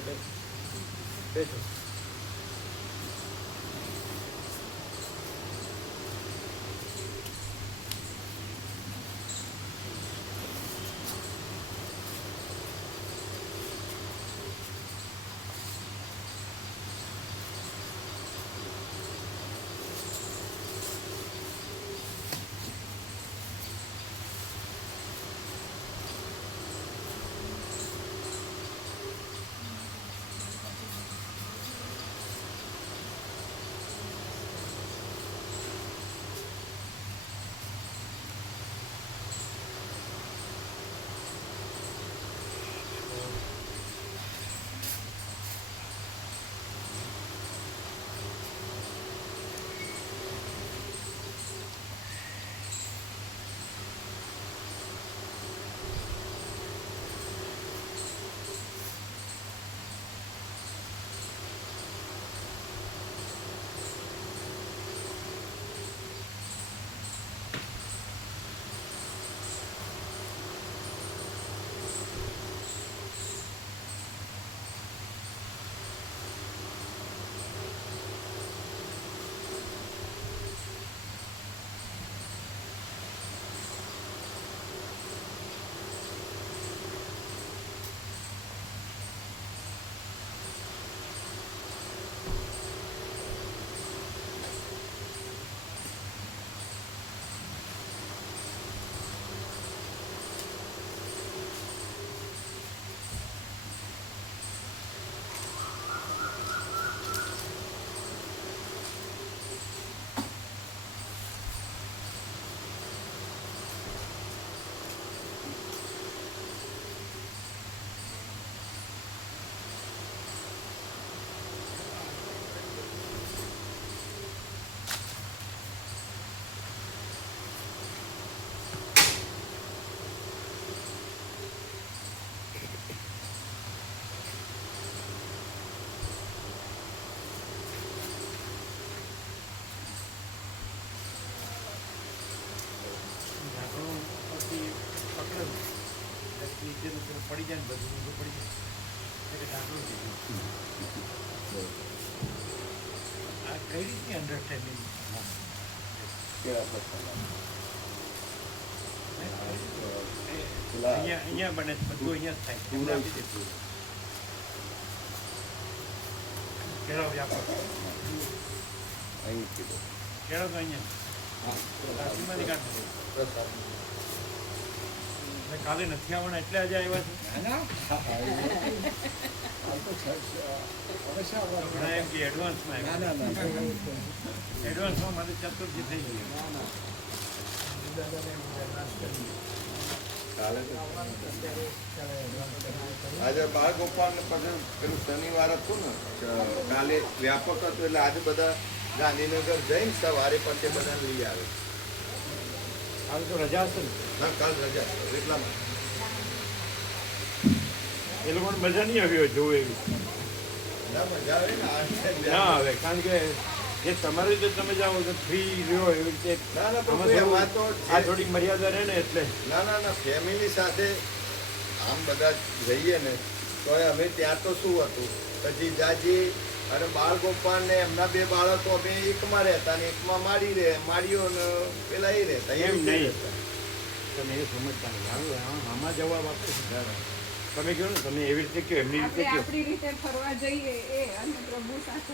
બેસો બેસો. પડી જાય ને બધું પડી જાય એટલે ઢાંકણું થઈ આ કઈ રીતની અન્ડરસ્ટેન્ડિંગ અહીંયા બને બધું અહીંયા જ થાય કેળો વ્યાપાર કેળો તો અહીંયા કાઢો કાલે નથી આવવાના એટલે આજે આવ્યા છે એમ કે એડવાન્સમાં એડવાન્સમાં મારે ચતુર્થી થઈ ગઈ આજે બાળ ગોપાલ પછી પેલું શનિવાર હતું ને કાલે વ્યાપક હતું એટલે આજે બધા ગાંધીનગર જઈને સવારે પછી બધા લઈ આવે. હાલ તો રજા હશે ને? ના કાલ રજા એટલા એ લોકોને મજા નહીં આવી હોય જોવું એવી ના મજા આવે ને ના આવે કારણ કે જે તમારી રીતે તમે જાઓ તો ફ્રી રહ્યો એવી રીતે આ થોડીક મર્યાદા રહે ને એટલે ના ફેમિલી સાથે આમ બધા જઈએ ને તો અમે ત્યાં તો શું હતું પછી જાજી અને બાળ ગોપાલ ને એમના બે બાળકો અમે એકમાં રહેતા ને એકમાં માળીઓ ને પેલા એ રહેતા એમ નહીં તમે એ સમજતા નહીં આમાં જવાબ આપે સુધારા તમે કહો ને તમે એવી રીતે કહો એમની રીતે કહો આપણી રીતે ફરવા જઈએ એ અને પ્રભુ સાથે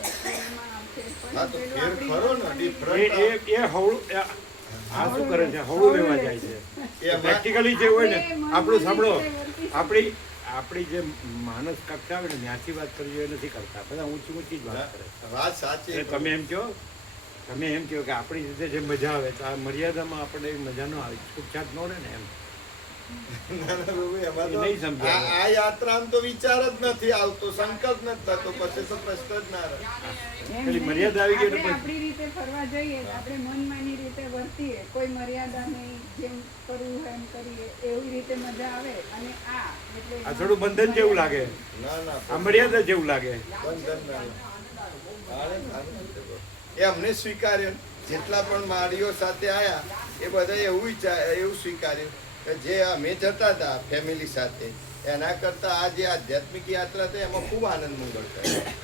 એ હવળું આ શું કરે છે હવળું લેવા જાય છે પ્રેક્ટિકલી જે હોય ને આપણું સાંભળો આપણી જે માનસ કક્ષા આવે ને ત્યાંથી વાત કરવી એ નથી કરતા બધા ઊંચી જ વાત કરે વાત સાચી. તમે એમ કહો કે આપણી રીતે જે મજા આવે તો આ મર્યાદામાં આપણને એવી મજા ન આવે છૂટછાટ ન રહે ને એમ આ યાત્રા તો વિચાર જ નથી આવતો સંકલ્પ નથી થતો પછી તો પ્રશ્ન જ ના રહે. મર્યાદા આવી ગઈ આપણી રીતે ફરવા જઈએ આપણે મનમાની રીતે વર્તીએ કોઈ મર્યાદા નહીં જેમ કરવું એમ કરીએ એવી રીતે મજા આવે અને એટલે આ થોડું બંધન જેવું લાગે આ મર્યાદા જેવું લાગે એ અમને સ્વીકાર્યો જેટલા પણ માળીઓ સાથે આયા એ બધા એવું સ્વીકાર્યું કે જે અમે જતા હતા ફેમિલી સાથે એના કરતાં આ જે આધ્યાત્મિક યાત્રા છે એમાં ખૂબ આનંદ મંગળ થયો.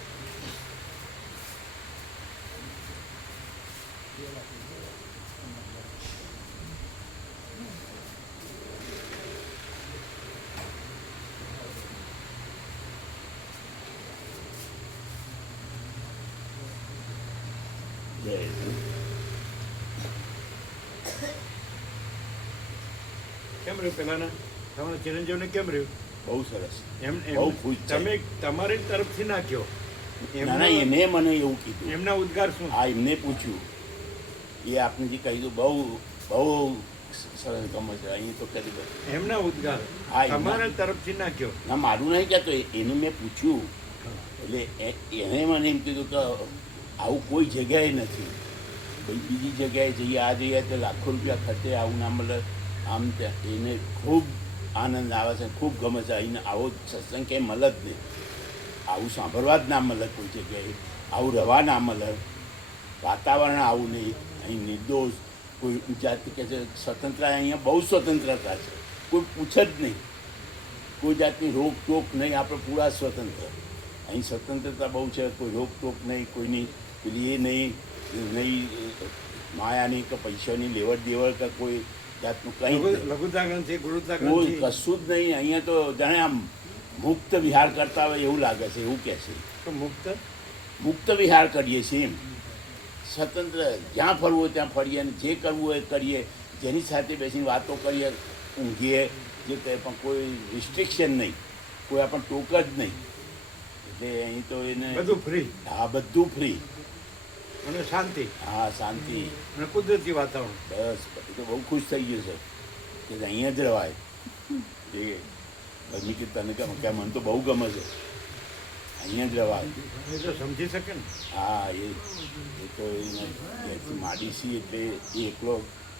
કેમ રહ્યું પેલાના તમારા ચિરંજીવને કેમ રહ્યું? બહુ સરસ. એમ બહુ ખુશ છે. તમે તમારી તરફથી નાખ્યો ના ના, એને મને એવું કીધું. એમના ઉદ્ગાર શું? આ એમને પૂછ્યું, એ આપને જે કહ્યું બહુ બહુ સરસ ગમે છે અહીં તો કરી દો. એમના ઉદ્ગાર હા, એમના. તમારા તરફથી નાખ્યો. ના મારું નહીં કહેતો, એને મેં પૂછ્યું એટલે એને મને એમ કીધું કે આવું કોઈ જગ્યાએ નથી, ભાઈ બીજી જગ્યાએ જઈએ, આ જઈએ તો લાખો રૂપિયા ખર્ચે આવું ના મળે. આમ એને ખૂબ આનંદ આવે છે, ખૂબ ગમે છે. અહીં આવો સત્સંગ ક્યાંય મળે જ નહીં, આવું સાંભળવા જ ના મળે કોઈ જગ્યાએ, આવું રહેવા ના મળે, વાતાવરણ આવું નહીં. અહીં નિર્દોષ કોઈ જાતિ કે છે સ્વતંત્રતા, અહીંયા બહુ સ્વતંત્રતા છે, કોઈ પૂછે જ નહીં, કોઈ જાતની રોકટોક નહીં, આપણે પૂરા સ્વતંત્ર. અહીં સ્વતંત્રતા બહુ છે, કોઈ રોકટોક નહીં, કોઈની પેલી એ નહીં, માયાની કે પૈસાની લેવડ દેવડ કે કોઈ જાતનું કંઈ જ નહીં. લઘુતાગ્રંથિ કોઈ ગુરુતાગ્રંથિ કશું જ નહીં. અહીંયા તો જાણે આમ મુક્ત વિહાર કરતા હોય એવું લાગે છે, એવું કહે છે. તો મુક્ત મુક્ત વિહાર કરીએ છીએ એમ, સ્વતંત્ર, જ્યાં ફરવું હોય ત્યાં ફરીએ, અને જે કરવું હોય એ કરીએ, જેની સાથે બેસીને વાતો કરીએ, ઊંઘીએ, જે કંઈ પણ કોઈ રિસ્ટ્રિક્શન નહીં, કોઈ આપણને ટોક જ નહીં. એટલે અહીં તો એને બધું ફ્રી હા બધું ફ્રી અને શાંતિ હા શાંતિ અને કુદરતી વાતાવરણ. બસ એ તો બહુ ખુશ થઈ ગયું છે કે અહીંયા જ રવાય. જે ગમી કે તને કે મને તો બહુ ગમે છે, અહીંયા જ રવાય. એ તો સમજી શકે ને. હા એ તો એને ઘેરથી માડી સી એટલે એ એકલો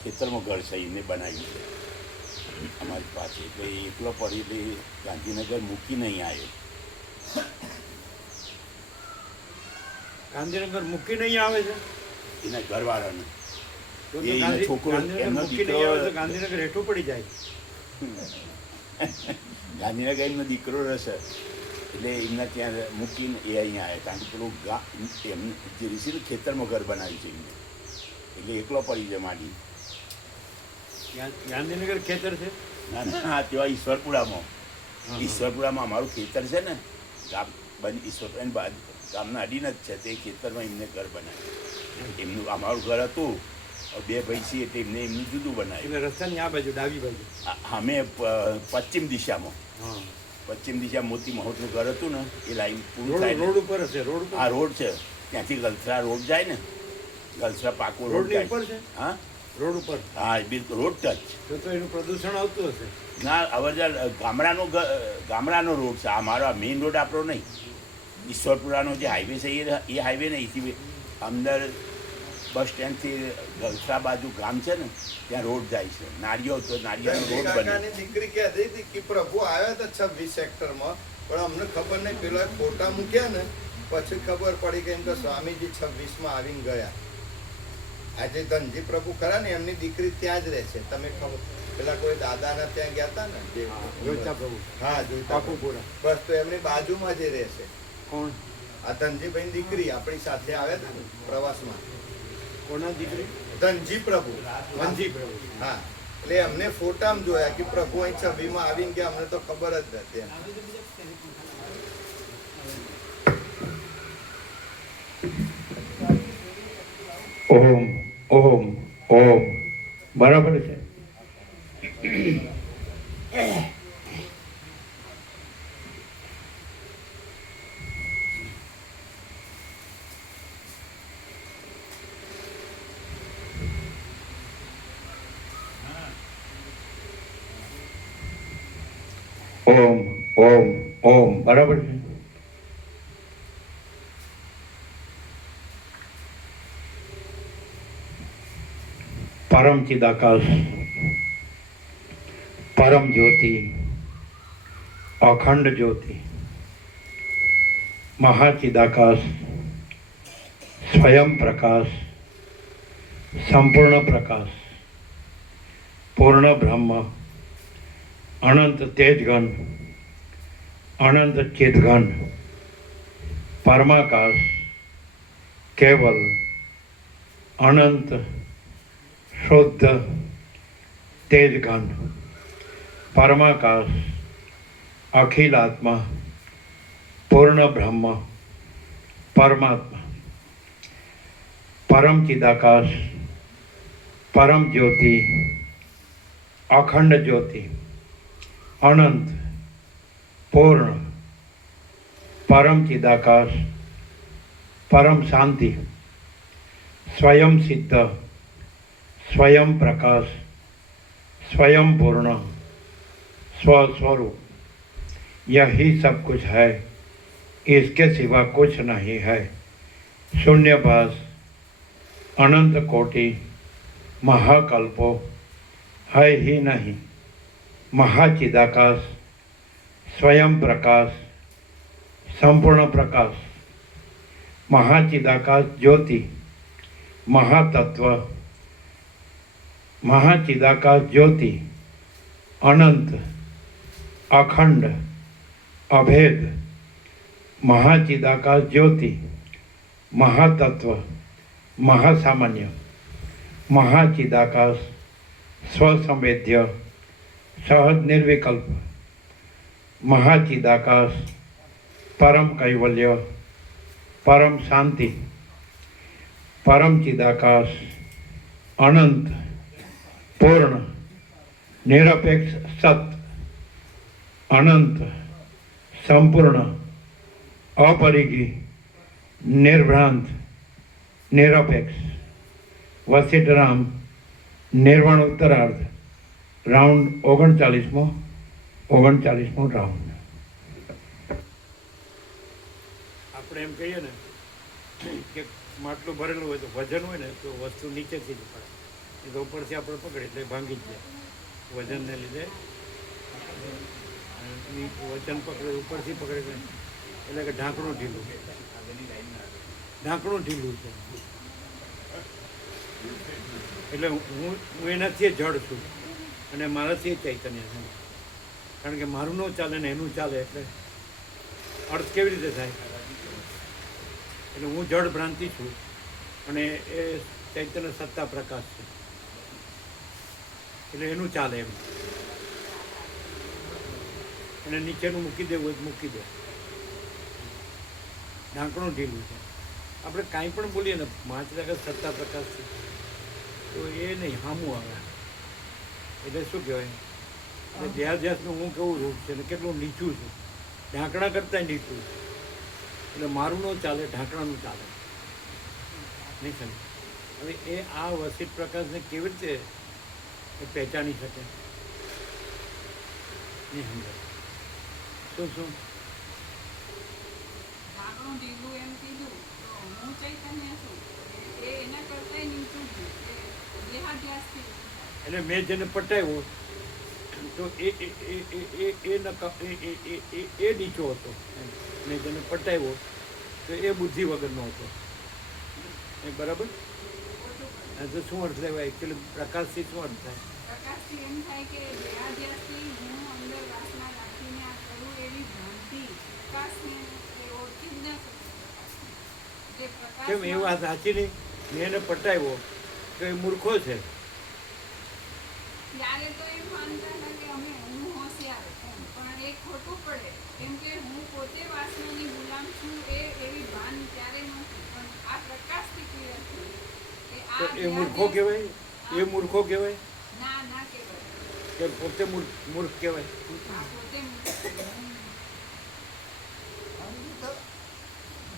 ખેતરમાં ઘર છે, એને બનાવ્યું છે અમારી પાસે. એટલે એ એકલો પડી એટલે ગાંધીનગર મૂકીને અહીં આવ્યો. ગાંધીનગર મૂકીને અહીંયા આવે છે એના ઘરવાળાને. તો એ એનો છોકરો, ગાંધીનગર એમનો મૂકીને દીકરો. આવે તો ગાંધીનગર હેઠું પડી જાય. ગાંધીનગર એમનો દીકરો રહેશે એટલે એમના ત્યાં મૂકીને એ અહીંયા આવ્યા. કારણ કે પેલું એમને જે ઋષિનું ખેતરમાં ઘર બનાવ્યું છે એમને, એટલે એકલો પડી જાય માંડી. ગાંધીનગર ખેતર છે. ના ના, હા ત્યાં ઈશ્વરપુરામાં. ઈશ્વરપુરામાં અમારું ખેતર છે ને, ગામ બની ઈશ્વર ગામના અડીને જ છે, તે ખેતરમાં એમને ઘર બનાવ્યું. એમનું અમારું ઘર હતું, બે ભાઈ છીએ એટલે એમને એમનું જુદું બનાવ્યું. એટલે રસ્તાની આ બાજુ ડાબી બાજુ. અમે પશ્ચિમ દિશામાં, હા, પશ્ચિમ દિશા મોતી મહોતનું ઘર હતું ને, એ લાઈન પૂરું રોડ થાય ને. રોડ ઉપર હશે. રોડ ઉપર આ રોડ છે, ત્યાંથી ગલસરા રોડ જાય ને, ગલસરા પાકો રોડ રોડની જાય. ઉપર છે. હા રોડ ઉપર હા બિલકુલ રોડ ટચ. તો એનું પ્રદૂષણ આવતું હશે. ના અવરજર ગામડાનો રોડ છે. આ મારો મેઇન રોડ આપણો નહીં, ઈશ્વરપુરાનો જે હાઈવે છે એ હાઈવે ને એથી અંદર બસ સ્ટેન્ડથી ગલસરા બાજુ ગામ છે ને ત્યાં રોડ જાય છે. નાળિયો તો નાળિયાનો રોડ બને. કાકાની દીકરી કહેતી હતી કે પ્રભુ આવ્યા હતા 26 સેક્ટરમાં, પણ અમને ખબર નહીં, પેલો ફોટા મૂક્યા ને પછી ખબર પડી કે એમ કે સ્વામીજી 26માં આવીને ગયા. આજે ધનજી પ્રભુ ખરા ને એમની દીકરી ત્યાં જ રહે છે. તમે ખબર પેલા કોઈ દાદાના ત્યાં ગયા હતા ને જે જોઈતા પ્રભુ. હા જોઈતા બાપુપુરા. બસ તો એમની બાજુમાં જે રહે છે. કોણ? આ ધનજીભાઈ દીકરી આપણી સાથે આવ્યા હતા ને પ્રવાસમાં. કોના દીકરી? ધનજી પ્રભુ. ધનજી પ્રભુ. હા એટલે અમને ફોટામાં જોયા કે પ્રભુ અહીં 26માં આવીને ગયા, અમને તો ખબર જ નથી એમ. ઓમ ઓમ ઓમ. બરાબર છે. ઓમ ઓમ ઓમ. બરાબર છે. પરમ ચિદાકાશ, પરમ જ્યોતિ, અખંડ જ્યોતિ, મહાચિદાકાશ, સ્વયં પ્રકાશ, સંપૂર્ણ પ્રકાશ, પૂર્ણ બ્રહ્મ, અનંત તેજઘન, અનંત ચિદઘન, પરમાકાશ, કેવલ, અનંત શુદ્ધ તેજઘન, પરમાકાશ, અખિલાત્મા, પૂર્ણ બ્રહ્મ, પરમાત્મા, પરમ ચિદાકાશ, પરમ જ્યોતિ, અખંડ જ્યોતિ, અનંત, પૂર્ણ, પરમ ચિદાકાશ, પરમ શાંતિ, स्वयं सिद्ध, स्वयं प्रकाश, स्वयं पूर्ण, स्वस्वरूप, यही सब कुछ है, इसके सिवा कुछ नहीं है। शून्यभास, अनंत कोटि, महाकल्पो है ही नहीं। महाचिदाकाश, स्वयं प्रकाश, संपूर्ण प्रकाश, महाचिदाकाश ज्योति, महातत्व, महाचिदाकाश ज्योति, अनंत, अखंड, अभेद, महाचिदाकाश ज्योति, महातत्व, महासामान्य, महाचिदाकाश, स्वसंवेद्य, सहज निर्विकल्प, महाचिदाकाश, परम कैवल्य, परम शांति, परम चिदाकाश, अनंत, पूर्ण, निरपेक्ष सत, अनंत, संपूर्ण, अपरिगी, निर्भ्रांत, निरपेक्ष, वसिष्ठराम, निर्वाण उत्तरार्ध, राउंड 39મો રાઉન્ડ. આપણે એમ કહીએ ને કે માટલું ભરેલું હોય તો વજન હોય ને તો વસ્તુ નીચેથી જ પડે, એ તો ઉપરથી આપણે પકડે એટલે ભાંગી જ જાય વજનને લીધે. વજન પકડે ઉપરથી પકડે એટલે કે ઢાંકણું ઢીલું છે. એટલે હું એનાથી જડ છું અને મારાથી ચૈતન્ય છું, કારણ કે મારું ન ચાલે ને એનું ચાલે એટલે અર્થ કેવી રીતે થાય? એટલે હું જડ ભ્રાંતિ છું અને એ ચૈતન્ય સત્તા પ્રકાશ છે, એટલે એનું ચાલે એમ. અને નીચેનું મૂકી દેવું હોય તો મૂકી દે, ઢાંકણું ઢીલું છે. આપણે કાંઈ પણ બોલીએ ને 5% સત્તા પ્રકાશ છે તો એ નહીં, સામું આવે. એટલે શું કહેવાય, એટલે જ્યાં જ્યાંનું હું કેવું રૂપ છે ને કેટલું નીચું છું, ઢાંકણા કરતાં નીચું. એટલે મારું ન ચાલે, ઢાંકણાનું ચાલે નહીં સમજ. હવે એ આ વસિત પ્રકાશને કેવી રીતે એ પહેચાની શકે નહીં સમજાય. શું ઢાંકણું ઢીલું એમ કીધું તો હું ચૈતન્ય છું એ એના કરતાંય નીચું છું, દેહાધ્યાસથી. એટલે મેં જેને પટાવ્યો તો એ નીચો હતો. મેં જેને પટાવ્યો તો એ બુદ્ધિ વગરનો હતો. એ બરાબર? તો શું અર્થ લેવાય? એકચ્યુઅલી પ્રકાશથી શું અર્થ થાય? પ્રકાશથી એમ થાય કે દેહાધ્યાસથી હું અંદર વાસના રાખીને આ કરું એવી ભ્રાંતિ પ્રકાશને એ ઓળખી જ ન શકે. કેમ એ વાત સાચી નહીં? મેં એને પટાવ્યો તો એ મૂર્ખો છે. ત્યારે તો એમ માનતા હતા કે અમે હું હોશિયાર એમ, પણ એ ખોટું પડે કેમ કે હું પોતે વાસનાની ગુલામ છું એવી ભાન ત્યારે નથી. પણ આ પ્રકાશથી ક્લિયર થયું કે તો આ એ મૂર્ખો કહેવાય? એ મૂર્ખો કહેવાય ના ના કહેવાય, કે પોતે મૂર્ખ કહેવાય? આ પોતે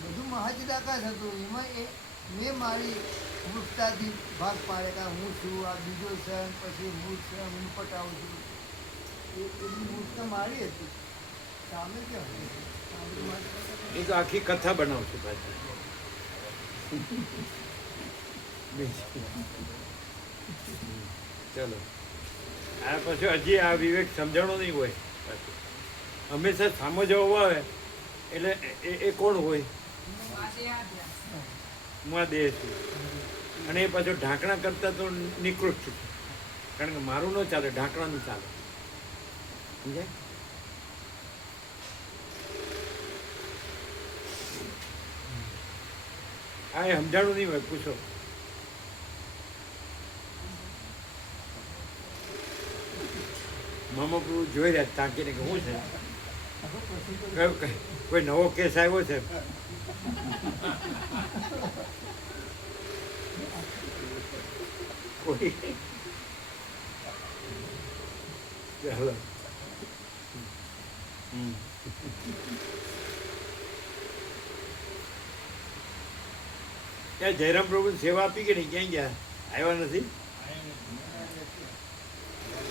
બધું મહાચિદાકાશ હતું. એમાં મેં મારી મૂર્ખતાથી ભાગ પાડે કે હું છું, આ બીજો છે, પછી મૂર્ખ છે, હું પટાવું છું. એ બધી મૂર્ખતા મારી હતી. સામે ક્યાં એ તો આખી કથા બનાવશું પાછી. ચલો આ પછી હજી આ વિવેક સમજણો નહીં હોય. પાછું હંમેશા સામો જવાબ આવે એટલે એ કોણ હોય? હું આ દેહ છું. અને એ પાછું ઢાંકણા કરતાં તો નિકૃષ્ટ છું, કારણ કે મારું ન ચાલે, ઢાંકણાનું ચાલે. સમજાય? હા એ સમજાણું નહીં હોય, પૂછો. મામા પ્રભુ જોઈ રહ્યા તાકીને કે શું છે, કોઈ નવો કેસ આવ્યો છે? કોઈ ચાલો. ત્યાં જયરામ પ્રભુ સેવા આપી કે નહીં? ક્યાં ગયા? આવ્યા નથી?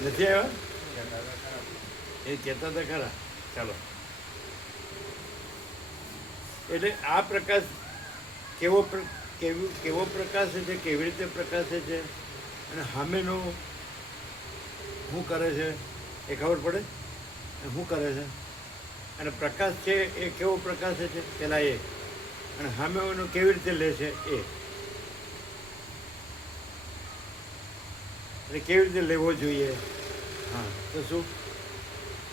નથી આવ્યા? એ કહેતા હતા ખરા. ચાલો. એટલે આ પ્રકાશ કેવો પ્રકાશે છે, કેવી રીતે પ્રકાશે છે, અને સામેનો શું કરે છે એ ખબર પડે. શું કરે છે અને પ્રકાશ છે એ કેવો પ્રકાશે છે પેલા એ, અને સામેનો કેવી રીતે લે છે એ, અને કેવી રીતે લેવો જોઈએ. હા, તો શું?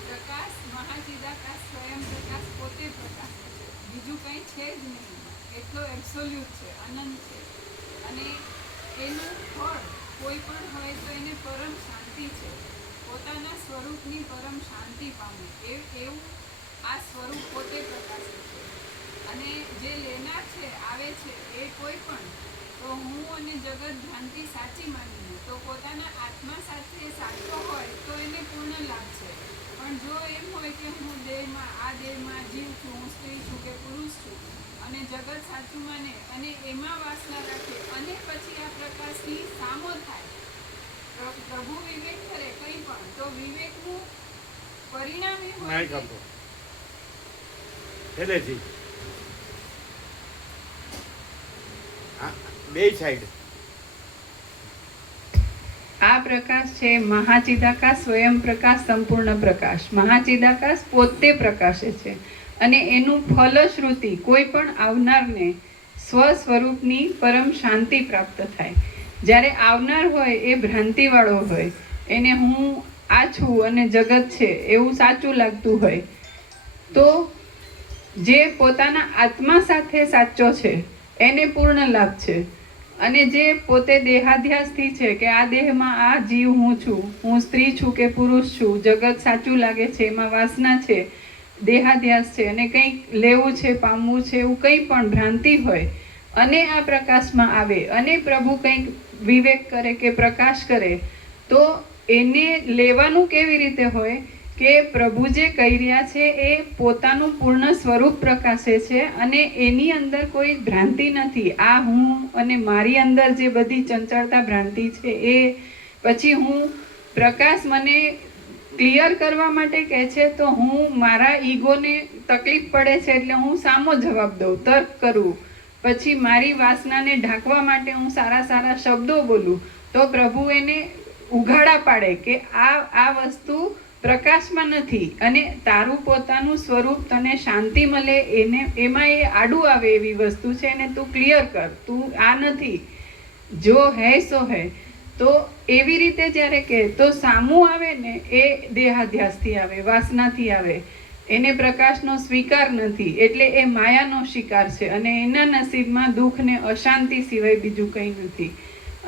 પ્રકાશ મહાચિદાકાશ સ્વયં પ્રકાશ પોતે પ્રકાશ છે, બીજું કંઈ છે જ નહીં. એટલો એબ્સોલ્યુટ છે, અનંત છે. અને એનું ફળ કોઈ પણ હોય તો એને પરમ શાંતિ છે. પોતાના સ્વરૂપની પરમ શાંતિ પામે એવું આ સ્વરૂપ પોતે પ્રકાશે છે. અને જે લેનાર છે, આવે છે, એ કોઈ પણ તો હું અને જગત ભ્રાંતિ સાચી માનીને તો પોતાના આત્મા સાથે સાચો હોય તો એને પૂર્ણ લાભ છે. પણ જો એમ હોય કે હું આ દેહમાં જીવ છું, હું સ્ત્રી છું કે પુરુષ છું, અને જગત સાચું માને અને એમાં વાસના રાખે, અને પછી આ પ્રકાશની સામો થાય, પ્રભુ વિવેક કરે કંઈ પણ, તો વિવેકનું પરિણામ એ હોય માઇક આપો પહેલેથી. હા, બે સાઈડ. આ પ્રકાશ છે મહાચિદાકાશ સ્વયં પ્રકાશ સંપૂર્ણ પ્રકાશ. મહાચિદાકાશ પોતે પ્રકાશે છે અને એનું ફલશ્રુતિ કોઈ પણ આવનારને સ્વ સ્વરૂપની પરમ શાંતિ પ્રાપ્ત થાય. જ્યારે આવનાર હોય એ ભ્રાંતિવાળો હોય, એને હું આ છું અને જગત છે એવું સાચું લાગતું હોય, તો જે પોતાના આત્મા સાથે સાચો છે એને પૂર્ણ લાભ છે. અને જે પોતે દેહાધ્યાસથી છે કે આ દેહમાં આ જીવ હું છું, હું સ્ત્રી છું કે પુરુષ છું, જગત સાચું લાગે છે, એમાં વાસના છે, દેહાધ્યાસ છે, અને કંઈક લેવું છે, પામવું છે, એવું કંઈ પણ ભ્રાંતિ હોય, અને આ પ્રકાશમાં આવે અને પ્રભુ કંઈક વિવેક કરે કે પ્રકાશ કરે, તો એને લેવાનું કેવી રીતે હોય કે પ્રભુ જે કહી રહ્યા છે એ પોતાનું પૂર્ણ સ્વરૂપ પ્રકાશે છે, અને એની અંદર કોઈ ભ્રાંતિ નથી. આ હું અને મારી અંદર જે બધી ચંચળતા ભ્રાંતિ છે એ પછી હું પ્રકાશ મને ક્લિયર કરવા માટે કહે છે, તો હું મારા ઈગોને તકલીફ પડે છે એટલે હું સામો જવાબ દઉં, તર્ક કરું, પછી મારી વાસનાને ઢાંકવા માટે હું સારા સારા શબ્દો બોલું, તો પ્રભુ એને ઉઘાડા પાડે કે આ વસ્તુ પ્રકાશમાં નથી, અને તારું પોતાનું સ્વરૂપ તને શાંતિ મળે એને એમાં એ આડું આવે એવી વસ્તુ છે, એને તું ક્લિયર કર, તું આ નથી, જો હૈ સો હૈ. તો એવી રીતે જ્યારે કહે તો સામું આવે ને એ દેહાધ્યાસથી આવે, વાસનાથી આવે, એને પ્રકાશનો સ્વીકાર નથી, એટલે એ માયાનો શિકાર છે, અને એના નસીબમાં દુઃખ ને અશાંતિ સિવાય બીજું કંઈ નથી.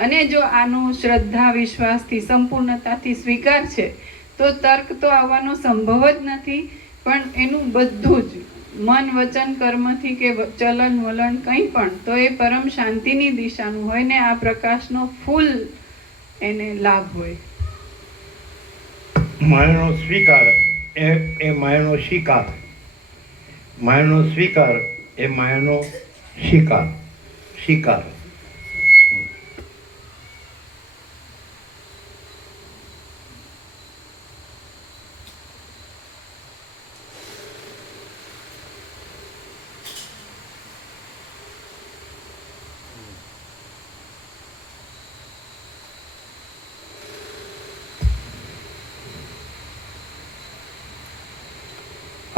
અને જો આનો શ્રદ્ધા વિશ્વાસથી સંપૂર્ણતાથી સ્વીકાર છે તો તર્ક તો આવવાનો સંભવ જ નથી, પણ એનું બધું જ મન વચન કર્મથી કે ચલન વલણ કંઈ પણ, તો એ પરમ શાંતિની દિશાનું હોય ને આ પ્રકાશનો ફૂલ એને લાભ હોય. માયાનો સ્વીકાર એ માયાનો શિકાર, માયાનો સ્વીકાર એ માયાનો શિકાર.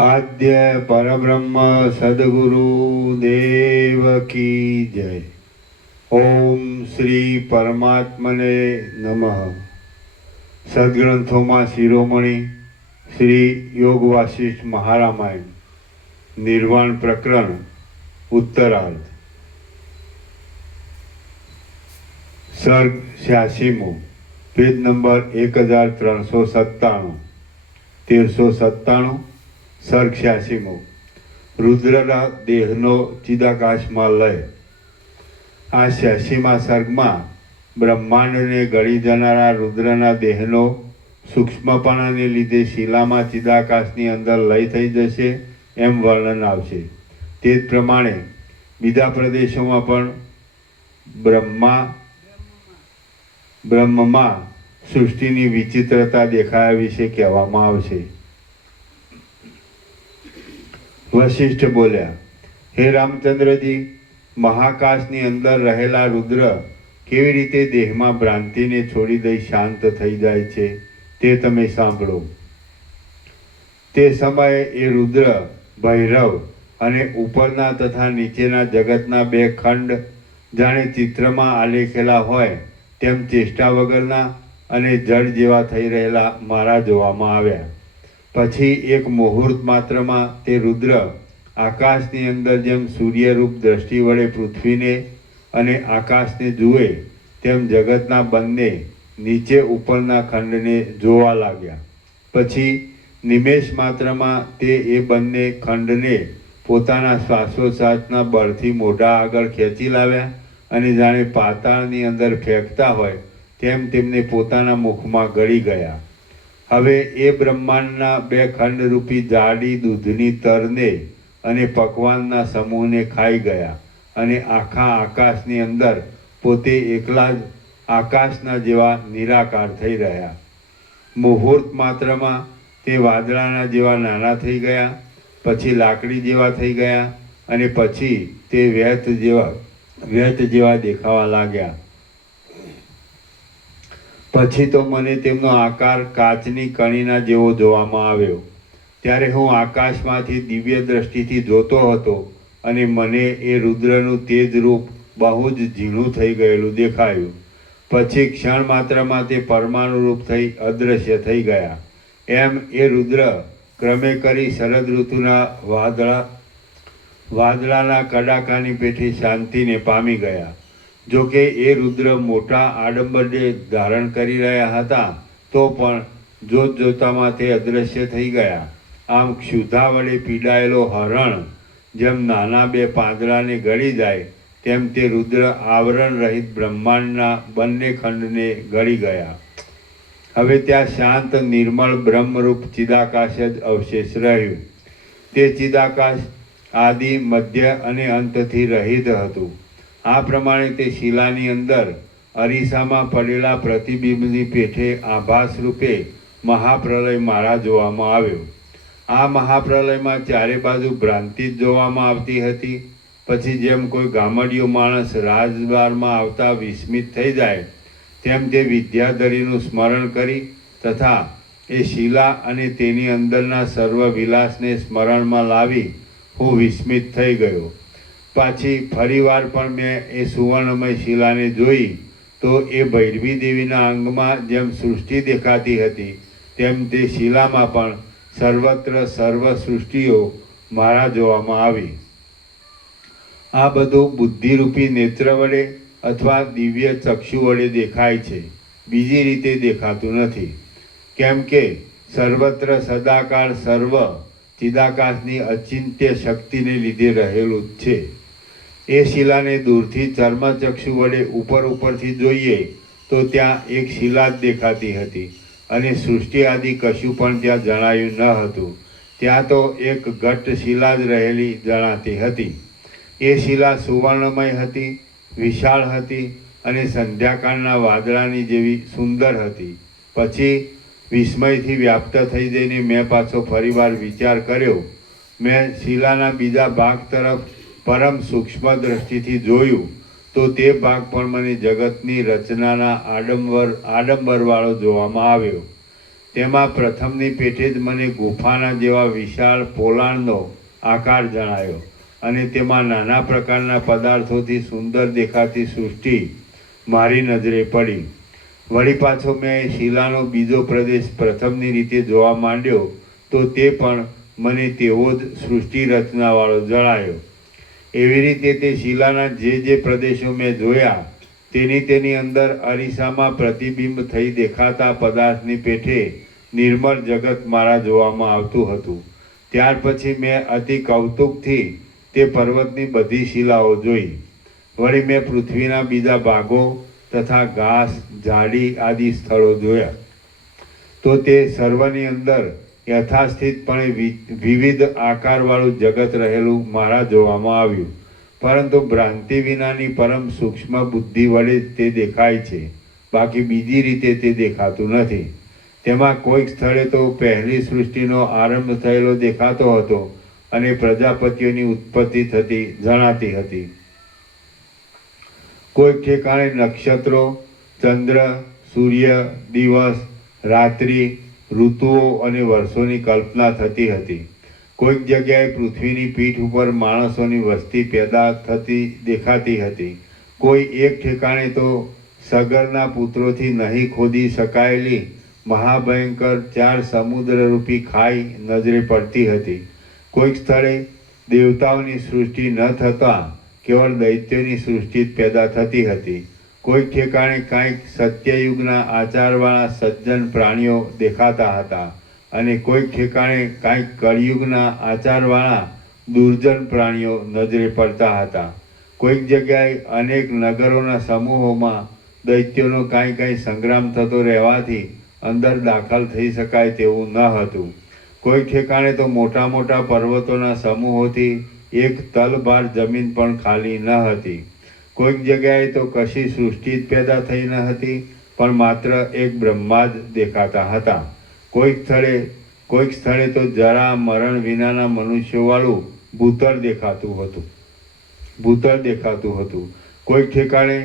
આદ્ય પરબ્રહ્મ સદગુરુ દેવ કી જય. ઓમ શ્રી પરમાત્મને નમઃ. સદગ્રંથોમાં શિરોમણી શ્રી યોગ વાસિષ્ઠ મહારામાયણ નિર્વાણ પ્રકરણ ઉત્તરાર્ધ સર્ગ 86મો પેજ નંબર 1397 1397 સર્ગ 86મો રુદ્રના દેહનો ચિદાકાશમાં લય આ 86મા સર્ગમાં બ્રહ્માંડને ગળી જનારા રુદ્રના દેહનો સૂક્ષ્મપણાને લીધે શિલામાં ચિદાકાશની અંદર લય થઈ જશે એમ વર્ણન આવશે. તે જ પ્રમાણે બીજા પ્રદેશોમાં પણ બ્રહ્મમાં સૃષ્ટિની વિચિત્રતા દેખાયા વિશે કહેવામાં આવશે. વશિષ્ઠ બોલ્યા, હે રામચંદ્રજી, મહાકાશની અંદર રહેલા રુદ્ર કેવી રીતે દેહમાં ભ્રાંતિને છોડી દઈ શાંત થઈ જાય છે તે તમે સાંભળો. તે સમયે એ રુદ્ર ભૈરવ અને ઉપરના તથા નીચેના જગતના બે ખંડ જાણે ચિત્રમાં આલેખેલા હોય તેમ ચેષ્ટા વગરના અને જળ જેવા થઈ રહેલા મારા જોવામાં આવ્યા. પછી એક મુહૂર્ત માત્રમાં તે રુદ્ર આકાશની અંદર જેમ સૂર્યરૂપ દ્રષ્ટિ વડે પૃથ્વીને અને આકાશને જુએ તેમ જગતના બંને નીચે ઉપરના ખંડને જોવા લાગ્યા. પછી નિમેષ માત્રમાં તે એ બંને ખંડને પોતાના શ્વાસોચ્છ્વાસના બળથી મોઢા આગળ ખેંચી લાવ્યા અને જાણે પાતાળની અંદર ફેંકતા હોય તેમ તેમને પોતાના મુખમાં ગળી ગયા. હવે એ બ્રહ્માંડના બે ખંડરૂપી જાડી દૂધની તરને અને પકવાનના સમૂહને ખાઈ ગયા અને આખા આકાશની અંદર પોતે એકલા જ આકાશના જેવા નિરાકાર થઈ રહ્યા. મુહૂર્ત માત્રમાં તે વાદળાના જેવા નાના થઈ ગયા, પછી લાકડી જેવા થઈ ગયા અને પછી તે વ્યર્થ જેવા દેખાવા લાગ્યા. પછી તો મને તેમનો આકાર કાચની કણીના જેવો જોવામાં આવ્યો. ત્યારે હું આકાશમાંથી દિવ્ય દ્રષ્ટિથી જોતો હતો અને મને એ રુદ્રનું તેજ રૂપ બહુ જ ઝીણું થઈ ગયેલું દેખાયું. પછી ક્ષણ માત્રમાં તે પરમાણુ રૂપ થઈ અદૃશ્ય થઈ ગયા. એમ એ રુદ્ર ક્રમે કરી શરદ ઋતુના વાદળાના કડાકાની પેઠે શાંતિને પામી ગયા. જોકે એ રુદ્ર મોટા આડંબરને ધારણ કરી રહ્યા હતા તો પણ જોત જોતામાં તે અદૃશ્ય થઈ ગયા. આમ ક્ષુધા વડે પીડાયેલો હરણ જેમ નાના બે પાંદડાને ગળી જાય તેમ તે રુદ્ર આવરણ રહિત બ્રહ્માંડના બંને ખંડને ગળી ગયા. હવે ત્યાં શાંત નિર્મળ બ્રહ્મરૂપ ચિદાકાશ જ અવશેષ રહ્યું. તે ચિદાકાશ આદિ મધ્ય અને અંતથી રહિત હતું. આ પ્રમાણે તે શિલાની અંદર અરીસામાં પડેલા પ્રતિબિંબની પેઠે આભાસ રૂપે મહાપ્રલય મારા જોવામાં આવ્યો. આ મહાપ્રલયમાં ચારે બાજુ ભ્રાંતિ જ જોવામાં આવતી હતી. પછી જેમ કોઈ ગામડિયો માણસ રાજદ્વારમાં આવતા વિસ્મિત થઈ જાય તેમ તે વિદ્યાધરીનું સ્મરણ કરી તથા એ શિલા અને તેની અંદરના સર્વ વિલાસને સ્મરણમાં લાવી હું વિસ્મિત થઈ ગયો. પાછી ફરીવાર પણ મેં એ સુવર્ણમય શિલાને જોઈ તો એ ભૈરવી દેવીના અંગમાં જેમ સૃષ્ટિ દેખાતી હતી તેમ તે શિલામાં પણ સર્વત્ર સર્વ સૃષ્ટિઓ મારા જોવામાં આવી. આ બધું બુદ્ધિરૂપી નેત્ર વડે અથવા દિવ્ય ચક્ષુ વડે દેખાય છે, બીજી રીતે દેખાતું નથી. કેમ કે સર્વત્ર સદાકાળ સર્વ ચિદાકાશની અચિંત્ય શક્તિને લીધે રહેલું જ છે. એ શિલાને દૂરથી ચર્મચક્ષુ વડે ઉપરથી જોઈએ તો ત્યાં એક શિલા જ દેખાતી હતી અને સૃષ્ટિ આદિ કશું પણ ત્યાં જણાયું ન હતું. ત્યાં તો એક ઘટ્ટ શિલા જ રહેલી જણાતી હતી. એ શિલા સુવર્ણમય હતી, વિશાળ હતી અને સંધ્યાકાળના વાદળાની જેવી સુંદર હતી. પછી વિસ્મયથી વ્યાપ્ત થઈ જઈને મેં પાછો ફરીવાર વિચાર કર્યો. મેં શિલાના બીજા ભાગ તરફ પરમ સૂક્ષ્મ દ્રષ્ટિથી જોયું તો તે ભાગ પણ મને જગતની રચનાના આડંબરવાળો જોવામાં આવ્યો. તેમાં પ્રથમની પેઠે જ મને ગુફાના જેવા વિશાળ પોલાણનો આકાર જણાયો અને તેમાં નાના પ્રકારના પદાર્થોથી સુંદર દેખાતી સૃષ્ટિ મારી નજરે પડી. વળી પાછો મેં શિલાનો બીજો પ્રદેશ પ્રથમની રીતે જોવા માંડ્યો તો તે પણ મને તેવો જ સૃષ્ટિ રચનાવાળો જણાયો. એવી રીતે તે શિલાના જે પ્રદેશો મેં જોયા તેની અંદર અરીસામાં પ્રતિબિંબ થઈ દેખાતા પદાર્થની પેઠે નિર્મળ જગત મારા જોવામાં આવતું હતું. ત્યાર પછી મેં અતિ કૌતુકથી તે પર્વતની બધી શિલાઓ જોઈ. વળી મેં પૃથ્વીના બીજા ભાગો તથા ઘાસ ઝાડી આદિ સ્થળો જોયા તો તે સર્વની અંદર યથાસ્થિતપણે વિવિધ આકારવાળું જગત રહેલું મારા જોવામાં આવ્યું. પરંતુ ભ્રાંતિ વિનાની પરમ સૂક્ષ્મ બુદ્ધિ વડે જ તે દેખાય છે, બાકી બીજી રીતે તે દેખાતું નથી. તેમાં કોઈક સ્થળે તો પહેલી સૃષ્ટિનો આરંભ થયેલો દેખાતો હતો અને પ્રજાપતિઓની ઉત્પત્તિ થતી જણાતી હતી. કોઈક ઠેકાણે નક્ષત્રો, ચંદ્ર, સૂર્ય, દિવસ, રાત્રિ, ઋતુઓ અને વર્ષોની કલ્પના થતી હતી. કોઈક જગ્યાએ પૃથ્વીની પીઠ ઉપર માણસોની વસ્તી પેદા થતી દેખાતી હતી. કોઈ એક ઠેકાણે તો સગરના પુત્રોથી નહીં ખોદી શકાયેલી મહાભયંકર 4 સમુદ્રરૂપી ખાઈ નજરે પડતી હતી. કોઈક સ્થળે દેવતાઓની સૃષ્ટિ ન થતાં કેવળ દૈત્યોની સૃષ્ટિ જ પેદા થતી હતી. કોઈક ઠેકાણે કાંઈક સત્યયુગના આચારવાળા સજ્જન પ્રાણીઓ દેખાતા હતા અને કોઈક ઠેકાણે કાંઈક કળિયુગના આચારવાળા દુર્જન પ્રાણીઓ નજરે પડતા હતા. કોઈક જગ્યાએ અનેક નગરોના સમૂહોમાં દૈત્યોનો કાંઈ સંગ્રામ થતો રહેવાથી અંદર દાખલ થઈ શકાય તેવું ન હતું. કોઈક ઠેકાણે તો મોટા મોટા પર્વતોના સમૂહોથી એક તલભાર જમીન પણ ખાલી ન હતી. કોઈક જગ્યાએ તો કશી સૃષ્ટિ જ પેદા થઈ ન હતી, પણ માત્ર એક બ્રહ્મા જ દેખાતા હતા. કોઈક સ્થળે તો જરા મરણ વિનાના મનુષ્યોવાળું ભૂતળ દેખાતું હતું. કોઈક ઠેકાણે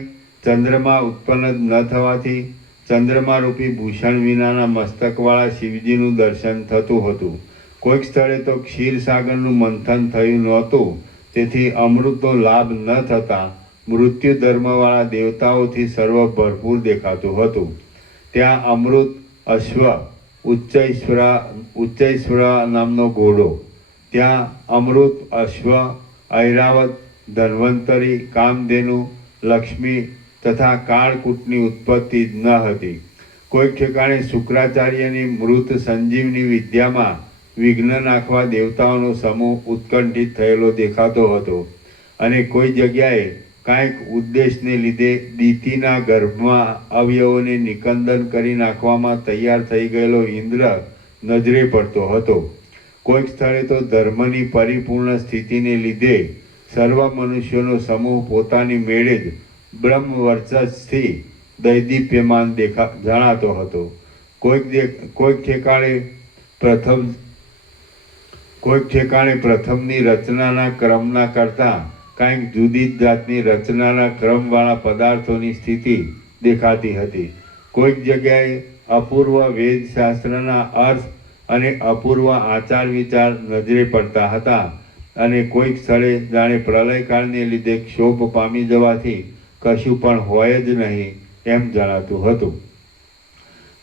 ચંદ્રમા ઉત્પન્ન ન થવાથી ચંદ્રમારૂપી ભૂષણ વિનાના મસ્તકવાળા શિવજીનું દર્શન થતું હતું. કોઈક સ્થળે તો ક્ષીરસાગરનું મંથન થયું નહોતું, તેથી અમૃતનો લાભ ન થતાં મૃત્યુ ધર્મવાળા દેવતાઓથી સર્વ ભરપૂર દેખાતું હતું. ત્યાં અમૃત, અશ્વ, ઉચ્ચૈશ્વર નામનો ઘોડો, ત્યાં અમૃત, અશ્વ, ઐરાવત, ધન્વંતરી, કામધેનુ, લક્ષ્મી તથા કાળકૂટની ઉત્પત્તિ જ ન હતી. કોઈક ઠેકાણે શુક્રાચાર્યની મૃત સંજીવની વિદ્યામાં વિઘ્ન નાખવા દેવતાઓનો સમૂહ ઉત્કંઠિત થયેલો દેખાતો હતો અને કોઈ જગ્યાએ કાંઈક ઉદ્દેશને લીધે દીતિના ગર્ભમાં અવયવોને નિકંદન કરી નાખવામાં તૈયાર થઈ ગયેલો ઇન્દ્ર નજરે પડતો હતો. કોઈક સ્થળે તો ધર્મની પરિપૂર્ણ સ્થિતિને લીધે સર્વ મનુષ્યોનો સમૂહ પોતાની મેળે જ બ્રહ્મ વર્ચસ્થી દૈદીપ્યમાન જણાતો હતો. કોઈક ઠેકાણે પ્રથમની રચનાના ક્રમના કરતાં કાંઈક જુદી જ જાતની રચનાના ક્રમવાળા પદાર્થોની સ્થિતિ દેખાતી હતી. કોઈક જગ્યાએ અપૂર્વ વેદશાસ્ત્રના અર્થ અને અપૂર્વ આચાર વિચાર નજરે પડતા હતા અને કોઈક સ્થળે જાણે પ્રલયકાળને લીધે ક્ષોભ પામી જવાથી કશું પણ હોય જ નહીં એમ જણાતું હતું.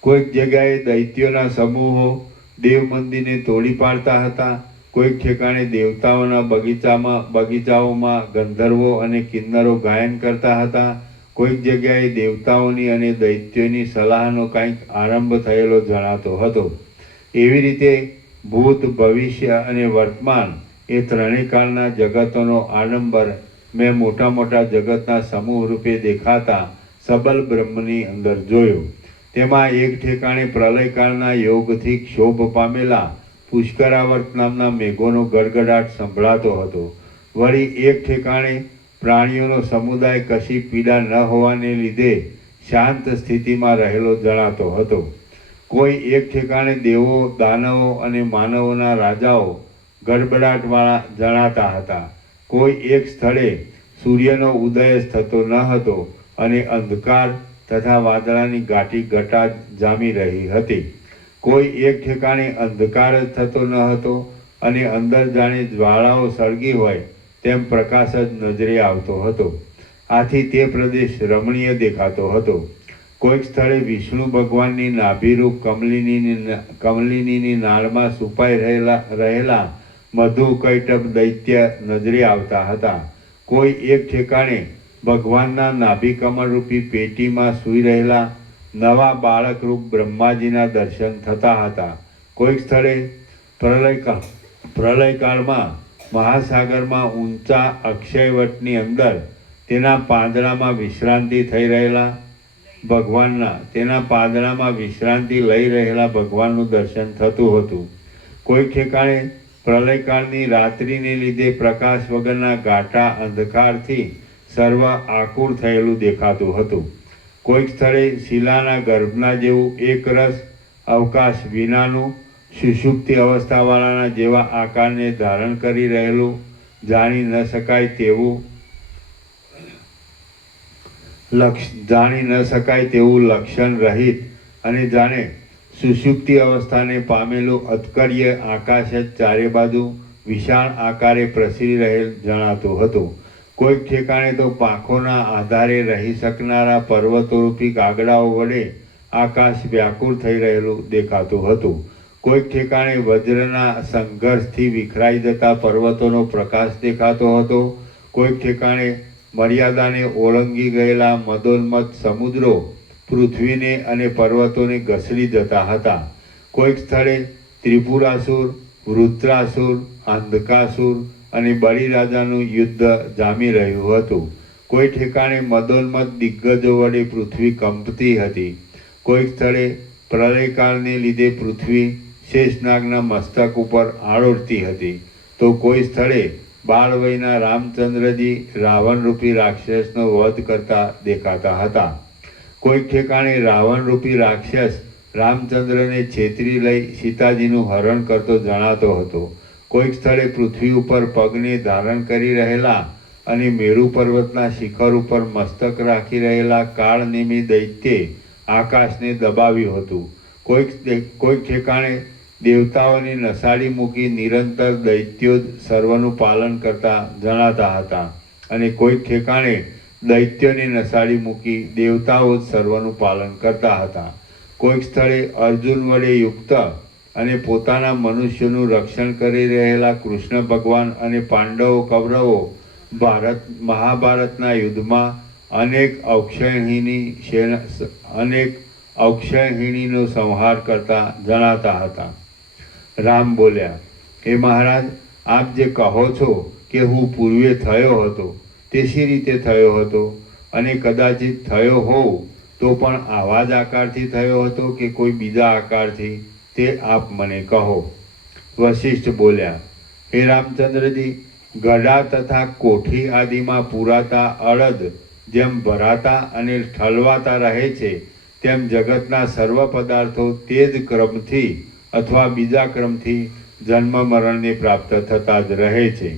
કોઈક જગ્યાએ દૈત્યોના સમૂહો દેવ મંદિરને તોડી પાડતા હતા. કોઈક ઠેકાણે દેવતાઓના બગીચાઓમાં ગંધર્વો અને કિન્નરો ગાયન કરતા હતા. કોઈક જગ્યાએ દેવતાઓની અને દૈત્યોની સલાહનો કાંઈક આરંભ થયેલો જણાતો હતો. એવી રીતે ભૂત, ભવિષ્ય અને વર્તમાન એ ત્રણેય કાળના જગતોનો આડંબર મેં મોટા મોટા જગતના સમૂહ રૂપે દેખાતા સબલ બ્રહ્મની અંદર જોયો. તેમાં એક ઠેકાણે પ્રલયકાળના યોગથી ક્ષોભ પામેલા પુષ્કરાવર્ત નામના મેઘોનો ગડગડાટ સંભળાતો હતો. વળી એક ઠેકાણે પ્રાણીઓનો સમુદાય કશી પીડા ન હોવાને લીધે શાંત સ્થિતિમાં રહેલો જણાતો હતો. કોઈ એક ઠેકાણે દેવો, દાનવો અને માનવોના રાજાઓ ગડબડાટવાળા જણાતા હતા. કોઈ એક સ્થળે સૂર્યનો ઉદય જ થતો ન હતો અને અંધકાર તથા વાદળાની ગાંઠી ઘટા જામી રહી હતી. કોઈ એક ઠેકાણે અંધકાર જ થતો ન હતો અને અંદર જાણે જ્વાળાઓ સળગી હોય તેમ પ્રકાશ જ નજરે આવતો હતો. આથી તે પ્રદેશ રમણીય દેખાતો હતો. કોઈક સ્થળે વિષ્ણુ ભગવાનની નાભિરૂપ કમલિનીની નાળમાં છુપાઈ રહેલા મધુ કૈટભ દૈત્ય નજરે આવતા હતા. કોઈ એક ઠેકાણે ભગવાનના નાભિ કમળરૂપી પેટીમાં સૂઈ રહેલા નવા બાળકરૂપ બ્રહ્માજીના દર્શન થતા હતા. કોઈક સ્થળે પ્રલયકાળમાં મહાસાગરમાં ઊંચા અક્ષયવટની અંદર તેના પાંદડામાં વિશ્રાંતિ લઈ રહેલા ભગવાનનું દર્શન થતું હતું. કોઈ ઠેકાણે પ્રલયકાળની રાત્રિને લીધે પ્રકાશ વગરના ઘાટા અંધકારથી સર્વ આકુળ થયેલું દેખાતું હતું. કોઈક સ્થળે શિલાના ગર્ભના જેવું એકરસ અવકાશ વિનાનું સુષુપ્તિ અવસ્થાવાળાના જેવા આકારને ધારણ કરી રહેલું જાણી ન શકાય તેવું લક્ષણ રહિત અને જાણે સુષુપ્તિ અવસ્થાને પામેલું અતકર્ય આકાશ જ ચારે બાજુ વિશાળ આકારે પ્રસરી રહેલ જણાતું હતું. કોઈક ઠેકાણે તો પાંખોના આધારે રહી શકનારા પર્વતોરૂપી કાગડાઓ વડે આકાશ વ્યાકુળ થઈ રહેલું દેખાતું હતું. કોઈક ઠેકાણે વજ્રના સંઘર્ષથી વિખરાઈ જતા પર્વતોનો પ્રકાશ દેખાતો હતો. કોઈક ઠેકાણે મર્યાદાને ઓળંગી ગયેલા મદોન્મત્ત સમુદ્રો પૃથ્વીને અને પર્વતોને ઘસડી જતા હતા. કોઈક સ્થળે ત્રિપુરાસુર, વૃત્રાસુર, અંધકાસુર અને બલિરાજાનું યુદ્ધ જામી રહ્યું હતું. કોઈ ઠેકાણે મદોન્મત્ત દિગ્ગજો વડે પૃથ્વી કંપતી હતી. કોઈક સ્થળે પ્રલયકાળને લીધે પૃથ્વી શેષનાગના મસ્તક ઉપર આળોટતી હતી. તો કોઈ સ્થળે બાળવયના રામચંદ્રજી રાવણરૂપી રાક્ષસનો વધ કરતા દેખાતા હતા. કોઈક ઠેકાણે રાવણરૂપી રાક્ષસ રામચંદ્રને છેતરી લઈ સીતાજીનું હરણ કરતો જણાતો હતો. કોઈક સ્થળે પૃથ્વી ઉપર પગને ધારણ કરી રહેલા અને મેરુ પર્વતના શિખર ઉપર મસ્તક રાખી રહેલા કાળનેમી દૈત્યે આકાશને દબાવ્યું હતું. કોઈક ઠેકાણે દેવતાઓની નસાડી મૂકી નિરંતર દૈત્યો જ સર્વનું પાલન કરતા જણાતા હતા અને કોઈક ઠેકાણે દૈત્યોની નસાડી મૂકી દેવતાઓ જ સર્વનું પાલન કરતા હતા. કોઈક સ્થળે અર્જુન વડે યુક્ત અને પોતાના મનુષ્યનું રક્ષણ કરી રહેલા કૃષ્ણ ભગવાન અને પાંડવો કૌરવો મહાભારતના યુદ્ધમાં અનેક અક્ષયહિણીનો સંહાર કરતા જણાતા હતા. રામ બોલ્યા, હે મહારાજ, આપ જે કહો છો કે હું પૂર્વે થયો હતો તે શી રીતે થયો હતો, અને કદાચિત થયો હોઉં તો પણ આવા જ આકારથી થયો હતો કે કોઈ બીજા આકારથી, તે આપ મને કહો. વશિષ્ઠ બોલ્યા, હે રામચંદ્રજી, ગડા તથા કોઠી આદિમાં પૂરાતા અડદ જેમ ભરાતા અને ઠલવાતા રહે છે, તેમ જગતના સર્વ પદાર્થો તે જ ક્રમથી અથવા બીજા ક્રમથી જન્મ મરણને પ્રાપ્ત થતા જ રહે છે.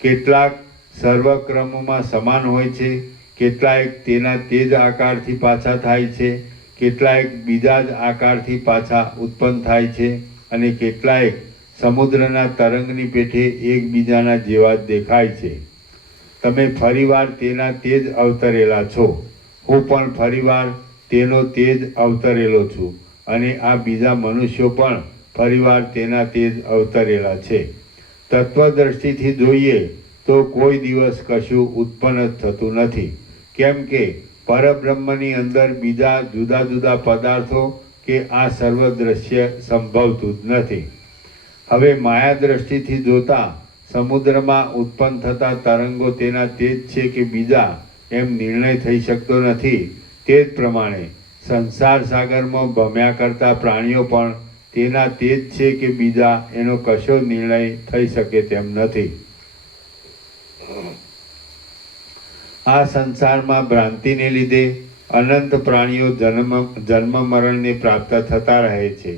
કેટલાક સર્વક્રમોમાં સમાન હોય છે, કેટલાક તેના તે જ આકારથી પાછા થાય છે, કેટલાક બીજા જ આકારથી પાછા ઉત્પન્ન થાય છે, અને કેટલાક સમુદ્રના તરંગની પેઠે એકબીજાના જેવા જ દેખાય છે. તમે ફરીવાર તેના તે જ અવતરેલા છો, હું પણ ફરીવાર તેનો તે જ અવતરેલો છું, અને આ બીજા મનુષ્યો પણ ફરીવાર તેના તે જ અવતરેલા છે. તત્વદ્રષ્ટિથી જોઈએ તો કોઈ દિવસ કશું ઉત્પન્ન જ થતું નથી, કેમ કે પરબ્રહ્મની અંદર બીજા જુદા જુદા પદાર્થો કે આ સર્વ દ્રશ્ય સંભવતું જ નથી. હવે માયા દ્રષ્ટિથી જોતા સમુદ્રમાં ઉત્પન્ન થતા તરંગો તેના તે જ છે કે બીજા એમ નિર્ણય થઈ શકતો નથી. તે જ પ્રમાણે સંસાર સાગરમાં ભમ્યા કરતા પ્રાણીઓ પણ તેના તે જ છે કે બીજા એનો કશો નિર્ણય થઈ શકે તેમ નથી. આ સંસારમાં ભ્રાંતિને લીધે અનંત પ્રાણીઓ જન્મ મરણને પ્રાપ્ત થતા રહે છે.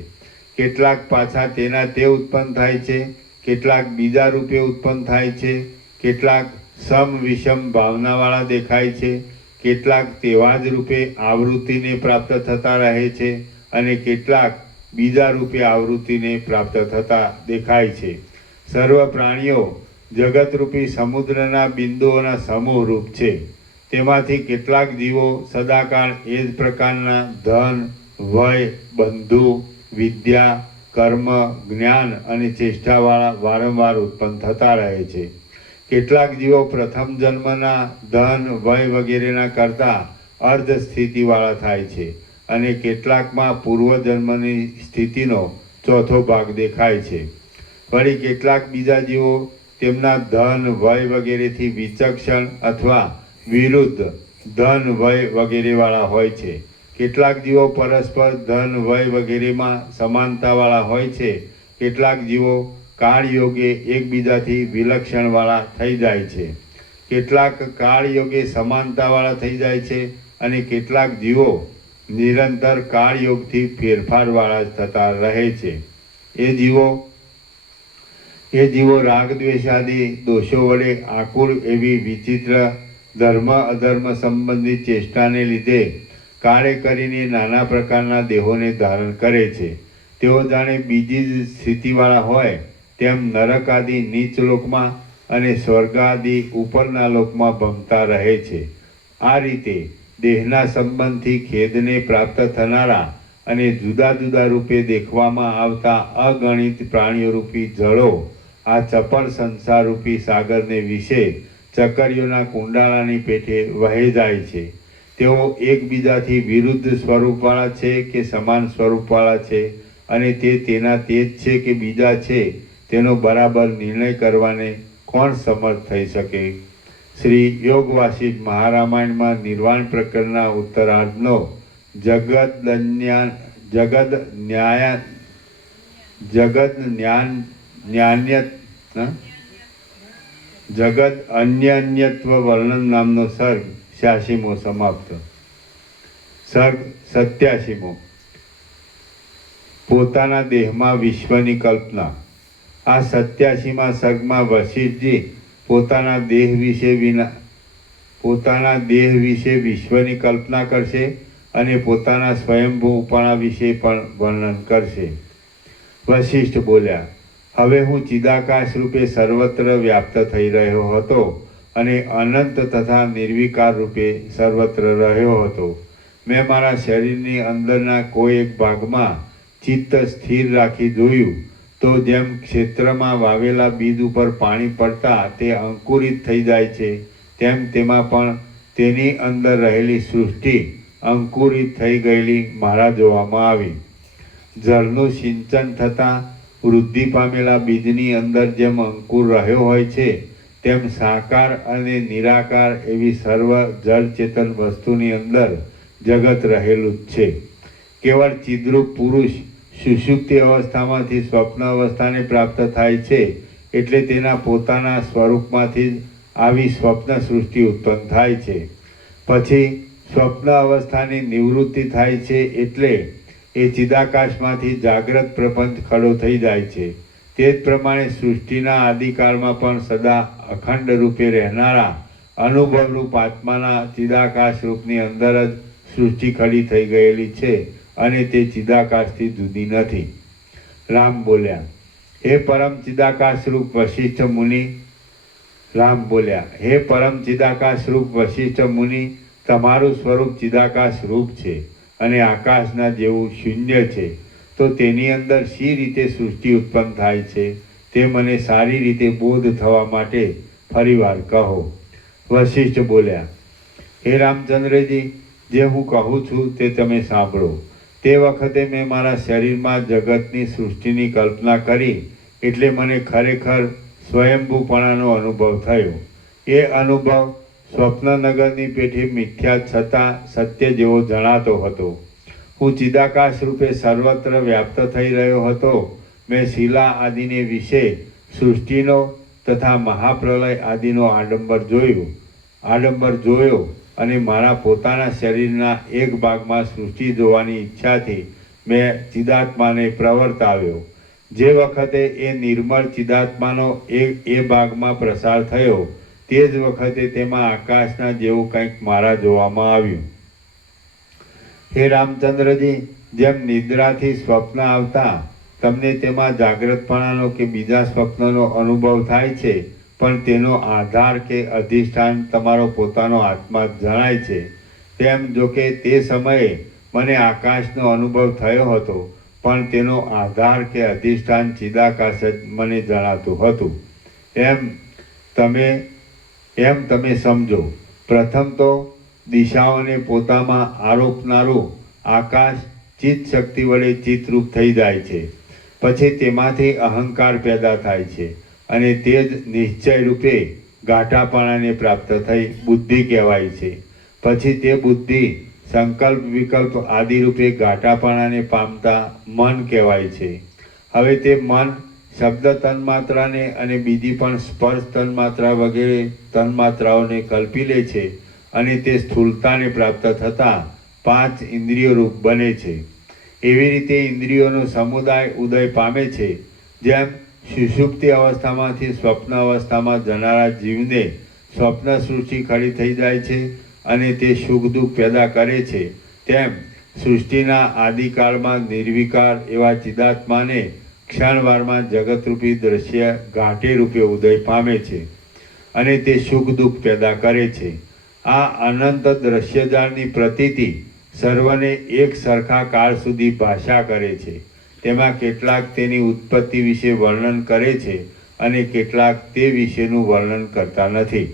કેટલાક પાછા તેના તે ઉત્પન્ન થાય છે, કેટલાક બીજા રૂપે ઉત્પન્ન થાય છે, કેટલાક સમ વિષમ ભાવનાવાળા દેખાય છે, કેટલાક તેવા જ રૂપે આવૃત્તિને પ્રાપ્ત થતા રહે છે, અને કેટલાક બીજા રૂપે આવૃત્તિને પ્રાપ્ત થતા દેખાય છે. સર્વ પ્રાણીઓ જગતરૂપી સમુદ્રના બિંદુઓના સમૂહ રૂપ છે. તેમાંથી કેટલાક જીવો સદાકાળ એ જ પ્રકારના ધન, વય, બંધુ, વિદ્યા, કર્મ, જ્ઞાન અને ચેષ્ટાવાળા વારંવાર ઉત્પન્ન થતા રહે છે. કેટલાક જીવો પ્રથમ જન્મના ધન, વય વગેરેના કરતાં અર્ધ સ્થિતિવાળા થાય છે અને કેટલાકમાં પૂર્વજન્મની સ્થિતિનો ચોથો ભાગ દેખાય છે. વળી કેટલાક બીજા જીવો તેમના ધન, વય વગેરેથી વિચક્ષણ અથવા વિરુદ્ધ ધન, વય વગેરેવાળા હોય છે. કેટલાક જીવો પરસ્પર ધન, વય વગેરેમાં સમાનતાવાળા હોય છે. કેટલાક જીવો કાળયોગે એકબીજાથી વિલક્ષણવાળા થઈ જાય છે. કેટલાક કાળયોગે સમાનતાવાળા થઈ જાય છે અને કેટલાક જીવો નિરંતર કાળયોગથી ફેરફારવાળા જ થતા રહે છે. એ જીવો રાગ, દ્વેષ આદિ દોષો વડે આકુળ એવી વિચિત્ર ધર્મ અધર્મ સંબંધિત ચેષ્ટાને લીધે કાળે કરીને નાના પ્રકારના દેહોને ધારણ કરે છે. તેઓ જાણે બીજી જ સ્થિતિવાળા હોય તેમ નરક આદિ નીચ લોકમાં અને સ્વર્ગ આદિ ઉપરના લોકમાં ભમતા રહે છે. આ રીતે દેહના સંબંધથી ખેદને પ્રાપ્ત થનારા અને જુદા જુદા રૂપે દેખવામાં આવતા અગણિત પ્રાણીઓરૂપી જળો આ ચપળ સંસારરૂપી સાગરને વિશે ચકરીઓના કુંડાળાની પેઠે વહે જાય છે. તેઓ એકબીજાથી વિરુદ્ધ સ્વરૂપવાળા છે કે સમાન સ્વરૂપવાળા છે અને તે તેના તે જ છે કે બીજા છે તેનો બરાબર નિર્ણય કરવાને કોણ સમર્થ થઈ શકે? શ્રી યોગ વાસિષ્ઠ મહારામાયણમાં નિર્વાણ પ્રકરણના ઉત્તરાર્ધનો જગદ અન્યત્વ વર્ણન નામનો સર્ગ 86મો સમાપ્ત. સર્ગ 87મો. પોતાના દેહમાં વિશ્વની કલ્પના. આ 87મા સર્ગમાં વશિષ્ઠજી પોતાના દેહ વિશે વિશ્વની કલ્પના કરશે અને પોતાના સ્વયંભૂપણા વિશે પણ વર્ણન કરશે. વશિષ્ઠ બોલ્યા, હવે હું ચિદાકાશ રૂપે સર્વત્ર વ્યાપ્ત થઈ રહ્યો હતો અને અનંત તથા નિર્વિકાર રૂપે સર્વત્ર રહ્યો હતો. મેં મારા શરીરની અંદરના કોઈ એક ભાગમાં ચિત્ત સ્થિર રાખી જોયું તો જેમ ક્ષેત્રમાં વાવેલા બીજ ઉપર પાણી પડતા તે અંકુરિત થઈ જાય છે તેમ તેમાં પણ તેની અંદર રહેલી સૃષ્ટિ અંકુરિત થઈ ગયેલી મારા જોવામાં આવી. જળનું સિંચન થતાં વૃદ્ધિ પામેલા બીજની અંદર જેમ અંકુર રહ્યો હોય છે તેમ સાકાર અને નિરાકાર એવી સર્વ જળચેતન વસ્તુની અંદર જગત રહેલું જ છે. કેવળ ચિદ્રૂપ પુરુષ સુષુપ્તિ અવસ્થામાંથી સ્વપ્ન અવસ્થાને પ્રાપ્ત થાય છે એટલે તેના પોતાના સ્વરૂપમાંથી જ આવી સ્વપ્ન સૃષ્ટિ ઉત્પન્ન થાય છે. પછી સ્વપ્ન અવસ્થાની નિવૃત્તિ થાય છે એટલે એ ચિદાકાશમાંથી જાગ્રત પ્રપંચ ખડો થઈ જાય છે. તે જ પ્રમાણે સૃષ્ટિના આદિકાળમાં પણ સદા અખંડ રૂપે રહેનારા અનુભવરૂપ આત્માના ચિદાકાશ રૂપની અંદર જ સૃષ્ટિ ખડી થઈ ગયેલી છે અને તે ચિદાકાશથી જુદી નથી. રામ બોલ્યા, હે પરમ ચિદાકાશ રૂપ વશિષ્ઠ મુનિ. રામ બોલ્યા, હે પરમ ચિદાકાશ રૂપ વશિષ્ઠ મુનિ, તમારું સ્વરૂપ ચિદાકાશ રૂપ છે અને આકાશના જેવું શૂન્ય છે, તો તેની અંદર શી રીતે સૃષ્ટિ ઉત્પન્ન થાય છે તે મને સારી રીતે બોધ થવા માટે ફરીવાર કહો. વશિષ્ઠ બોલ્યા, હે રામચંદ્રજી, જે હું કહું છું તે તમે સાંભળો. તે વખતે મેં મારા શરીરમાં જગતની સૃષ્ટિની કલ્પના કરી એટલે મને ખરેખર સ્વયંભૂપણાનો અનુભવ થયો. એ અનુભવ સ્વપ્નનગરની પેઠે મિથ્યા છતાં સત્ય જેવો જણાતો હતો. હું ચિદાકાશ રૂપે સર્વત્ર વ્યાપ્ત થઈ રહ્યો હતો. મેં શિલા આદિને વિશે સૃષ્ટિનો તથા મહાપ્રલય આદિનો આડંબર જોયો અને મારા પોતાના શરીરના એક ભાગમાં સૃષ્ટિ જોવાની ઈચ્છાથી મેં ચિદાત્માને પ્રવર્તાવ્યો. જે વખતે એ નિર્મળ ચિદાત્માનો એ ભાગમાં પ્રસાર થયો તે જ વખતે તેમાં આકાશના જેવું કંઈક મારા જોવામાં આવ્યું. હે રામચંદ્રજી, જેમ નિદ્રાથી સ્વપ્ન આવતા તમને તેમાં જાગ્રતપણાનો કે બીજા સ્વપ્નનો અનુભવ થાય છે પણ તેનો આધાર કે અધિષ્ઠાન તમારો પોતાનો આત્મા જ જણાય છે. તેમ જો કે તે સમયે મને આકાશનો અનુભવ થયો હતો, પણ તેનો આધાર કે અધિષ્ઠાન ચિદાકાશ જ મને જણાતું હતું. એમ તમે સમજો. પ્રથમ તો દિશાઓને પોતામાં આરોપનારું આકાશ ચિત્ત શક્તિ વડે ચિત્તરૂપ થઈ જાય છે. પછી તેમાંથી અહંકાર પેદા થાય છે અને તે જ નિશ્ચય રૂપે ગાંઠાપણાને પ્રાપ્ત થઈ બુદ્ધિ કહેવાય છે. પછી તે બુદ્ધિ સંકલ્પ વિકલ્પ આદિ રૂપે ગાંઠાપણાને પામતા મન કહેવાય છે. હવે તે મન શબ્દ તન્માત્રાને અને બીજી પણ સ્પર્શ તન્માત્રા વગેરે તન્માત્રાઓને કલ્પી લે છે અને તે સ્થૂળતાને પ્રાપ્ત થતાં 5 ઇન્દ્રિયો રૂપ બને છે. એવી રીતે ઇન્દ્રિયોનો સમુદાય ઉદય પામે છે. જેમ સુષુપ્તિ અવસ્થામાંથી સ્વપ્ન અવસ્થામાં જનારા જીવને સ્વપ્ન સૃષ્ટિ ખડી થઈ જાય છે અને તે સુખ દુઃખ પેદા કરે છે, તેમ સૃષ્ટિના આદિકાળમાં નિર્વિકાર એવા ચિદાત્માને ક્ષણવારમાં જગતરૂપી દ્રશ્ય ઘાટી રૂપે ઉદય પામે છે અને તે સુખ દુઃખ પેદા કરે છે. આ અનંત દ્રશ્યજાળની પ્રતીતિ સર્વને એક સરખા કાળ સુધી ભાષા કરે છે. તેમાં કેટલાક તેની ઉત્પત્તિ વિશે વર્ણન કરે છે અને કેટલાક તે વિશેનું વર્ણન કરતા નથી.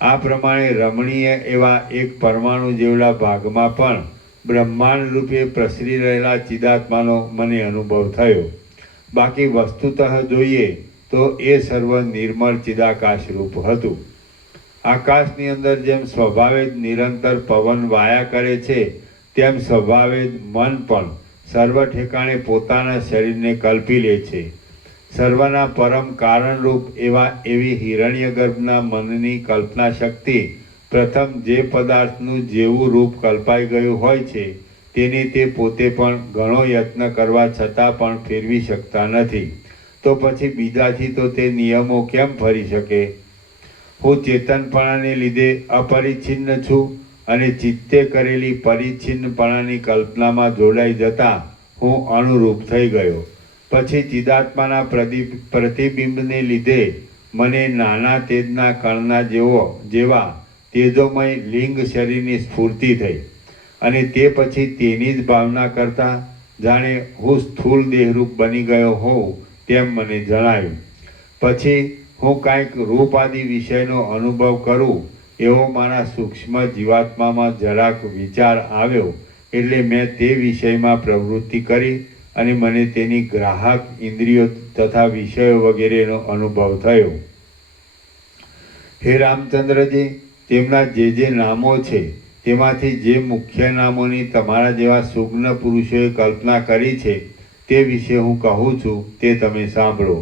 આ પ્રમાણે રમણીય એવા એક પરમાણુ જેવડા ભાગમાં પણ બ્રહ્માંડ રૂપે પ્રસરી રહેલા ચિદાત્માનો મને અનુભવ થયો. બાકી વસ્તુતઃ જોઈએ તો એ સર્વ નિર્મળ ચિદાકાશ રૂપ હતું. આકાશની અંદર જેમ સ્વભાવે જ નિરંતર પવન વાયા કરે છે, તેમ સ્વભાવે જ મન પણ સર્વ ઠેકાણે પોતાના શરીરને કલ્પી લે છે. સર્વના પરમ કારણરૂપ એવી હિરણ્યગર્ભના મનની કલ્પના શક્તિ પ્રથમ જે પદાર્થનું જેવું રૂપ કલ્પાઈ ગયું હોય છે તેને તે પોતે પણ ઘણો યત્ન કરવા છતાં પણ ફેરવી શકતા નથી. તો પછી બીજાથી તો તે નિયમો કેમ ફરી શકે? હું ચેતનપણાને લીધે અપરિચ્છિન્ન છું અને ચિત્તે કરેલી પરિચ્છિન્નપણાની કલ્પનામાં જોડાઈ જતાં હું અણુરૂપ થઈ ગયો. પછી ચિદાત્માના પ્રતિબિંબને લીધે મને નાના તેજના કણના જેવા તેજોમય લિંગ શરીરની સ્ફૂર્તિ થઈ અને તે પછી તેની જ ભાવના કરતાં જાણે હું સ્થૂળ દેહરૂપ બની ગયો હોઉં તેમ મને જણાયું. પછી હું કાંઈક રૂપ આદિ વિષયનો અનુભવ કરું એવો મારા સૂક્ષ્મ જીવાત્મામાં જરાક વિચાર આવ્યો, એટલે મેં તે વિષયમાં પ્રવૃત્તિ કરી અને મને તેની ગ્રાહક ઇન્દ્રિયો તથા વિષયો વગેરેનો અનુભવ થયો. હે રામચંદ્રજી, તેમના જે નામો છે તેમાંથી જે મુખ્ય નામોની તમારા જેવા સુજ્ઞ પુરુષોએ કલ્પના કરી છે તે વિશે હું કહું છું, તે તમે સાંભળો.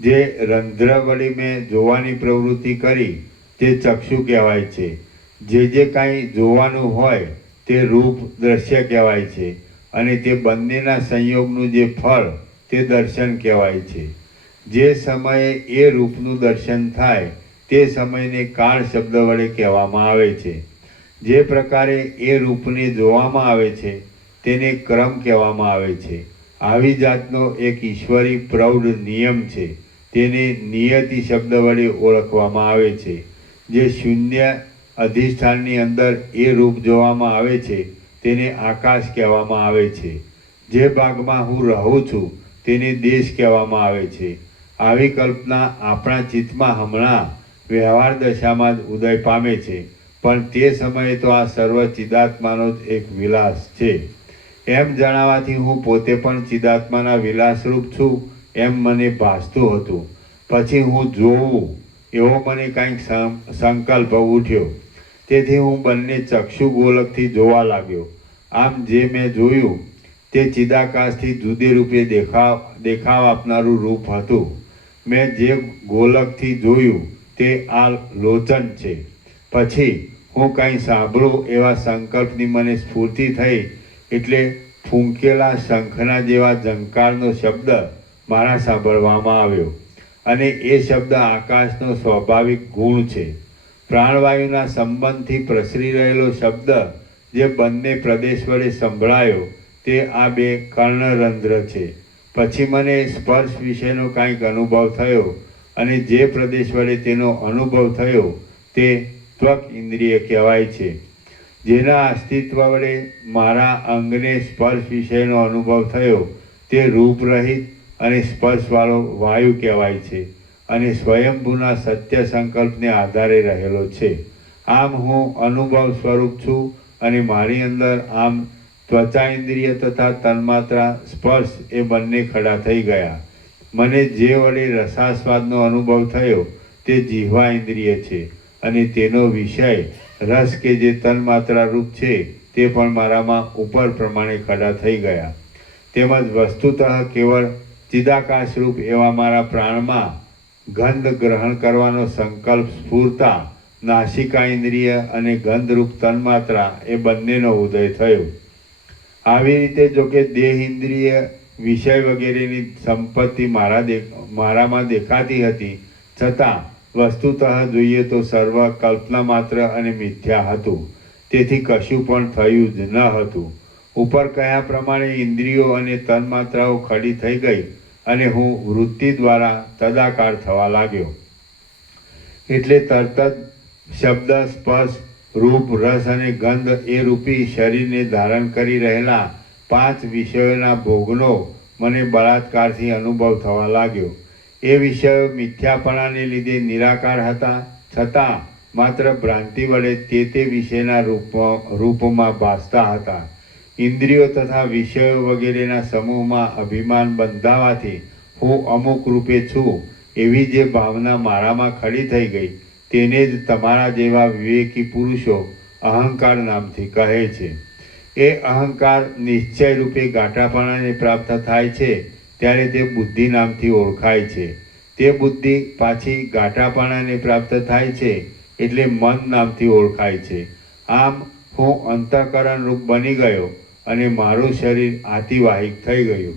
જે રંધ્ર વડે મેં જોવાની પ્રવૃત્તિ કરી તે ચક્ષુ કહેવાય છે. જે કાંઈ જોવાનું હોય તે રૂપ દ્રશ્ય કહેવાય છે અને તે બંનેના સંયોગનું જે ફળ તે દર્શન કહેવાય છે. જે સમયે એ રૂપનું દર્શન થાય તે સમયને કાળ શબ્દ વડે કહેવામાં આવે છે. જે પ્રકારે એ રૂપને જોવામાં આવે છે તેને ક્રમ કહેવામાં આવે છે. આવી જાતનો એક ઈશ્વરી પ્રૌઢ નિયમ છે, તેને નિયતિ શબ્દ વડે ઓળખવામાં આવે છે. જે શૂન્ય અધિષ્ઠાનની અંદર એ રૂપ જોવામાં આવે છે તેને આકાશ કહેવામાં આવે છે. જે ભાગમાં હું રહું છું તેને દેશ કહેવામાં આવે છે. આવી કલ્પના આપણા ચિત્તમાં હમણાં વ્યવહાર દશામાં જ ઉદય પામે છે, પણ તે સમયે તો આ સર્વ ચિદાત્માનો જ એક વિલાસ છે. એમ જણાવાથી હું પોતે પણ ચિદાત્માના વિલાસરૂપ છું એમ મને ભાસતું હતું. પછી હું જોઉં એવો મને કાંઈક સંકલ્પ ઉઠ્યો. તેથી હું બંને ચક્ષુ ગોલકથી જોવા લાગ્યો. આમ જે મેં જોયું તે ચિદાકાશથી જુદી રૂપે દેખાવ આપનારું રૂપ હતું. મેં જે ગોલકથી જોયું તે આ લોચન છે. પછી હું કાંઈ સાંભળું એવા સંકલ્પની મને સ્ફૂર્તિ થઈ, એટલે ફૂંકેલા શંખના જેવા ઝંકારનો શબ્દ મારા સાંભળવામાં આવ્યો અને એ શબ્દ આકાશનો સ્વાભાવિક ગુણ છે. પ્રાણવાયુના સંબંધથી પ્રસરી રહેલો શબ્દ જે બંને પ્રદેશ વડે સંભળાયો તે આ બે કર્ણરંધ્ર છે. પછી મને સ્પર્શ વિશેનો કાંઈક અનુભવ થયો અને જે પ્રદેશ વડે તેનો અનુભવ થયો તે ત્વક ઇન્દ્રિય કહેવાય છે. જેના અસ્તિત્વ વડે મારા અંગને સ્પર્શ વિષયનો અનુભવ થયો તે રૂપરહિત અને સ્પર્શવાળો વાયુ કહેવાય છે અને સ્વયંભૂના સત્ય સંકલ્પને આધારે રહેલો છે. આમ હું અનુભવ સ્વરૂપ છું અને મારી અંદર આમ ત્વચા ઇન્દ્રિય તથા તન્માત્રા સ્પર્શ એ બંને ખડા થઈ ગયા. મને જે વડે રસાસ્વાદનો અનુભવ થયો તે જીહવા ઇન્દ્રિય છે અને તેનો વિષય રસ કે જે તન્માત્રા રૂપ છે તે પણ મારામાં ઉપર પ્રમાણે ખડા થઈ ગયા. તેમજ વસ્તુતઃ કેવળ ચિદાકાશ રૂપ એવા મારા પ્રાણમાં ગંધ ગ્રહણ કરવાનો સંકલ્પ સ્ફૂરતા નાસિકા ઇન્દ્રિય અને ગંધરૂપ તન્માત્રા એ બંનેનો ઉદય થયો. આવી રીતે જોકે દેહ ઇન્દ્રિય વિષય વગેરેની સંપત્તિ મારામાં દેખાતી હતી, છતાં વસ્તુતઃ જોઈએ તો સર્વ કલ્પના માત્ર અને મિથ્યા હતું. તેથી કશું પણ થયું જ ન હતું. ઉપર કહ્યા પ્રમાણે ઇન્દ્રિયો અને તન્માત્રાઓ ખડી થઈ ગઈ અને હું વૃત્તિ દ્વારા તદાકાર થવા લાગ્યો. એટલે તરત જ શબ્દ, સ્પર્શ, રૂપ, રસ અને ગંધ એ રૂપી શરીરને ધારણ કરી રહેલા 5 વિષયોના ભોગનો મને બળાત્કારથી અનુભવ થવા લાગ્યો. એ વિષયો મિથ્યાપણાને લીધે નિરાકાર હતા, છતાં માત્ર ભ્રાંતિ વડે તે વિષયના રૂપમાં ભાસતા હતા. ઇન્દ્રિયો તથા વિષયો વગેરેના સમૂહમાં અભિમાન બંધાવાથી હું અમુક રૂપે છું એવી જે ભાવના મારામાં ખડી થઈ ગઈ તેને જ તમારા જેવા વિવેકી પુરુષો અહંકાર નામથી કહે છે. એ અહંકાર નિશ્ચય રૂપે ગાંઠાપણાને પ્રાપ્ત થાય છે ત્યારે તે બુદ્ધિ નામથી ઓળખાય છે. તે બુદ્ધિ પાછી ગાંઠાપણાને પ્રાપ્ત થાય છે એટલે મન નામથી ઓળખાય છે. આમ હું અંતઃકરણ રૂપ બની ગયો અને મારું શરીર આતિવાહિક થઈ ગયું.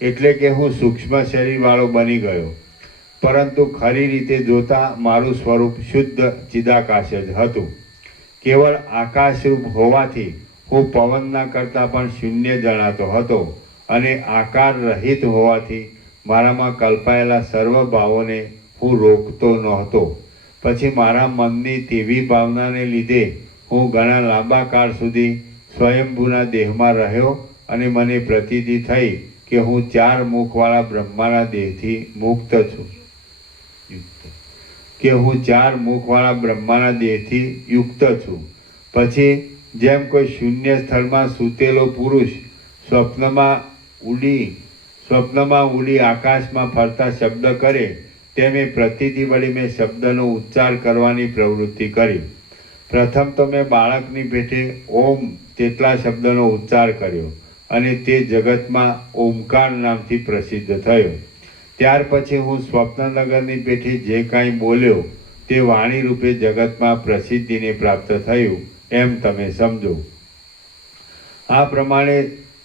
એટલે કે હું સૂક્ષ્મ શરીરવાળો બની ગયો. પરંતુ ખરી રીતે જોતા મારું સ્વરૂપ શુદ્ધ ચિદાકાશ જ હતું. કેવળ આકાશરૂપ હોવાથી હું પવનના કરતાં પણ શૂન્ય જણાતો હતો અને આકાર રહિત હોવાથી મારામાં કલ્પાયેલા સર્વ ભાવોને હું રોકતો નહોતો. પછી મારા મનની તેવી ભાવનાને લીધે હું ઘણા લાંબા કાળ સુધી સ્વયંભૂના દેહમાં રહ્યો અને મને પ્રતીતિ થઈ કે હું 4 મુખવાળા બ્રહ્માના દેહથી મુક્ત છું. યુક્ત છું. પછી જેમ કોઈ શૂન્ય સ્થળમાં સૂતેલો પુરુષ સ્વપ્નમાં ઉડી આકાશમાં ફરતા શબ્દ કરે તેમ એ પ્રતીતિ વડે મેં શબ્દનો ઉચ્ચાર કરવાની પ્રવૃત્તિ કરી. પ્રથમ તો મેં બાળકની પેટે ઓમ તેટલા શબ્દનો ઉચ્ચાર કર્યો અને તે જગતમાં ઓમકાર નામથી પ્રસિદ્ધ થયો. ત્યાર પછી હું સ્વપ્નનગરની પેઠે જે કાંઈ બોલ્યો તે વાણી રૂપે જગતમાં પ્રસિદ્ધિને પ્રાપ્ત થયું એમ તમે સમજો. આ પ્રમાણે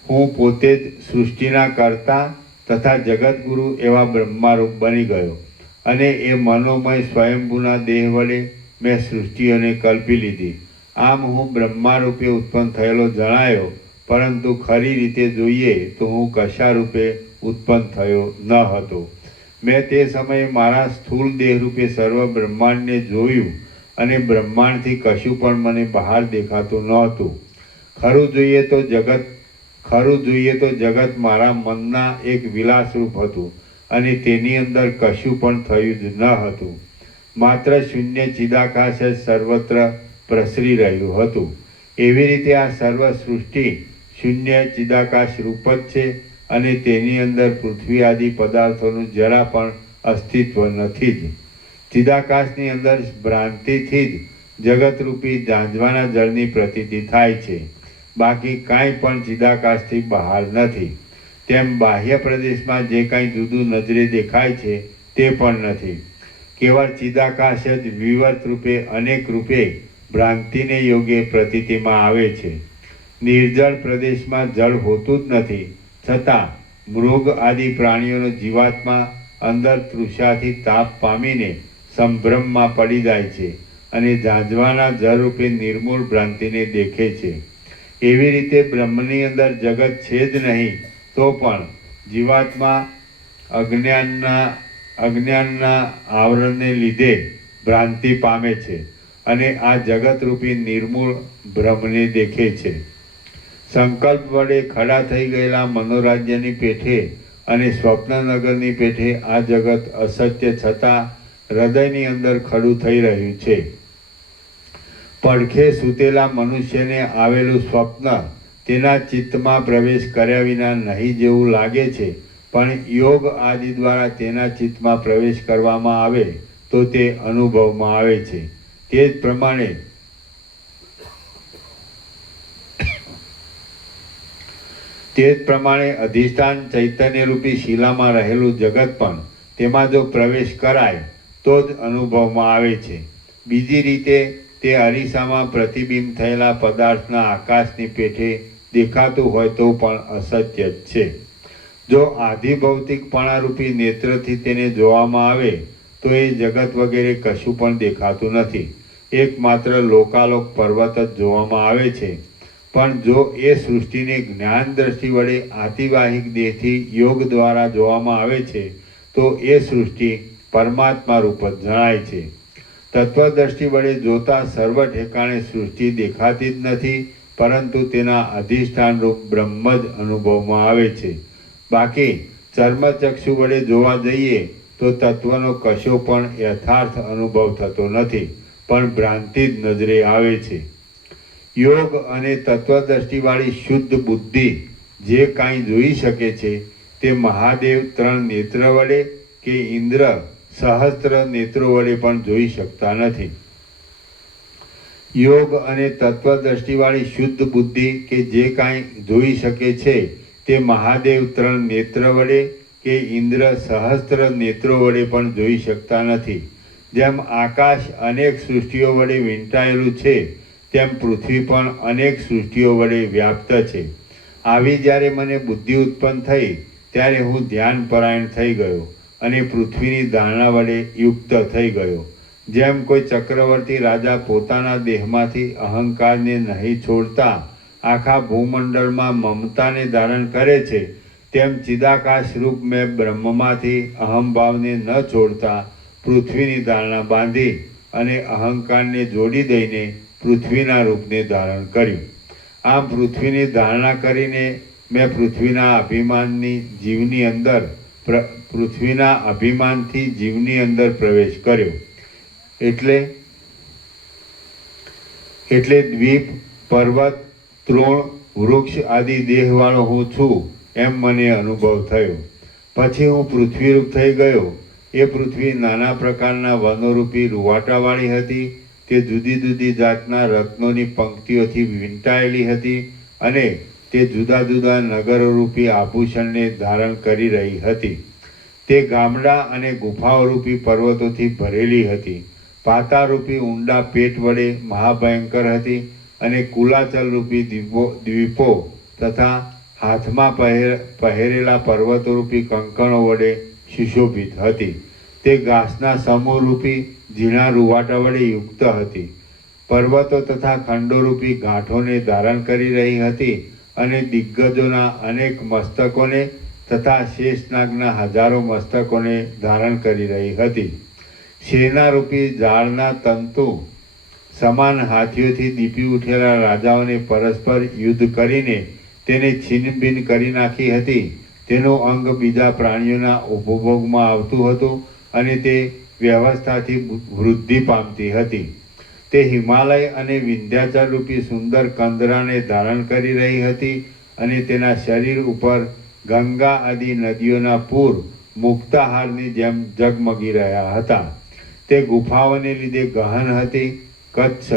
હું પોતે જ સૃષ્ટિના કર્તા તથા જગતગુરુ એવા બ્રહ્મારૂપ બની ગયો અને એ મનોમય સ્વયંભૂના દેહ વડે મેં સૃષ્ટિઓને કલ્પી લીધી. આમ હું બ્રહ્મારૂપે ઉત્પન્ન થયેલો જણાયો, પરંતુ ખરી રીતે જોઈએ તો હું કશા રૂપે ઉત્પન્ન થયો ન હતો. મેં તે સમયે મારા સ્થૂળ દેહ રૂપે સર્વ બ્રહ્માંડને જોયું અને બ્રહ્માંડથી કશું પણ મને બહાર દેખાતું નહોતું. ખરું જોઈએ તો જગત મારા મનના એક વિલાસરૂપ હતું અને તેની અંદર કશું પણ થયું જ ન હતું. માત્ર શૂન્ય ચિદાકાશ જ સર્વત્ર પ્રસરી રહ્યું હતું. એવી રીતે આ સર્વ સૃષ્ટિ શૂન્ય ચિદાકાશ રૂપ જ છે અને તેની અંદર પૃથ્વી આદિ પદાર્થોનું જરા પણ અસ્તિત્વ નથી જ. ચિદાકાશની અંદર ભ્રાંતિથી જ જગતરૂપી ઝાંઝવાના જળની પ્રતીતિ થાય છે. બાકી કાંઈ પણ ચિદાકાશથી બહાર નથી. તેમ બાહ્ય પ્રદેશમાં જે કાંઈ જુદું નજરે દેખાય છે તે પણ નથી. કેવળ ચિદાકાશ જ વિવર્ત રૂપે અનેક રૂપે ભ્રાંતિને યોગ્ય પ્રતીતિમાં આવે છે. નિર્જળ પ્રદેશમાં જળ હોતું જ નથી, છતાં મૃગ આદિ પ્રાણીઓનો જીવાત્મા અંદર તૃષાથી તાપ પામીને સંભ્રમમાં પડી જાય છે અને ઝાંઝવાના જળરૂપે નિર્મૂળ ભ્રાંતિને દેખે છે. એવી રીતે બ્રહ્મની અંદર જગત છે જ નહીં તો પણ જીવાત્મા અજ્ઞાનના આવરણને લીધે ભ્રાંતિ પામે છે અને આ જગતરૂપી નિર્મૂળ ભ્રમને દેખે છે. સંકલ્પ વડે ખડા થઈ ગયેલા મનોરાજ્યની પેઠે અને સ્વપ્નનગરની પેઠે આ જગત અસત્ય છતાં હૃદયની અંદર ખડું થઈ રહ્યું છે. પડખે સૂતેલા મનુષ્યને આવેલું સ્વપ્ન તેના ચિત્તમાં પ્રવેશ કર્યા વિના નહીં જેવું લાગે છે, પણ યોગ આદિ દ્વારા તેના ચિત્તમાં પ્રવેશ કરવામાં આવે તો તે અનુભવમાં આવે છે. તે જ પ્રમાણે અધિષ્ઠાન ચૈતન્યરૂપી શિલામાં રહેલું જગત પણ તેમાં જો પ્રવેશ કરાય તો જ અનુભવમાં આવે છે. બીજી રીતે તે અરીસામાં પ્રતિબિંબ થયેલા પદાર્થના આકાશની પેઠે દેખાતું હોય તો પણ અસત્ય જ છે. જો આધિભૌતિકપણારૂપી નેત્રથી તેને જોવામાં આવે તો એ જગત વગેરે કશું પણ દેખાતું નથી. એકમાત્ર લોકાલોક પર્વત જ જોવામાં આવે છે. પણ જો એ સૃષ્ટિને જ્ઞાન દ્રષ્ટિ વડે આતિવાહિક દેહથી યોગ દ્વારા જોવામાં આવે છે તો એ સૃષ્ટિ પરમાત્મા રૂપ જ જણાય છે. તત્વદ્રષ્ટિ વડે જોતા સર્વ ઠેકાણે સૃષ્ટિ દેખાતી જ નથી, પરંતુ તેના અધિષ્ઠાન રૂપ બ્રહ્મ જ અનુભવમાં આવે છે. બાકી ચર્મચક્ષુ વડે જોવા જઈએ તો તત્વનો કશો પણ યથાર્થ અનુભવ થતો નથી, પણ ભ્રાંતિ જ નજરે આવે છે. યોગ અને તત્વદ્રષ્ટિવાળી શુદ્ધ બુદ્ધિ જે કાંઈ જોઈ શકે છે તે મહાદેવ 3 નેત્ર વડે કે ઇન્દ્ર સહસ્ત્ર નેત્રો વડે પણ જોઈ શકતા નથી. યોગ અને તત્વદ્રષ્ટિવાળી શુદ્ધ બુદ્ધિ કે જે કાંઈ જોઈ શકે છે તે મહાદેવ 3 નેત્ર વડે કે ઇન્દ્ર સહસ્ત્ર નેત્રો વડે પણ જોઈ શકતા નથી. જેમ આકાશ અનેક સૃષ્ટિઓ વડે વીંટાયેલું છે તેમ પૃથ્વી પણ અનેક સૃષ્ટિઓ વડે વ્યાપ્ત છે. આવી જ્યારે મને બુદ્ધિ ઉત્પન્ન થઈ ત્યારે હું ધ્યાનપરાયણ થઈ ગયો અને પૃથ્વીની ધારણા વડે યુક્ત થઈ ગયો. જેમ કોઈ ચક્રવર્તી રાજા પોતાના દેહમાંથી અહંકારને નહીં છોડતા આખા ભૂમંડળમાં મમતાને ધારણ કરે છે, તેમ ચિદાકાશ રૂપ મેં બ્રહ્મમાંથી અહંભાવને ન છોડતા પૃથ્વીની ધારણા બાંધી અને અહંકારને જોડી દઈને પૃથ્વીના રૂપને ધારણ કર્યું. આમ પૃથ્વીની ધારણા કરીને મેં પૃથ્વીના અભિમાનથી જીવની અંદર પ્રવેશ કર્યો. એટલે દ્વીપ, પર્વત, તૃણ, વૃક્ષ આદિ દેહવાળો હું છું એમ મને અનુભવ થયો. પછી હું પૃથ્વીરૂપ થઈ ગયો. એ પૃથ્વી નાના પ્રકારના વનોરૂપી રૂવાટાવાળી હતી. તે જુદી જુદી જાતના રત્નોની પંક્તિઓથી વીંટાયેલી હતી અને તે જુદા જુદા નગરોરૂપી આભૂષણને ધારણ કરી રહી હતી. તે ગામડા અને ગુફાઓરૂપી પર્વતોથી ભરેલી હતી. પાતાળરૂપી ઊંડા પેટ વડે મહાભયંકર હતી અને કુલાચલરૂપી દ્વીપો તથા હાથમાં પહેરેલા પર્વતોરૂપી કંકણો વડે સુશોભિત હતી. તે ઘાસના સમૂહરૂપી ઝીણા રૂવાટા વડે યુક્ત હતી. પર્વતો તથા ખંડોરૂપી ગાંઠોને ધારણ કરી રહી હતી અને દિગ્ગજોના અનેક મસ્તકોને તથા શેષનાગના હજારો મસ્તકોને ધારણ કરી રહી હતી. સેનારૂપી ઝાડના તંતુ સમાન હાથીઓથી દીપી ઉઠેલા રાજાઓને પરસ્પર યુદ્ધ કરીને તેને છીનભીન કરી નાખી હતી. તેનું અંગ બીજા પ્રાણીઓના ઉપભોગમાં આવતું હતું અને તે વ્યવસ્થાથી વૃદ્ધિ પામતી હતી. તે હિમાલય અને વિંધ્યાચલ રૂપી સુંદર કંદરાને ધારણ કરી રહી હતી અને તેના શરીર ઉપર ગંગા આદિ નદીઓના પૂર મુક્તાહારની જેમ ઝગમગી રહ્યા હતા. તે ગુફાઓને લીધે ગહન હતી. કચ્છ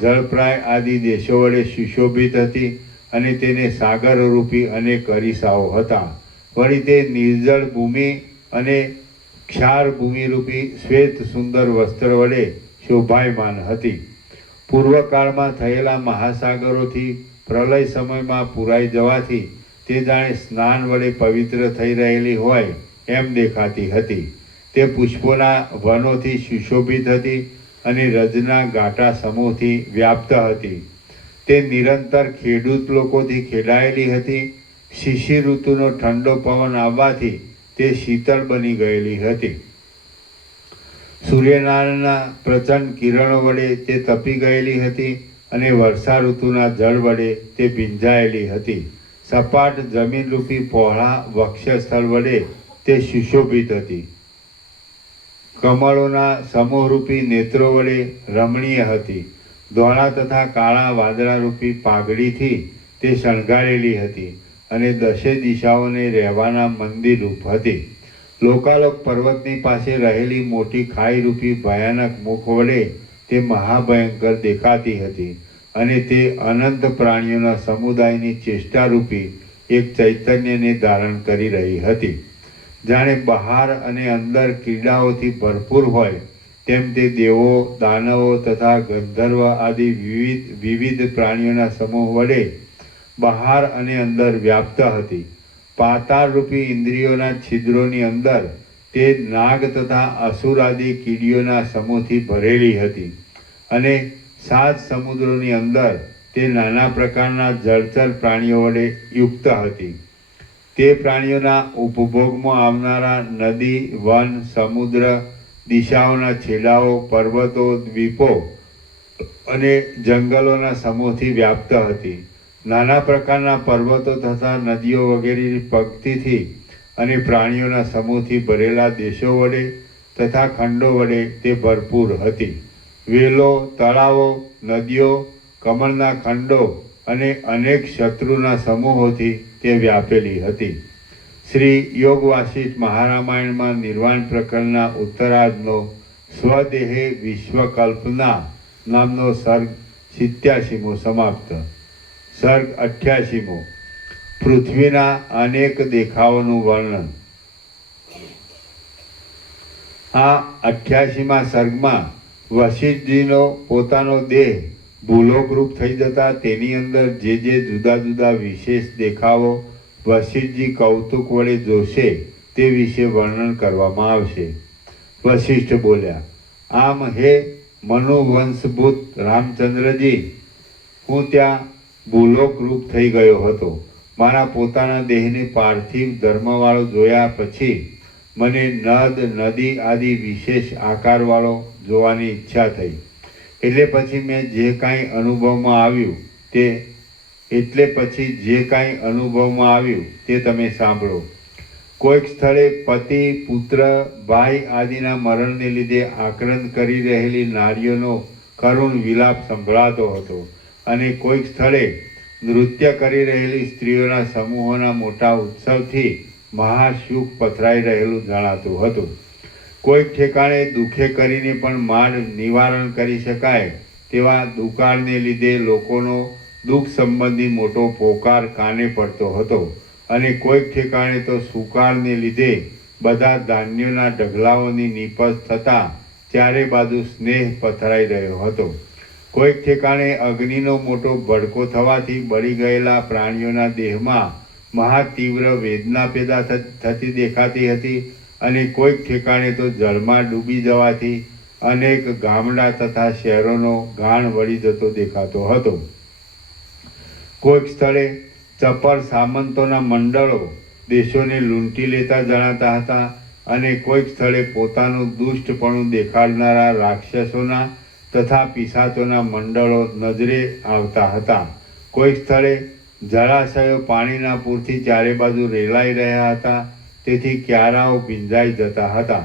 જળપ્રાય આદિ દેશો વડે સુશોભિત હતી અને તેને સાગરરૂપી અનેક અરીસાઓ હતા. વળી તે નિર્જળ ભૂમિ અને ક્ષાર ભૂમિરૂપી શ્વેત સુંદર વસ્ત્ર વડે શોભાયમાન હતી. પૂર્વકાળમાં થયેલા મહાસાગરોથી પ્રલય સમયમાં પુરાઈ જવાથી તે જાણે સ્નાન વડે પવિત્ર થઈ રહેલી હોય એમ દેખાતી હતી. તે પુષ્પોના વનોથી સુશોભિત હતી અને રજના ગાંઠા સમૂહથી વ્યાપ્ત હતી. તે નિરંતર ખેડૂત લોકોથી ખેડાયેલી હતી. શિશિર ઋતુનો ઠંડો પવન આવવાથી તે શીતળ બની ગયેલી હતી. સૂર્યનારાયણના પ્રચંડ કિરણો વડે તે તપી ગયેલી હતી અને વર્ષા ઋતુના જળ વડે તે ભીંજાયેલી હતી. સપાટ જમીનરૂપી પહોળા વક્ષસ્થળ વડે તે સુશોભિત હતી. કમળોના સમૂહરૂપી નેત્રો વડે રમણીય હતી. ધોળા તથા કાળા વાદળારૂપી પાઘડીથી તે શણગારેલી હતી અને દશે દિશાઓને રહેવાના મંદિરરૂપ હતી. લોકાલોક પર્વતની પાસે રહેલી મોટી ખાઈરૂપી ભયાનક મુખ વડે તે મહાભયંકર દેખાતી હતી અને તે અનંત પ્રાણીઓના સમુદાયની ચેષ્ટારૂપી એક ચૈતન્યને ધારણ કરી રહી હતી. જાણે બહાર અને અંદર ક્રીડાઓથી ભરપૂર હોય તેમ તે દેવો, દાનવો તથા ગંધર્વ આદિ વિવિધ પ્રાણીઓના સમૂહ વડે બહાર અને અંદર વ્યાપ્ત હતી. પાતાળરૂપી ઇન્દ્રિયોના છિદ્રોની અંદર તે નાગ તથા અસુર આદિ કીડીઓના સમૂહથી ભરેલી હતી અને 7 સમુદ્રોની અંદર તે નાના પ્રકારના જળચર પ્રાણીઓ વડે યુક્ત હતી. તે પ્રાણીઓના ઉપભોગમાં આવનારા નદી, વન, સમુદ્ર, દિશાઓના છેડાઓ, પર્વતો, દ્વીપો અને જંગલોના સમૂહથી વ્યાપ્ત હતી. નાના પ્રકારના પર્વતો તથા નદીઓ વગેરેની પંક્તિથી અને પ્રાણીઓના સમૂહથી ભરેલા દેશો વડે તથા ખંડો વડે તે ભરપૂર હતી. વેલો, તળાવો, નદીઓ, કમળના ખંડો અને અનેક શત્રુના સમૂહોથી તે વ્યાપેલી હતી. શ્રી યોગ વાસિષ્ઠ મહારામાયણમાં નિર્વાણ પ્રકરણના ઉત્તરાર્ધનો સ્વદેહે વિશ્વકલ્પના નામનો સર્ગ 87મો સમાપ્ત. સર્ગ 88મો પૃથ્વીના અનેક દેખાવોનું વર્ણન. આ 88મા સર્ગમાં વશિષ્ઠજીનો પોતાનો દેહ ભૂલોકરૂપ થઈ જતા તેની અંદર જે જુદા જુદા વિશેષ દેખાવો વશિષ્ઠજી કૌતુક વડે જોશે તે વિશે વર્ણન કરવામાં આવશે. વશિષ્ઠ બોલ્યા, આમ હે મનુવંશભૂત રામચંદ્રજી, હું ત્યાં ભૂલોકરૂપ થઈ ગયો હતો. મારા પોતાના દેહને પાર્થિવ ધર્મવાળો જોયા પછી મને નદ, નદી આદિ વિશેષ આકારવાળો જોવાની ઈચ્છા થઈ. એટલે પછી જે કાંઈ અનુભવમાં આવ્યું તે તમે સાંભળો. કોઈક સ્થળે પતિ, પુત્ર, ભાઈ આદિના મરણને લીધે આક્રંદ કરી રહેલી નારીઓનો કરુણ વિલાપ સંભળાતો હતો અને કોઈક સ્થળે નૃત્ય કરી રહેલી સ્ત્રીઓના સમૂહોના મોટા ઉત્સવથી મહાસુખ પથરાઈ રહેલું જણાતું હતું. કોઈક ઠેકાણે દુઃખે કરીને પણ માંડ નિવારણ કરી શકાય તેવા દુકાળને લીધે લોકોનો દુઃખ સંબંધી મોટો પોકાર કાને પડતો હતો અને કોઈક ઠેકાણે તો સુકાળને લીધે બધા ધાન્યોના ઢગલાઓની નીપજ થતાં ચારે બાજુ સ્નેહ પથરાઈ રહ્યો હતો. કોઈક ઠેકાણે અગ્નિનો મોટો ભડકો થવાથી બળી ગયેલા પ્રાણીઓના દેહમાં મહાતીવ્ર વેદના પેદા થતી દેખાતી હતી અને કોઈક ઠેકાણે તો જળમાં ડૂબી જવાથી અનેક ગામડા તથા શહેરોનો ગાણ વળી જતો દેખાતો હતો. કોઈક સ્થળે ચપળ સામંતોના મંડળો દેશોને લૂંટી લેતા જણાતા હતા અને કોઈક સ્થળે પોતાનું દુષ્ટપણું દેખાડનારા રાક્ષસોના તથા પિશાચોના મંડળો નજરે આવતા હતા. કોઈક સ્થળે જળાશયો પાણીના પૂરથી ચારે બાજુ રેલાઈ રહ્યા હતા, તેથી ક્યારાઓ ભીંજાઈ જતા હતા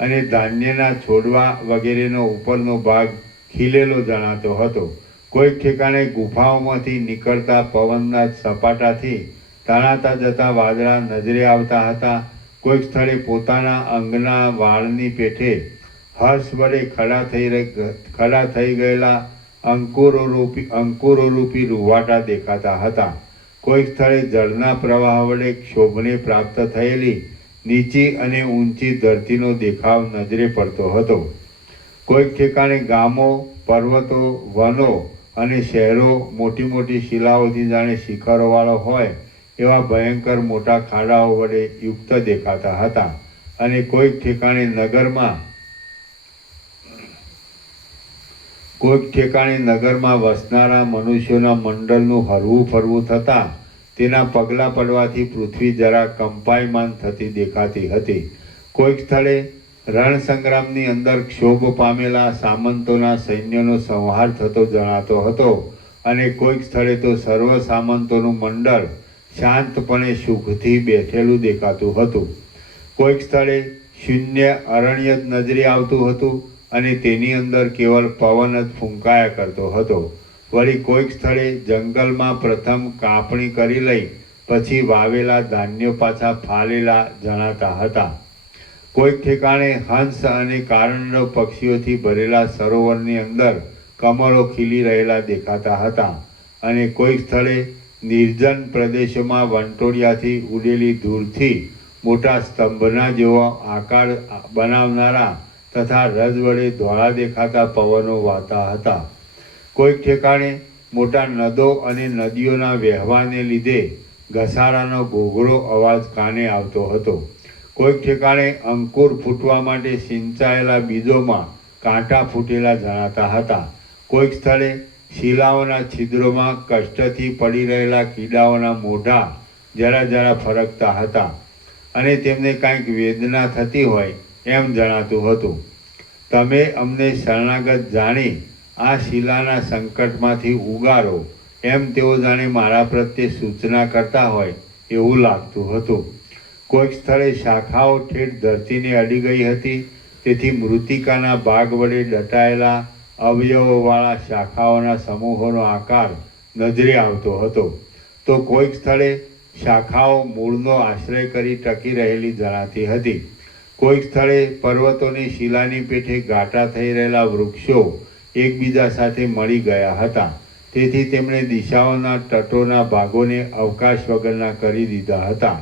અને ધાન્યના છોડવા વગેરેનો ઉપરનો ભાગ ખીલેલો જણાતો હતો. કોઈક ઠેકાણે ગુફાઓમાંથી નીકળતા પવનના સપાટાથી તણાતા જતા વાદળા નજરે આવતા હતા. કોઈક સ્થળે પોતાના અંગના વાળની પેઠે હર્ષ વડે ખડા થઈ ગયેલા અંકુરોરૂપી રૂવાટા દેખાતા હતા. કોઈક સ્થળે જળના પ્રવાહ વડે ક્ષોભને પ્રાપ્ત થયેલી નીચી અને ઊંચી ધરતીનો દેખાવ નજરે પડતો હતો. કોઈક ઠેકાણે ગામો, પર્વતો, વનો અને શહેરો મોટી મોટી શિલાઓથી જાણે શિખરોવાળો હોય એવા ભયંકર મોટા ખાડાઓ વડે યુક્ત દેખાતા હતા અને કોઈક ઠેકાણે નગરમાં વસનારા મનુષ્યોના મંડળનું હરવું ફરવું થતાં તેના પગલાં પડવાથી પૃથ્વી જરા કંપાયમાન થતી દેખાતી હતી. કોઈક સ્થળે રણસંગ્રામની અંદર ક્ષોભ પામેલા સામંતોના સૈન્યનો સંહાર થતો જણાતો હતો અને કોઈક સ્થળે તો સર્વ સામંતોનું મંડળ શાંતપણે સુખથી બેઠેલું દેખાતું હતું. કોઈક સ્થળે શૂન્ય અરણ્ય જ નજરે આવતું હતું અને તેની અંદર કેવળ પવન જ ફૂંકાયા કરતો હતો. વળી કોઈક સ્થળે જંગલમાં પ્રથમ કાપણી કરી લઈ પછી વાવેલા ધાન્ય પાછા ફાલેલા જણાતા હતા. કોઈક ઠેકાણે હંસ અને કારણવ પક્ષીઓથી ભરેલા સરોવરની અંદર કમળો ખીલી રહેલા દેખાતા હતા અને કોઈક સ્થળે નિર્જન પ્રદેશોમાં વંટોળિયાથી ઉડેલી ધૂળથી મોટા સ્તંભના જેવો આકાર બનાવનારા તથા રજ વડે ધોળા દેખાતા પવનો વાતા હતા. કોઈક ઠેકાણે મોટા નદો અને નદીઓના વહેવાને લીધે ઘસારાનો ઘોઘરો અવાજ કાને આવતો હતો. કોઈક ઠેકાણે અંકુર ફૂટવા માટે સિંચાયેલા બીજોમાં કાંટા ફૂટેલા જણાતા હતા. કોઈક સ્થળે શિલાઓના છિદ્રોમાં કષ્ટથી પડી રહેલા કીડાઓના મોઢા જરા જરા ફરકતા હતા અને તેમને કાંઈક વેદના થતી હોય એમ જણાતું હતું. તમે અમને શરણાગત જાણી આ શિલાના સંકટમાંથી ઉગારો એમ તેઓ જાણે મારા પ્રત્યે સૂચના કરતા હોય એવું લાગતું હતું. કોઈક સ્થળે શાખાઓ ઠેઠ ધરતીને અડી ગઈ હતી, તેથી મૃત્તિકાના ભાગ વડે દટાયેલા અવયવોવાળા શાખાઓના સમૂહોનો આકાર નજરે આવતો હતો. તો કોઈક સ્થળે શાખાઓ મૂળનો આશ્રય કરી ટકી રહેલી જણાતી હતી. કોઈક સ્થળે પર્વતોની શિલાની પેઠે ગાંઠા થઈ રહેલા વૃક્ષો એકબીજા સાથે મળી ગયા હતા, તેથી તેમણે દિશાઓના તટોના ભાગોને અવકાશ વગરના કરી દીધા હતા.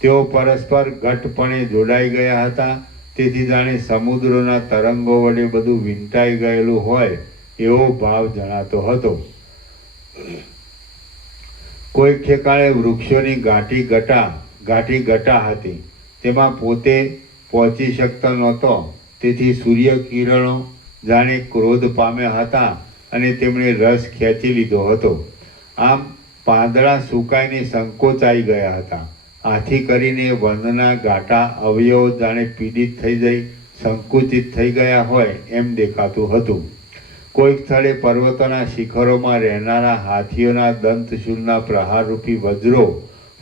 તેઓ પરસ્પર ઘટપણે જોડાઈ ગયા હતા, તેથી જાણે સમુદ્રોના તરંગો વડે બધું વીંટાઈ ગયેલું હોય એવો ભાવ જણાતો હતો. કોઈક ઠેકાણે વૃક્ષોની ગાંઠી ઘટા હતી, તેમાં પોતે પહોંચી શકતો નહોતો, તેથી સૂર્ય કિરણો જાણે ક્રોધ પામ્યા હતા અને તેમણે રસ ખેંચી લીધો હતો. આમ પાંદડા સુકાઈને સંકોચાઈ ગયા હતા. આથી કરીને વનના ગાંઠા અવયવો જાણે પીડિત થઈ જઈ સંકુચિત થઈ ગયા હોય એમ દેખાતું હતું. કોઈક સ્થળે પર્વતોના શિખરોમાં રહેનારા હાથીઓના દંતશૂળના પ્રહારરૂપી વજ્રો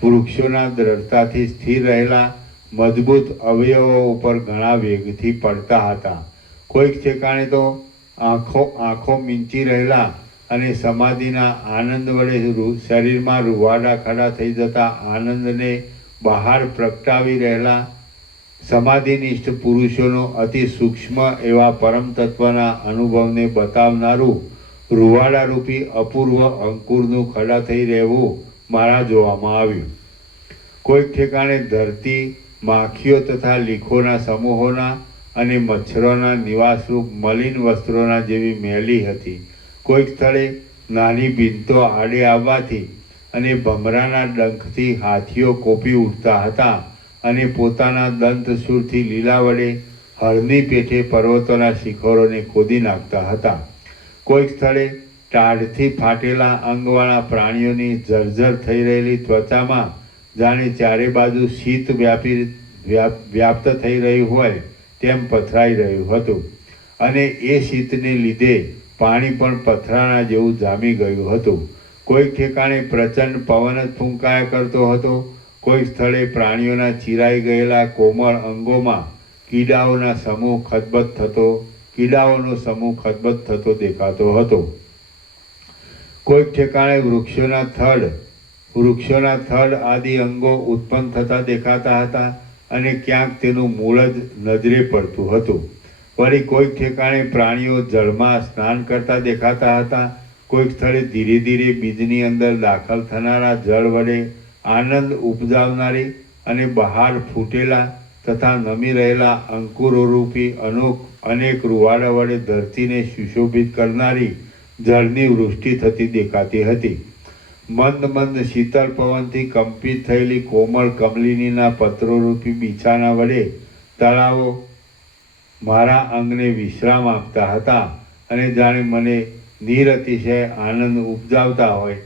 વૃક્ષોના દ્રઢતાથી સ્થિર રહેલા મજબૂત અવયવો ઉપર ઘણા વેગથી પડતા હતા. કોઈક ઠેકાણે તો આંખો મીંચી રહેલા અને સમાધિના આનંદ વડે શરીરમાં રૂવાડા ખડા થઈ જતા આનંદને બહાર પ્રગટાવી રહેલા સમાધિનિષ્ઠ પુરુષોનો અતિ સૂક્ષ્મ એવા પરમ તત્વના અનુભવને બતાવનારું રૂવાડારૂપી અપૂર્વ અંકુરનું ખડા થઈ રહેવું મારા જોવામાં આવ્યું. કોઈક ઠેકાણે ધરતી માખીઓ તથા લીખોના સમૂહોના અને મચ્છરોના નિવાસરૂપ મલિન વસ્ત્રોના જેવી મેલી હતી. કોઈક સ્થળે નાની ભીંતો આડે આવવાથી અને ભમરાના ડંખથી હાથીઓ કોપી ઉઠતા હતા અને પોતાના દંતશૂળથી લીલા વડે હળની પેઠે પર્વતોના શિખરોને ખોદી નાખતા હતા. કોઈક સ્થળે ટાઢથી ફાટેલા અંગવાળા પ્રાણીઓની જર્જર થઈ રહેલી ત્વચામાં જાણે ચારે બાજુ શીત વ્યાપ્ત થઈ રહ્યું હોય તેમ પથરાઈ રહ્યું હતું અને એ શીતને લીધે પાણી પણ પથરાના જેવું જામી ગયું હતું. કોઈક ઠેકાણે પ્રચંડ પવન જ ફૂંકાયા કરતો હતો. કોઈક સ્થળે પ્રાણીઓના ચીરાઈ ગયેલા કોમળ અંગોમાં કીડાઓનો સમૂહ ખદબદ થતો દેખાતો હતો. કોઈક ઠેકાણે વૃક્ષોના થડ આદિ અંગો ઉત્પન્ન થતા દેખાતા હતા અને ક્યાંક તેનું મૂળ જ નજરે પડતું હતું. વળી કોઈક ઠેકાણે પ્રાણીઓ જળમાં સ્નાન કરતા દેખાતા હતા. કોઈક સ્થળે ધીરે ધીરે બીજની અંદર દાખલ થનારા જળ વડે આનંદ ઉપજાવનારી અને બહાર ફૂટેલા તથા નમી રહેલા અંકુરોરૂપી અનેક રૂવાડા વડે ધરતીને સુશોભિત કરનારી જળની વૃષ્ટિ થતી દેખાતી હતી. મંદ શીતળ પવનથી કંપિત થયેલી કોમળ કમલિનીના પત્રોરૂપી બિછાના વડે તળાવો મારા અંગને વિશ્રામ આપતા હતા અને જાણે મને નિરતિશય આનંદ ઉપજાવતા હોય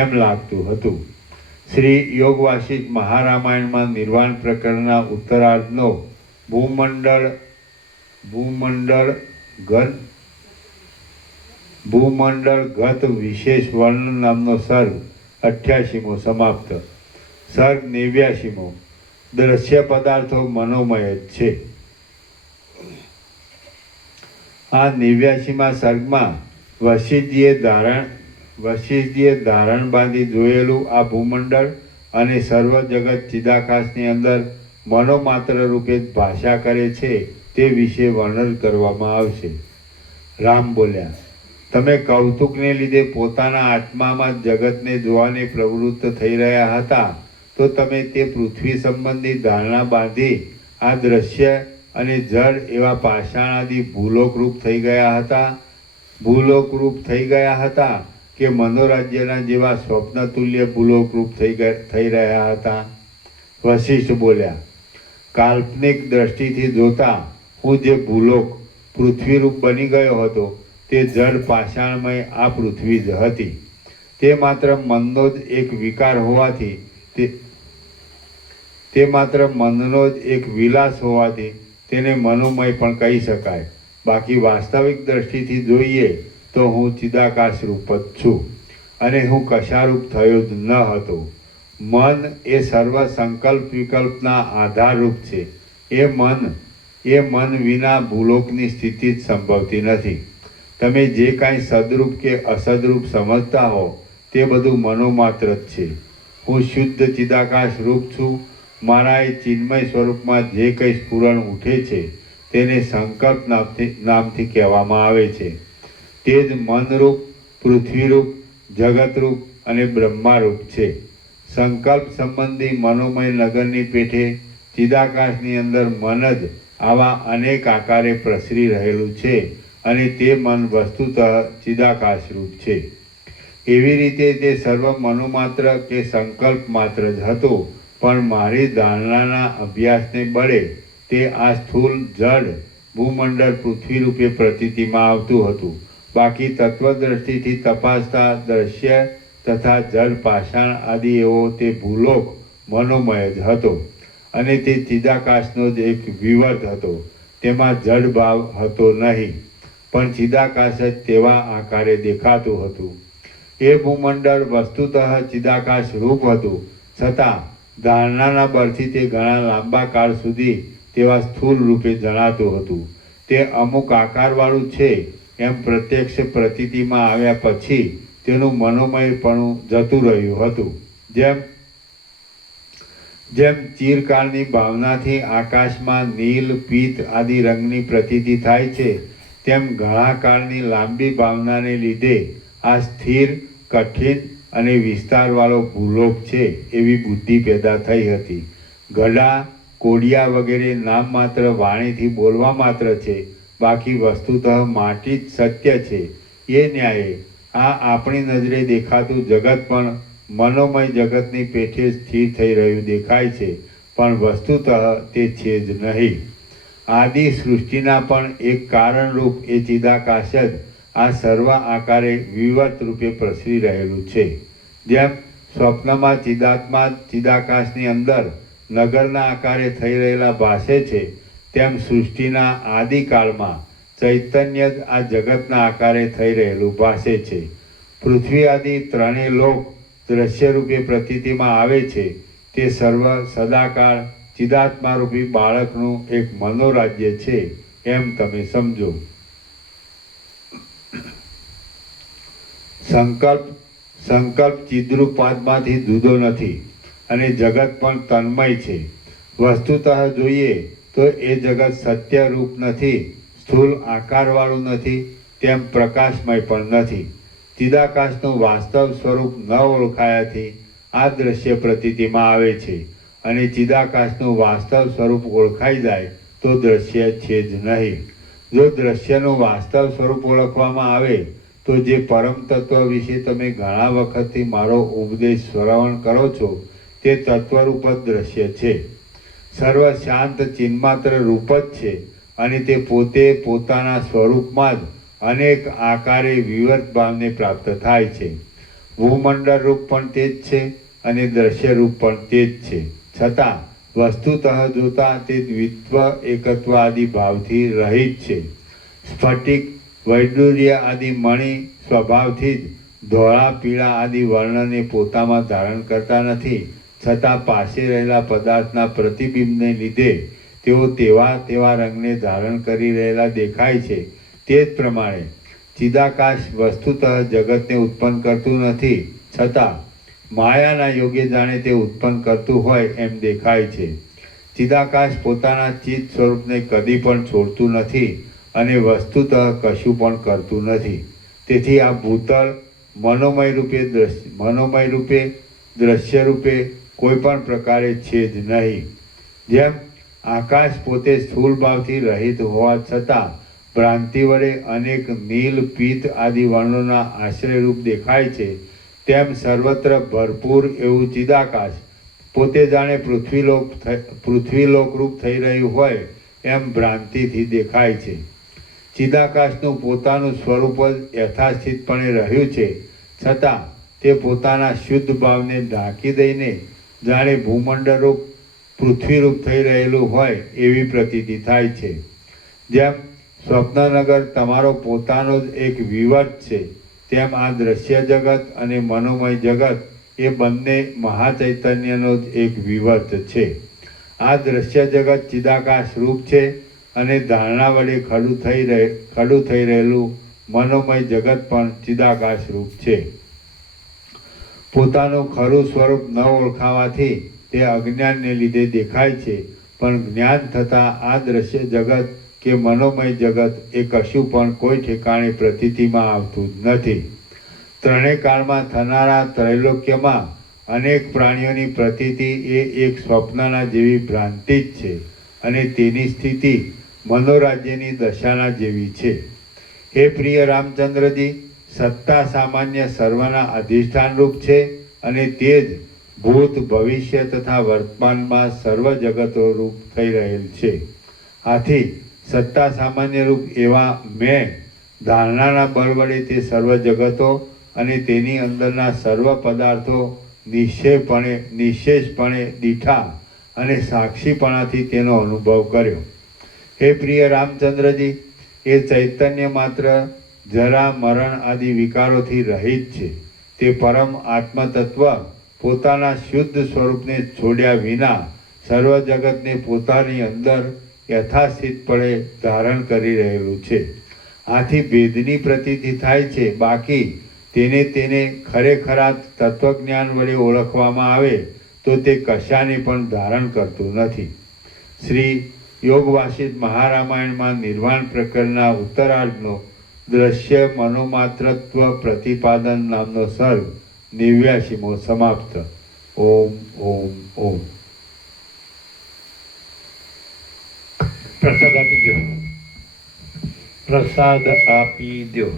એમ લાગતું હતું. શ્રી યોગ વાસિષ્ઠ મહારામાયણમાં નિર્વાણ પ્રકરણના ઉત્તરાર્ધનો ભૂમંડળ ગત વિશેષ વર્ણન નામનો સર્ગ 88મો સમાપ્ત. સર્ગ 89મો. દ્રશ્ય પદાર્થો મનોમય જ છે. આ 89મા સર્ગમાં વશિષ્ઠજીએ ધારણ બાંધી જોયેલું આ ભૂમંડળ અને સર્વ જગત ચિદાકાશની અંદર મનોમાત્ર રૂપે જ ભાષા કરે છે તે વિશે વર્ણન કરવામાં આવશે. રામ બોલ્યા, તમે કૌતુકને લીધે પોતાના આત્મામાં જગતને જોવાને પ્રવૃત્ત થઈ રહ્યા હતા, તો તમે તે પૃથ્વી સંબંધી ધારણા બાંધી આ દ્રશ્ય અને જળ એવા પાષાણાદિ ભૂલોકરૂપ થઈ ગયા હતા કે મનોરાજ્યના જેવા સ્વપ્નતુલ્ય ભૂલોકરૂપ થઈ રહ્યા હતા. વશિષ્ઠ બોલ્યા, કાલ્પનિક દ્રષ્ટિથી જોતા હું જે ભૂલોક પૃથ્વીરૂપ બની ગયો હતો તે જળ પાષાણમય આ પૃથ્વી જ હતી. તે માત્ર મનનો જ એક વિકાર હોવાથી તેને મનોમય પણ કહી શકાય. બાકી વાસ્તવિક દ્રષ્ટિથી જોઈએ તો હું ચિદાકાશ રૂપ જ છું અને હું કશારૂપ થયો જ ન હતો. મન એ સર્વ સંકલ્પ વિકલ્પના આધારરૂપ છે. એ મન વિના ભૂલોકની સ્થિતિ જ સંભવતી નથી. તમે જે કાંઈ સદરૂપ કે અસદરૂપ સમજતા હો તે બધું મનોમાત્ર જ છે. હું શુદ્ધ ચિદાકાશ રૂપ છું. મારા એ ચિન્મય સ્વરૂપમાં જે કંઈ સ્ફુરણ ઉઠે છે તેને સંકલ્પ નામથી કહેવામાં આવે છે. તે જ મનરૂપ, પૃથ્વીરૂપ, જગતરૂપ અને બ્રહ્મારૂપ છે. સંકલ્પ સંબંધી મનોમય નગરની પેઠે ચિદાકાશની અંદર મન જ આવા અનેક આકારે પ્રસરી રહેલું છે અને તે મન વસ્તુતઃ ચિદાકાશ રૂપ છે. એવી રીતે તે સર્વ મનોમાત્ર કે સંકલ્પ માત્ર જ હતો, પણ મારી ધારણાના અભ્યાસને બળે તે આ સ્થૂળ જડ ભૂમંડળ પૃથ્વી રૂપે પ્રતીતિમાં આવતું હતું. બાકી તત્વદ્રષ્ટિથી તપાસતા દ્રશ્ય તથા જળ પાષાણ આદિ એવો તે ભૂલોક મનોમય જ હતો અને તે ચિદાકાશનો જ એક વિવર્ત હતો. તેમાં જડ ભાવ હતો નહીં, પણ ચિદાકાશ જ તેવા આકારે દેખાતું હતું. એ ભૂમંડળ વસ્તુતઃ ચિદાકાશ રૂપ હતું, છતાં ધારણાના બળથી તે ઘણા લાંબા કાળ સુધી તેવા સ્થૂળ રૂપે જણાતું હતું. તે અમુક આકારવાળું છે એમ પ્રત્યક્ષ પ્રતીતિમાં આવ્યા પછી તેનું મનોમયપણું જતું રહ્યું હતું. જેમ ચિરકાળની ભાવનાથી આકાશમાં નીલ, પીત આદિ રંગની પ્રતીતિ થાય છે, તેમ ઘણા કાળની લાંબી ભાવનાને લીધે આ સ્થિર, કઠિન અને વિસ્તારવાળો ભૂલોક છે એવી બુદ્ધિ પેદા થઈ હતી. ગડા, કોડિયા વગેરે નામ માત્ર વાણીથી બોલવા માત્ર છે, બાકી વસ્તુતઃ માટી જ સત્ય છે. એ ન્યાયે આ આપણી નજરે દેખાતું જગત પણ મનોમય જગતની પેઠે સ્થિર થઈ રહ્યું દેખાય છે, પણ વસ્તુતઃ તે છે જ નહીં. આદિ સૃષ્ટિના પણ એક કારણરૂપ એ ચિદાકાશ જ આ સર્વ આકારે વિવર્ત રૂપે પ્રસરી રહેલું છે. જેમ સ્વપ્નમાં ચિદાત્મા ચિદાકાશની અંદર નગરના આકારે થઈ રહેલા ભાસે છે, તેમ સૃષ્ટિના આદિકાળમાં ચૈતન્ય જ આ જગતના આકારે થઈ રહેલું ભાસે છે. પૃથ્વી આદિ ત્રણેય લોક દ્રશ્ય રૂપે પ્રતીતિમાં આવે છે. તે સર્વ સદાકાળ ચિદાત્મારૂપી બાળકનું એક મનોરાજ્ય છે એમ તમે સમજો. સંકલ્પ ચિદ્રૂપાદમાંથી જુદો નથી અને જગત પણ તન્મય છે. વસ્તુતઃ જોઈએ તો એ જગત સત્ય રૂપ નથી, સ્થૂળ આકારવાળું નથી, તેમ પ્રકાશમય પણ નથી. ચિદાકાશનું વાસ્તવ સ્વરૂપ ન ઓળખાયાથી આ દ્રશ્ય પ્રતીતિમાં આવે છે, અને ચિદાકાશનું વાસ્તવ સ્વરૂપ ઓળખાઈ જાય તો દ્રશ્ય છે જ નહીં. જો દ્રશ્યનું વાસ્તવ સ્વરૂપ ઓળખવામાં આવે તો જે પરમ તત્વ વિશે તમે ઘણા વખતથી મારો ઉપદેશ શ્રવણ કરો છો તે તત્વરૂપ જ દ્રશ્ય છે. સર્વ શાંત ચિન્માત્ર રૂપ જ છે અને તે પોતે પોતાના સ્વરૂપમાં જ અનેક આકારે વિવર્ત ભાવને પ્રાપ્ત થાય છે. ભૂમંડળ રૂપ પણ તે જ છે. અને દ્રશ્યરૂપ પણ તે જ છે. છતાં વસ્તુતઃ જોતા તે દ્વિત્વ એકત્વ આદિ ભાવથી રહિત છે. સ્ફટિક વૈડૂર્ય આદિ મણિ સ્વભાવથી જ ધોળા પીળા આદિ વર્ણને પોતામાં ધારણ કરતા નથી, છતાં પાસે રહેલા પદાર્થના પ્રતિબિંબને લીધે તેઓ તેવા રંગને ધારણ કરી રહેલા દેખાય છે. તે જ પ્રમાણે ચિદાકાશ વસ્તુતઃ જગતને ઉત્પન્ન કરતું નથી, છતાં માયાના યોગે જાણે તે ઉત્પન્ન કરતું હોય એમ દેખાય છે. ચિદાકાશ પોતાના ચિત્ત સ્વરૂપને કદી પણ છોડતું નથી અને વસ્તુતઃ કશું પણ કરતું નથી. તેથી આ ભૂતળ મનોમય રૂપે દ્રશ્ય રૂપે કોઈ પણ પ્રકારે છે જ નહીં. જેમ આકાશ પોતે સ્થૂળ ભાવથી રહિત હોવા છતાં ભ્રાંતિ વડે અનેક નીલ પિત્ત આદિ વર્ણોના આશ્રયરૂપ દેખાય છે, તેમ સર્વત્ર ભરપૂર એવું ચિદાકાશ પોતે જાણે પૃથ્વીલોક રૂપ થઈ રહ્યું હોય એમ ભ્રાંતિથી દેખાય છે. ચિદાકાશનું પોતાનું સ્વરૂપ જ યથાસ્થિતપણે રહ્યું છે, છતાં તે પોતાના શુદ્ધ ભાવને ઢાંકી દઈને જાણે ભૂમંડળરૂપ પૃથ્વીરૂપ થઈ રહેલું હોય એવી પ્રતીતિ થાય છે. જેમ સ્વપ્નનગર તમારો પોતાનો જ એક વિવર્ત છે, તેમ આ દ્રશ્ય જગત અને મનોમય જગત એ બંને મહાચૈતન્યનો જ એક વિવર્ત છે. આ દ્રશ્ય જગત ચિદાકાશ રૂપ છે અને ધારણા વડે ખડું થઈ રહેલું મનોમય જગત પણ ચિદાકાશ રૂપ છે. પોતાનું ખરું સ્વરૂપ ન ઓળખાવાથી તે અજ્ઞાનને લીધે દેખાય છે, પણ જ્ઞાન થતાં આ દ્રશ્ય જગત કે મનોમય જગત એ કશું પણ કોઈ ઠેકાણે પ્રતીતિમાં આવતું જ નથી. ત્રણેય કાળમાં થનારા ત્રૈલોક્યમાં અનેક પ્રાણીઓની પ્રતીતિ એ એક સ્વપ્નના જેવી ભ્રાંતિ જ છે અને તેની સ્થિતિ મનોરાજ્યની દશાના જેવી છે. હે પ્રિય રામચંદ્રજી, સત્તા સામાન્ય સર્વના અધિષ્ઠાન રૂપ છે અને તે જ ભૂત ભવિષ્ય તથા વર્તમાનમાં સર્વ જગતો રૂપ થઈ રહેલ છે. આથી સત્તા સામાન્ય રૂપ એવા મેં ધારણાના બળ વડે તે સર્વ જગતો અને તેની અંદરના સર્વ પદાર્થો નિશેષપણે દીઠા અને સાક્ષીપણાથી તેનો અનુભવ કર્યો. હે પ્રિય રામચંદ્રજી, એ ચૈતન્ય માત્ર જરા મરણ આદિ વિકારોથી રહિત છે. તે પરમ આત્મતત્વ પોતાના શુદ્ધ સ્વરૂપને છોડ્યા વિના સર્વ જગતને પોતાની અંદર યથાસ્થિતપણે ધારણ કરી રહેલું છે. આથી ભેદની પ્રતીતિ થાય છે, બાકી તેને ખરેખરા તત્વજ્ઞાન વડે ઓળખવામાં આવે તો તે કશાને પણ ધારણ કરતું નથી. શ્રી યોગવાસિત મહારામાયણમાં નિર્વાણ પ્રકરણના ઉત્તરાર્ધનો દ્રશ્ય મનોમાત્રત્વ પ્રતિપાદન નામનો સર્ગ 89મો સમાપ્ત. ઓમ ઓમ ઓમ. પ્રસાદ આપી દો. પ્રસાદ આપી દો.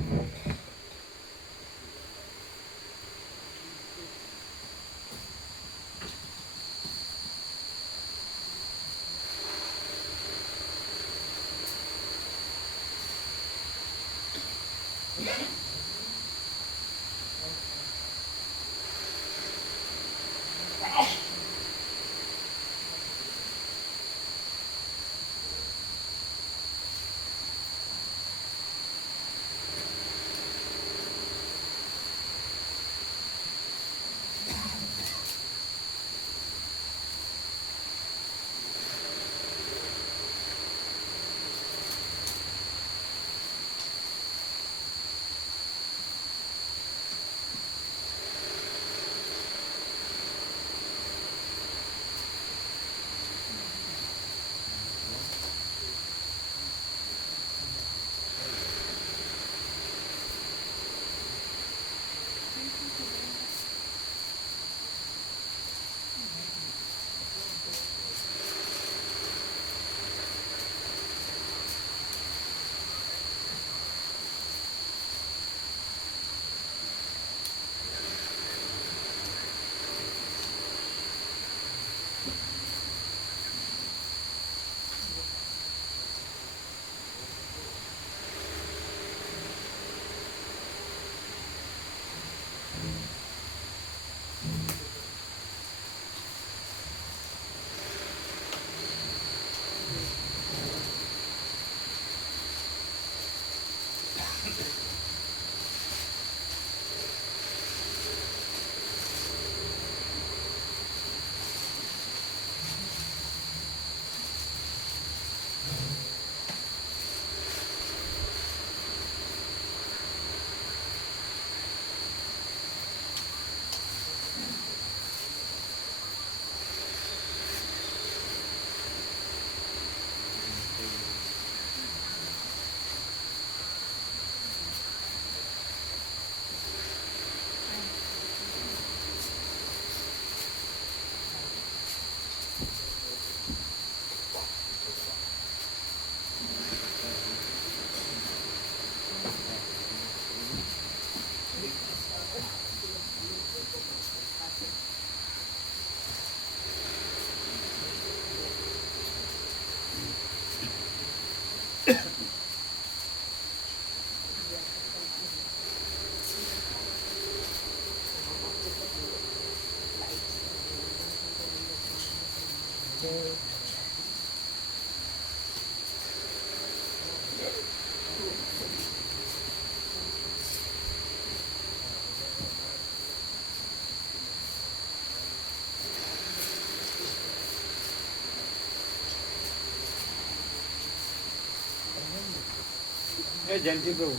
એ જયંતિ પ્રભુ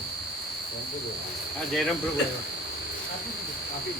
હા જયરામ પ્રભુ આવ્યા. આપી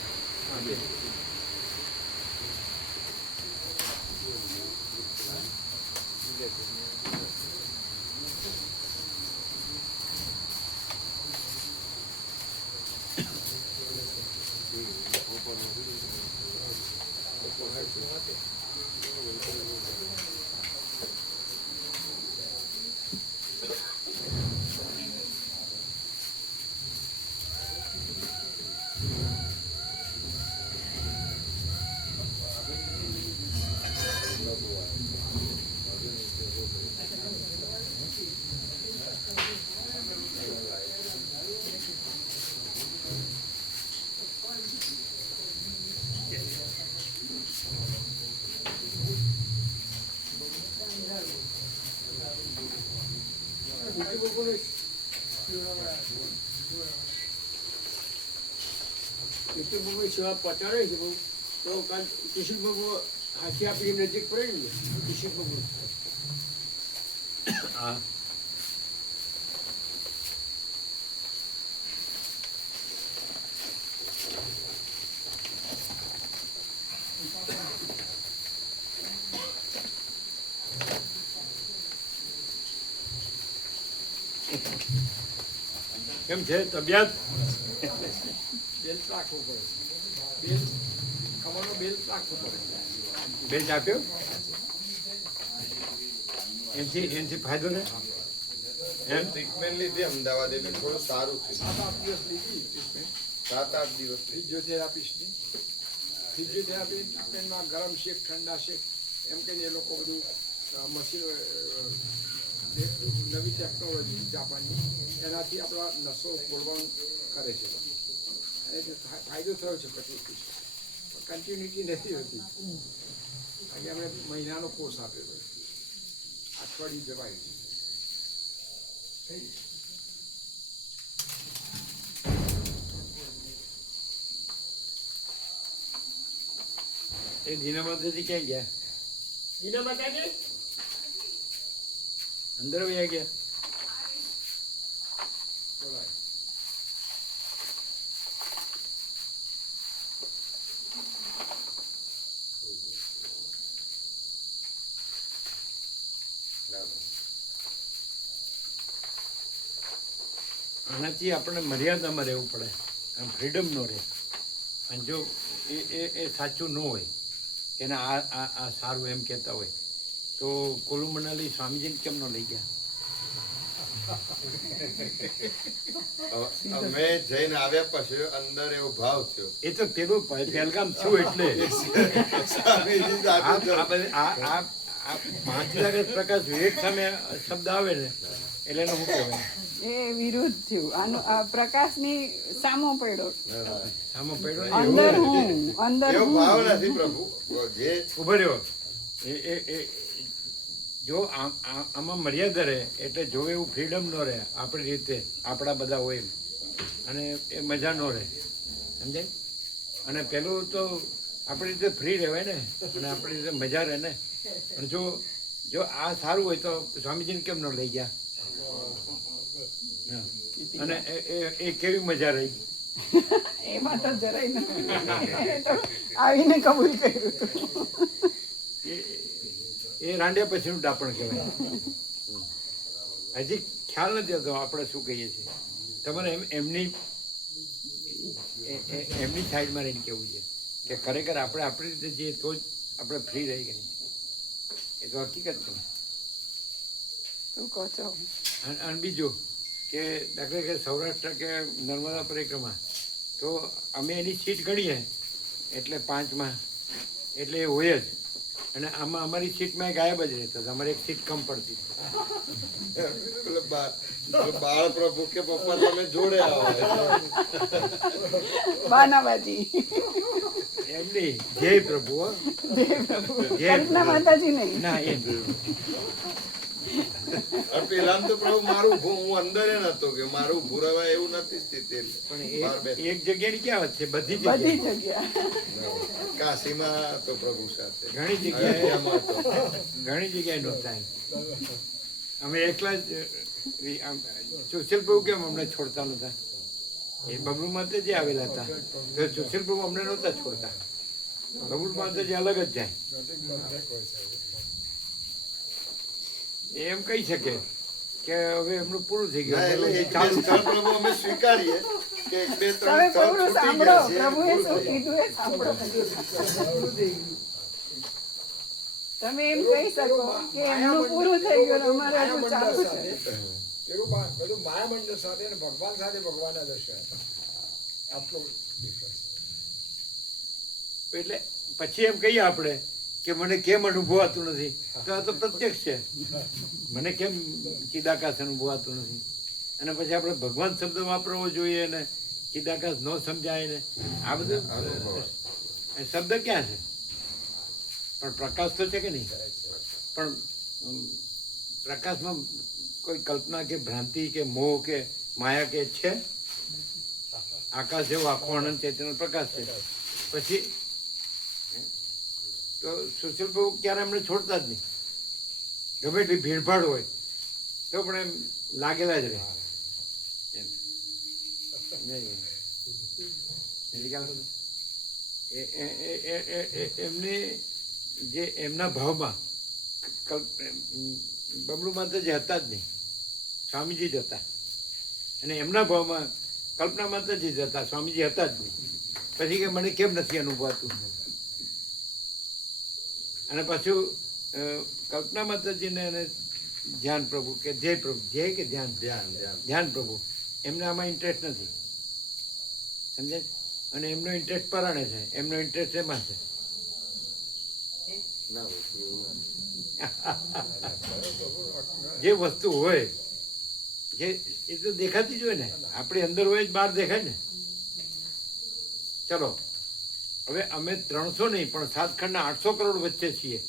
સેવા પહોંચાડે છે બહુ તો કાલ કિશોર બાબુ હાથી આપી નજીક પડે ને કિશોર બાબુ હા કેમ છે તબિયત? બેલ રાખવું પડે બેલ કમરનો બેલ રાખવું પડે બેલ્ટ આપ્યો એનથી ફાયદો ને એમ ટ્રીટમેન્ટ લીધી અમદાવાદ એટલે થોડું સારું થયું. 7-8 દિવસ લીધી ટ્રીટમેન્ટ 7-8 દિવસ ફિઝિયોથેરાપિસ્ટની ટ્રીટમેન્ટમાં ગરમ શેક ઠંડા શેક એમ કહીને એ લોકો બધું મશીન નવી ટેકનોલોજી જાપાનની એનાથી આપણા નસો ખોલવાનું કરે છે અને ફાયદો થયો છે પછી કન્ટિન્યુટી નથી હોતી. અહીંયા અમે મહિનાનો કોર્સ આપેલો અઠવાડિયું જવાય છે. એ દીના માતાજી ક્યાં ગયા? હિના માતાજી અંદર વયા ગયા? બોલાય આનાથી આપણે મર્યાદામાં રહેવું પડે, આમ ફ્રીડમ ન રહે. અને જો એ સાચું ન હોય કે ના આ સારું એમ કહેતા હોય તો કુલુ મનાલી સ્વામીજીને કેમ ન લઈ ગયા? અમે જઈને આવ્યા પછી અંદર એવો ભાવ થયો એ તો પેલું પહેલગામ થયું એટલે સ્વામીજી સાથે આ 5 લાખ પ્રકાશ વિવેક સામે શબ્દ આવે ને એટલે એને શું કહેવાય? એ વિરુદ્ધ થયું આનું આ પ્રકાશની સામો પડ્યો સામો પડ્યો ને અંદર એવું હું અંદર એવો હું ભાવ નથી પ્રભુ જે ઉભો રહ્યો. એ જો આમાં મર્યાદા રહે એટલે જો એવું ફ્રીડમ ન રહે આપણી રીતે આપણા બધા હોય એમ, અને એ મજા ન રહે, સમજાય? અને પેલું તો આપણી રીતે ફ્રી રહેવાય ને અને આપણી રીતે મજા રહે ને. અને જો આ સારું હોય તો સ્વામીજીને કેમ ન લઈ ગયા? હા. અને એ કેવી મજા રહી? એમાં તો જરાય નથી એ તો આવીને કબૂલ કર્યું હતું. એ રાંડ્યા પછીનું ડાપણ કહેવાય. હજી ખ્યાલ નથી આવતો આપણે શું કહીએ છીએ. તમારે એમની સાઈડમાં રહીને કહેવું છે કે ખરેખર આપણે આપણી રીતે જઈએ તો જ આપણે ફ્રી રહી ગઈ. એ તો હકીકત છે. તું કહો છો અને બીજું કે દાખલા કે સૌરાષ્ટ્ર કે નર્મદા પરિક્રમા તો અમે એની સીટ ગણીએ એટલે 5માં એટલે એ હોય જ, અને આમાં અમારી સીટમાં એ ગાયબ જ રહેતો હતો. અમારે એક સીટ કમ પડતી હતી. બાળ પ્રભુ કે પપ્પા તમે જોડે આવો બાનાબાજી એમની જય પ્રભુ હો. જય પ્રભુ જય કલ્પના માતાજી નહીં. ના એમ પેલા તો પ્રભુ મારું હું અંદર નતો કે મારું ભૂરાવા એવું નથી સ્થિતિ પણ બહાર એ બેઠો. એક જગ્યાની ક્યાં વાત છે? બધી બધી જગ્યાએ જગ્યા કાશીમાં તો પ્રભુ સાથે ઘણી જગ્યાએ અયોધ્યામાં તો ઘણી જગ્યાએ નહોતા એમ. અમે એકલા જ સુશીલ પ્રભુ કેમ અમને છોડતા નહોતા? એ બબલુ માતાજી આવેલા હતા તો સુશીલ પ્રભુ અમને નહોતા છોડતા. બબલુ માતાજી અલગ જ જાય. એમ કહી શકે કે હવે એમનું પૂરું થઈ ના, એટલે ગયું, એક બે ચાલુ સ્થળ પ્રભુ અમે સ્વીકારીએ કે એક બે તમે ત્રણ સ્થળ પ્રભુનું છૂટી સાંભળો, ગયા છે. પ્રભુએ શું કીધું એ સાંભળો. તમે એમ કહી શકો કે એમનું પૂરું થઈ ગયું ને અમારે હજુ ચાલુ છે. બધું માયામંડળ સાથે અને ભગવાન સાથે ભગવાનના દર્શન હતા. આટલો ડિફરન્સ. એટલે પછી એમ કહીએ આપણે કે મને કેમ અનુભવાતું નથી, તો આ તો પ્રત્યક્ષ છે. મને કેમ ચિદાકાશ અનુભવાતું નથી? અને પછી આપણે ભગવાન શબ્દ વાપરવો જોઈએ ને ચિદાકાશ ન સમજાય ને આ બધું શબ્દ ક્યાં છે? પણ પ્રકાશ તો છે કે નહીં? પણ પ્રકાશમાં કોઈ કલ્પના કે ભ્રાંતિ કે મોહ કે માયા કે છે? આકાશ જેવો આખો આનંદ ચૈતન્ય પ્રકાશ છે. પછી તો સુશીલ પ્રભુ ક્યારે એમને છોડતા જ નહીં. ગમે એટલી ભીડભાડ હોય તો પણ એમ લાગેલા જ રહે. એમને જે એમના ભાવમાં બબલુ માતાજી હતા જ નહીં, સ્વામીજી જ હતા. અને એમના ભાવમાં કલ્પના માતાજી જ હતા, સ્વામીજી હતા જ નહીં. પછી કે મને કેમ નથી અનુભવાતું? અને પાછું કલ્પના માતાજીને અને ધ્યાન પ્રભુ કે ધ્યેય પ્રભુ, ધ્યેય કે ધ્યાન ધ્યાન પ્રભુ, એમને આમાં ઇન્ટરેસ્ટ નથી, સમજાય? અને એમનો ઇન્ટરેસ્ટ પરાણે છે, એમનો ઇન્ટરેસ્ટ એમાં છે. જે વસ્તુ હોય જે એ તો દેખાતી જ હોય ને, આપણી અંદર હોય જ બહાર દેખાય ને. ચલો હવે અમે 300 નહીં પણ 7 ખંડના 800 કરોડ વચ્ચે છીએ,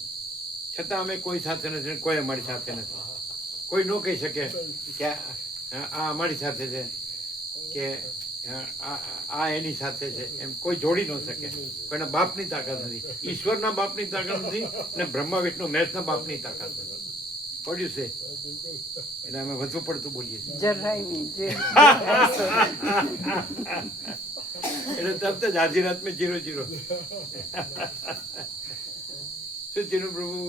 છતાં અમે કોઈ સાથે નથી, કોઈ અમારી સાથે નથી. કોઈ ન કહી શકે કે આ અમારી સાથે છે કે આ એની સાથે છે, એમ કોઈ જોડી ન શકે. કોઈના બાપની તાકાત નથી, ઈશ્વરના બાપની તાકાત નથી ને બ્રહ્મા વિષ્ણુ મહેશના બાપની તાકાત નથી. પડ્યું છે એટલે અમે વધુ પડતું બોલીએ છીએ. જરાય નહીં, જે એટલે તરત જ આધી રાત મેં 0-0 શું ચીનુ પ્રભુ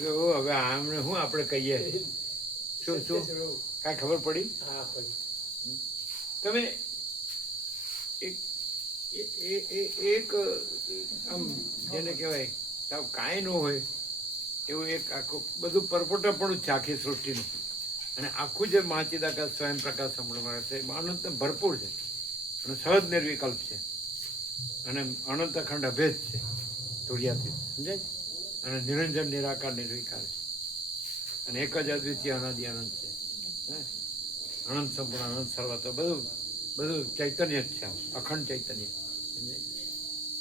કે ઓ હવે આમને શું આપણે કહીએ? શું કાંઈ ખબર પડી? તમે એક આમ જેને કહેવાય સાવ કાંઈ ન હોય એવું એક આખું બધું પરપોટા પણ જ છે આખી સૃષ્ટિનું. અને આખું જે મહાચિદાકાશ સ્વયં પ્રકાશ સંભળવા છે એમાં અનંત ભરપૂર છે અને સહજ નિર્વિકલ્પ છે અને અનંત અખંડ અભેદ છે, તુર્યાતીત, સમજાય? અને નિરંજન નિરાકાર નિર્વિકાર છે અને એક જ અદ્વિતીય અનાદિ અનંત છે. અનંત સંપૂર્ણ અનંત સર્વત્ર બધું ચૈતન્ય જ છે, અખંડ ચૈતન્ય,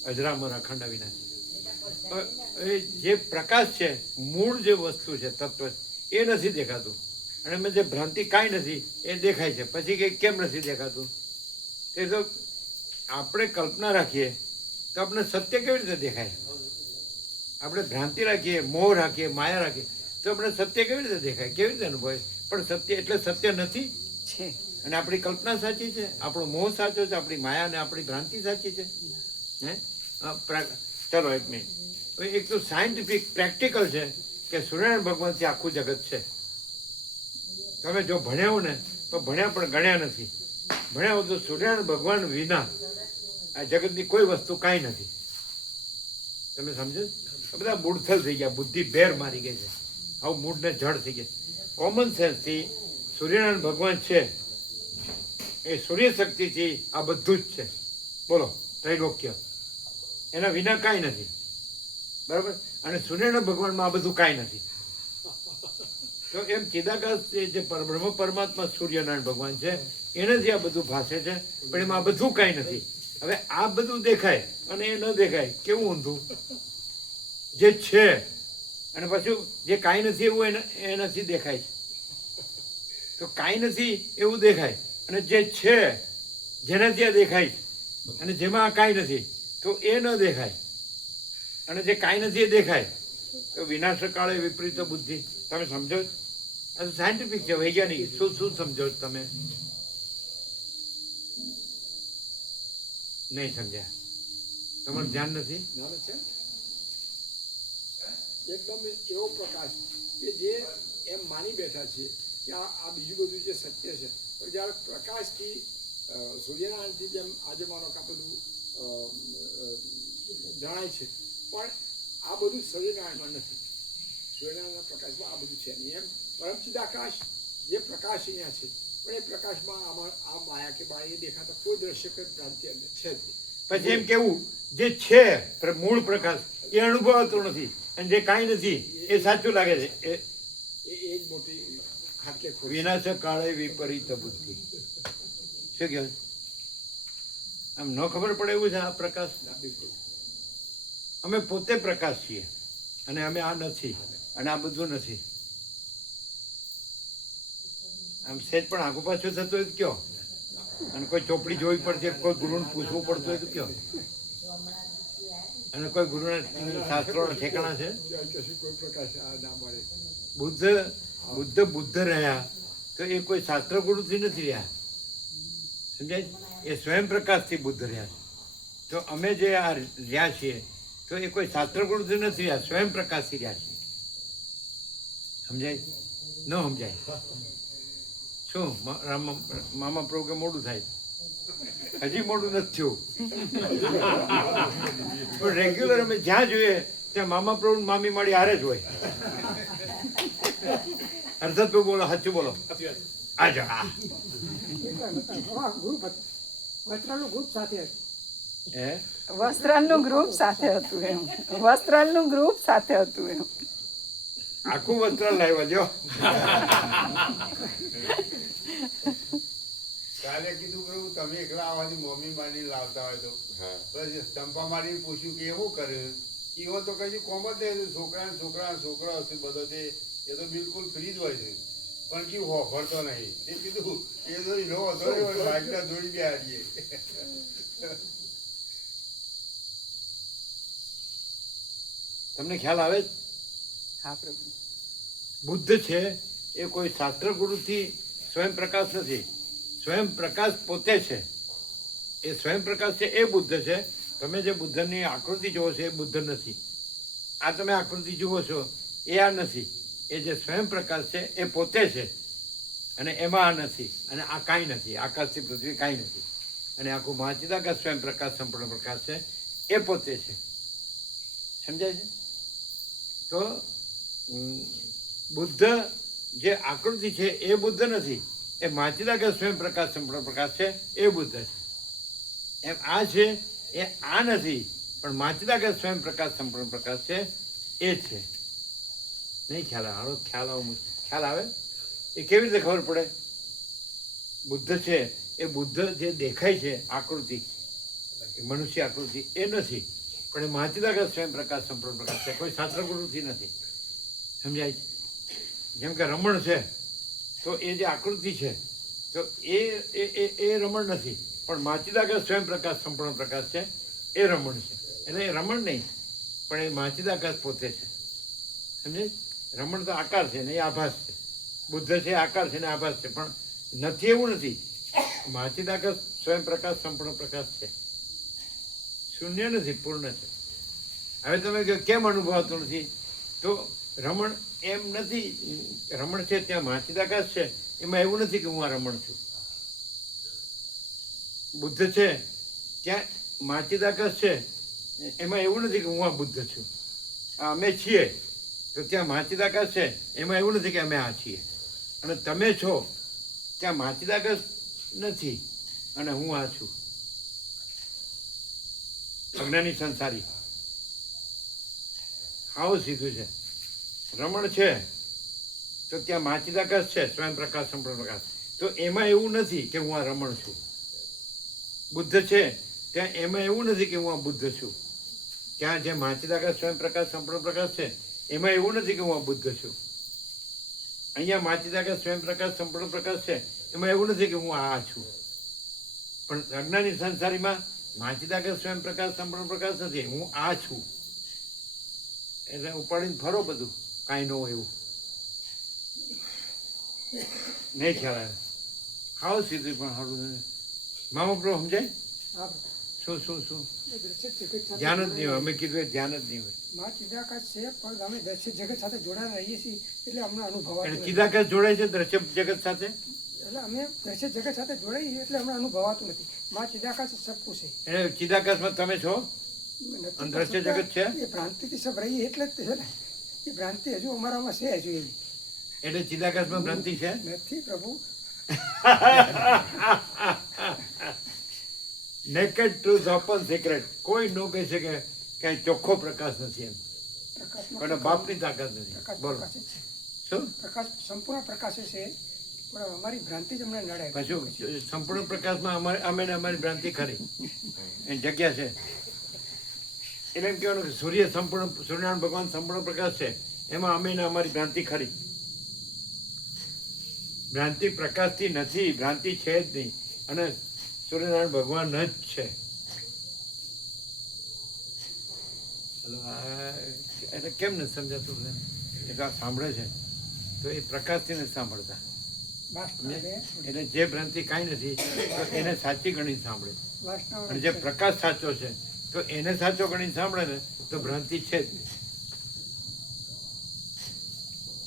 અજરામર અખંડ અવિનાશી. એ જે પ્રકાશ છે, મૂળ જે વસ્તુ છે, તત્વ એ નથી દેખાતું. અને એમાં જે ભ્રાંતિ કાંઈ નથી એ દેખાય છે. પછી કે કેમ નથી દેખાતું? તે તો આપણે કલ્પના રાખીએ તો આપણે સત્ય કેવી રીતે દેખાય? આપણે ભ્રાંતિ રાખીએ, મોહ રાખીએ, માયા રાખીએ તો આપણે સત્ય કેવી રીતે દેખાય, કેવી રીતે અનુભવાય? પણ સત્ય એટલે સત્ય નથી છે. અને આપણી કલ્પના સાચી છે, આપણો મોહ સાચો છે, આપણી માયા અને આપણી ભ્રાંતિ સાચી છે. હે ચલો એક મિનિટ. એક તો સાયન્ટિફિક પ્રેક્ટિકલ છે કે સૂર્યનારાયણ ભગવાનથી આખું જગત છે. તમે જો ભણ્યા હો ને તો ભણ્યા પણ ગણ્યા નથી. ભણ્યા હો તો સૂર્યનારાયણ ભગવાન વિના આ જગતની કોઈ વસ્તુ કાંઈ નથી. તમે સમજો? બધા મૂળથલ થઈ ગયા, બુદ્ધિ બેર મારી ગઈ છે, આવું મૂળને જડ થઈ ગયા. કોમન સેન્સથી સૂર્યનારાયણ ભગવાન છે, એ સૂર્ય શક્તિથી આ બધું જ છે. બોલો, ત્રૈલોક્ય એના વિના કાંઈ નથી, બરાબર? અને સૂર્યનારાયણ ભગવાનમાં આ બધું કાંઈ નથી. તો એમ ચિદાકાશ જે બ્રહ્મ પરમાત્મા સૂર્યનારાયણ ભગવાન છે એનાથી આ બધું ભાસે છે, પણ એમાં આ બધું કાંઈ નથી. હવે આ બધું દેખાય અને એ ન દેખાય, કેવું ઊંધું? જે છે અને પાછું જે કાંઈ નથી એવું એનાથી દેખાય છે. તો કાંઈ નથી એવું દેખાય અને જે છે જેનાથી આ દેખાય અને જેમાં આ કાંઈ નથી તો એ ન દેખાય. અને જે કાંઈ નથી એ દેખાય તો વિનાશ કાળે વિપરીત બુદ્ધિ. તમે સમજો સાયન્ટિફિક છે, વૈજ્ઞાનિક. શું શું સમજો છો તમે? નહીં સમજ્યા? તમારું ધ્યાન નથી? જ્ઞાન છે એકદમ એવો પ્રકાશ કે જે એમ માની બેઠા છે કે આ બીજું બધું જે સત્ય છે, પણ જ્યારે પ્રકાશથી સૂર્યનારાયણથી જેમ આજે માનો કે આ બધું જણાય છે, પણ આ બધું સૂર્યનારાયણમાં નથી. સૂર્યનારાયણના પ્રકાશમાં આ બધું છે નહીં. એમ પરમચિદાકાશ જે પ્રકાશ અહીંયા છે, પણ એ પ્રકાશમાં આ માયા કે બાળી દેખાતા કોઈ દ્રશ્ય કે ભ્રાંતિ અંદર છે જ નહીં. પછી એમ કેવું જે છે મૂળ પ્રકાશ એ અનુભવાતો નથી, અને જે કાંઈ નથી એ સાચું લાગે છે. એ જ મોટી ખાટલે ખોટ. વિનાશ કાળે વિપરીત બુદ્ધિ. શું કહેવાય? આમ ન ખબર પડે એવું છે આ પ્રકાશ. બિલકુલ. અમે પોતે પ્રકાશ છીએ, અને અમે આ નથી, અને આ બધું નથી. આમ સેજ પણ આગુ પાછું થતું હોય તો કયો, અને કોઈ ચોપડી જોવી પડશે, કોઈ ગુરુને પૂછવું પડતું હોય તો કયો, અને કોઈ ગુરુના શાસ્ત્રોના ઠેકાણા છે? કશું કોઈ પ્રકાશ આ ના મળે. બુદ્ધ રહ્યા તો એ કોઈ શાસ્ત્ર ગુરુથી નથી રહ્યા, સમજાય? એ સ્વયં પ્રકાશથી બુદ્ધ રહ્યા છે. તો અમે જે આ રહ્યા છીએ તો એ કોઈ શાસ્ત્ર ગુરુથી નથી રહ્યા, સ્વયં પ્રકાશથી રહ્યા છીએ. સમજાય? ન સમજાય? શું મામા પ્રભુ કે મોડું થાય? હજી મોડું નથી થયું, પણ રેગ્યુલર અમે જ્યાં જોઈએ ત્યાં મામા પ્રભુ મામી માળી હારે જ હોય. હર્ષદભાઈ બોલો, સાચું બોલો. આજો હા. વસ્ત્રાલનું ગ્રુપ સાથે હતું એમ. વસ્ત્રાલનું ગ્રુપ સાથે હતું એમ. આખું વસ્ત્ર લાવ્યા જો. કાલે કીધું પ્રભુ તમે એકલા આવવાની મમ્મી માની લાવતા હોય તો પછી ચંપા મારી પૂછ્યું કે એવું કર્યું એવો તો કશું કોમ જ નહીં. છોકરા હશે બધો તે એ તો બિલકુલ ફ્રી જ હોય છે, પણ કેવું હોફરતો નહીં. એ કીધું એ તો નો હતો બાઇકના જોડી બે આવીએ. તમને ખ્યાલ આવે? હા પ્રભુ. બુદ્ધ છે એ કોઈ શાસ્ત્ર ગુરુથી સ્વયં પ્રકાશ નથી, સ્વયં પ્રકાશ પોતે છે. એ સ્વયં પ્રકાશ છે એ બુદ્ધ છે. તમે જે બુદ્ધની આકૃતિ જુઓ છો એ બુદ્ધ નથી. આ તમે આકૃતિ જુઓ છો એ આ નથી. એ જે સ્વયં પ્રકાશ છે એ પોતે છે, અને એમાં આ નથી, અને આ કાંઈ નથી. આકાશથી પૃથ્વી કાંઈ નથી, અને આખું મહાચિદાકાશ સ્વયં પ્રકાશ સંપૂર્ણ પ્રકાશ છે એ પોતે છે. સમજાય છે? તો બુદ્ધ જે આકૃતિ છે એ બુદ્ધ નથી, એ મહાચિદાકાશ સ્વયં પ્રકાશ સંપૂર્ણ પ્રકાશ છે એ બુદ્ધ છે. એમ આ છે એ આ નથી, પણ મહાચિદાકાશ સ્વયં પ્રકાશ સંપૂર્ણ પ્રકાશ છે એ છે. નહીં ખ્યાલ આવે? ખ્યાલ આવે? એ કેવી રીતે ખબર પડે? બુદ્ધ છે એ બુદ્ધ જે દેખાય છે આકૃતિ, મનુષ્ય આકૃતિ એ નથી, પણ એ મહાચિદાકાશ સ્વયં પ્રકાશ સંપૂર્ણ પ્રકાશ છે, કોઈ શાસ્ત્ર ગુરુથી નથી. સમજાય? જેમ કે રમણ છે તો એ જે આકૃતિ છે તો એ રમણ નથી, પણ મહાચિદાકાશ સ્વયં પ્રકાશ સંપૂર્ણ પ્રકાશ છે એ રમણ છે. એટલે એ રમણ નહીં, પણ એ મહાચિદાકાશ પોતે છે. સમજાય? રમણ તો આકાર છે ને એ આભાસ છે. બુદ્ધ છે આકાર છે ને આભાસ છે, પણ નથી એવું નથી. મહાચિદાકાશ સ્વયં પ્રકાશ સંપૂર્ણ પ્રકાશ છે, શૂન્ય નથી, પૂર્ણ છે. હવે તમે કેમ અનુભવાતું નથી? તો રમણ એમ નથી. રમણ છે ત્યાં મહાચિદાકાશ છે, એમાં એવું નથી કે હું આ રમણ છું. બુદ્ધ છે ત્યાં મહાચિદાકાશ છે, એમાં એવું નથી કે હું આ બુદ્ધ છું. આ અમે છીએ તો ત્યાં મહાચિદાકાશ છે, એમાં એવું નથી કે અમે આ છીએ. અને તમે છો ત્યાં મહાચિદાકાશ નથી, અને હું આ છું. અજ્ઞાની સંસારી આવું સીધું છે. રમણ છે તો ત્યાં મહાચિદાકાશ છે, સ્વયં પ્રકાશ સંપૂર્ણ પ્રકાશ, તો એમાં એવું નથી કે હું આ રમણ છું. બુદ્ધ છે ત્યાં એમાં એવું નથી કે હું આ બુદ્ધ છું. ત્યાં જે મહાચિદાકાશ સ્વયં પ્રકાશ સંપૂર્ણ પ્રકાશ છે એમાં એવું નથી કે હું આ બુદ્ધ છું. અહીંયા મહાચિદાકાશ સ્વયં પ્રકાશ સંપૂર્ણ પ્રકાશ છે, એમાં એવું નથી કે હું આ છું. પણ અજ્ઞાની સંસારીમાં મહાચિદાકાશ સ્વયં પ્રકાશ સંપૂર્ણ પ્રકાશ નથી, હું આ છું. એટલે ઉપાડીને ફરો બધું કાંઈ ન હોય એવું. નહીં ખ્યાલ આવે હાવ સીધું પણ સારું મામા પ્રો સમજાય હા શું શું શું એ દ્રશ્ય જગત સાથે ધ્યાન જ નહીં હોય અમે કીધું એ ધ્યાન જ નહીં હોય માં ચિદાકાશ છે પણ અમે દ્રશ્ય જગત સાથે જોડાયેલા રહીએ છીએ એટલે અમને અનુભવ એટલે ચિદાકાશ જોડાય છે દ્રશ્ય જગત સાથે એટલે અમે દ્રશ્ય જગત સાથે જોડાઈએ એટલે અમને અનુભવાતું નથી માં ચિદાકાશ સબકું છે એટલે ચિદાકાશમાં તમે છો નથી અને દ્રશ્ય જગત છે એ ભ્રાંતિથી સબ રહીએ એટલે જ છે ને એ ભ્રાંતિ હજુ અમારામાં છે હજુ એવી એટલે ચિદાકાશમાં ભ્રાંતિ છે નથી પ્રભુ નેકેડ ટ્રુથ ઓપન સિક્રેટ કોઈ ન કહી શકે કે ચોખ્ખો પ્રકાશ નથી એમ પ્રકાશમાં કોઈના બાપની તાકાત નથી પ્રકાશ બોલો પ્રકાશ જ છે શું પ્રકાશ સંપૂર્ણ પ્રકાશ છે પણ અમારી ભ્રાંતિ જ અમને નડાય પછી સંપૂર્ણ પ્રકાશમાં અમે ને અમારી ભ્રાંતિ ખરી એની જગ્યા છે એટલે એમ કહેવાનું કે સૂર્યનારાયણ ભગવાન સંપૂર્ણ પ્રકાશ છે એમાં અમે ને અમારી ભ્રાંતિ ખરી ભ્રાંતિ પ્રકાશથી નથી ભ્રાંતિ છે જ નહીં અને સૂર્યનારાયણ ભગવાન જ છે એટલે કેમ નથી સમજાતું એટલે આ સાંભળે છે તો એ પ્રકાશથી નથી સાંભળતા એટલે જે ભ્રાંતિ કાંઈ નથી તો એને સાચી ગણી સાંભળે અને જે પ્રકાશ સાચો છે તો એને સાચો ગણી સાંભળે ને તો ભ્રાંતિ છે જ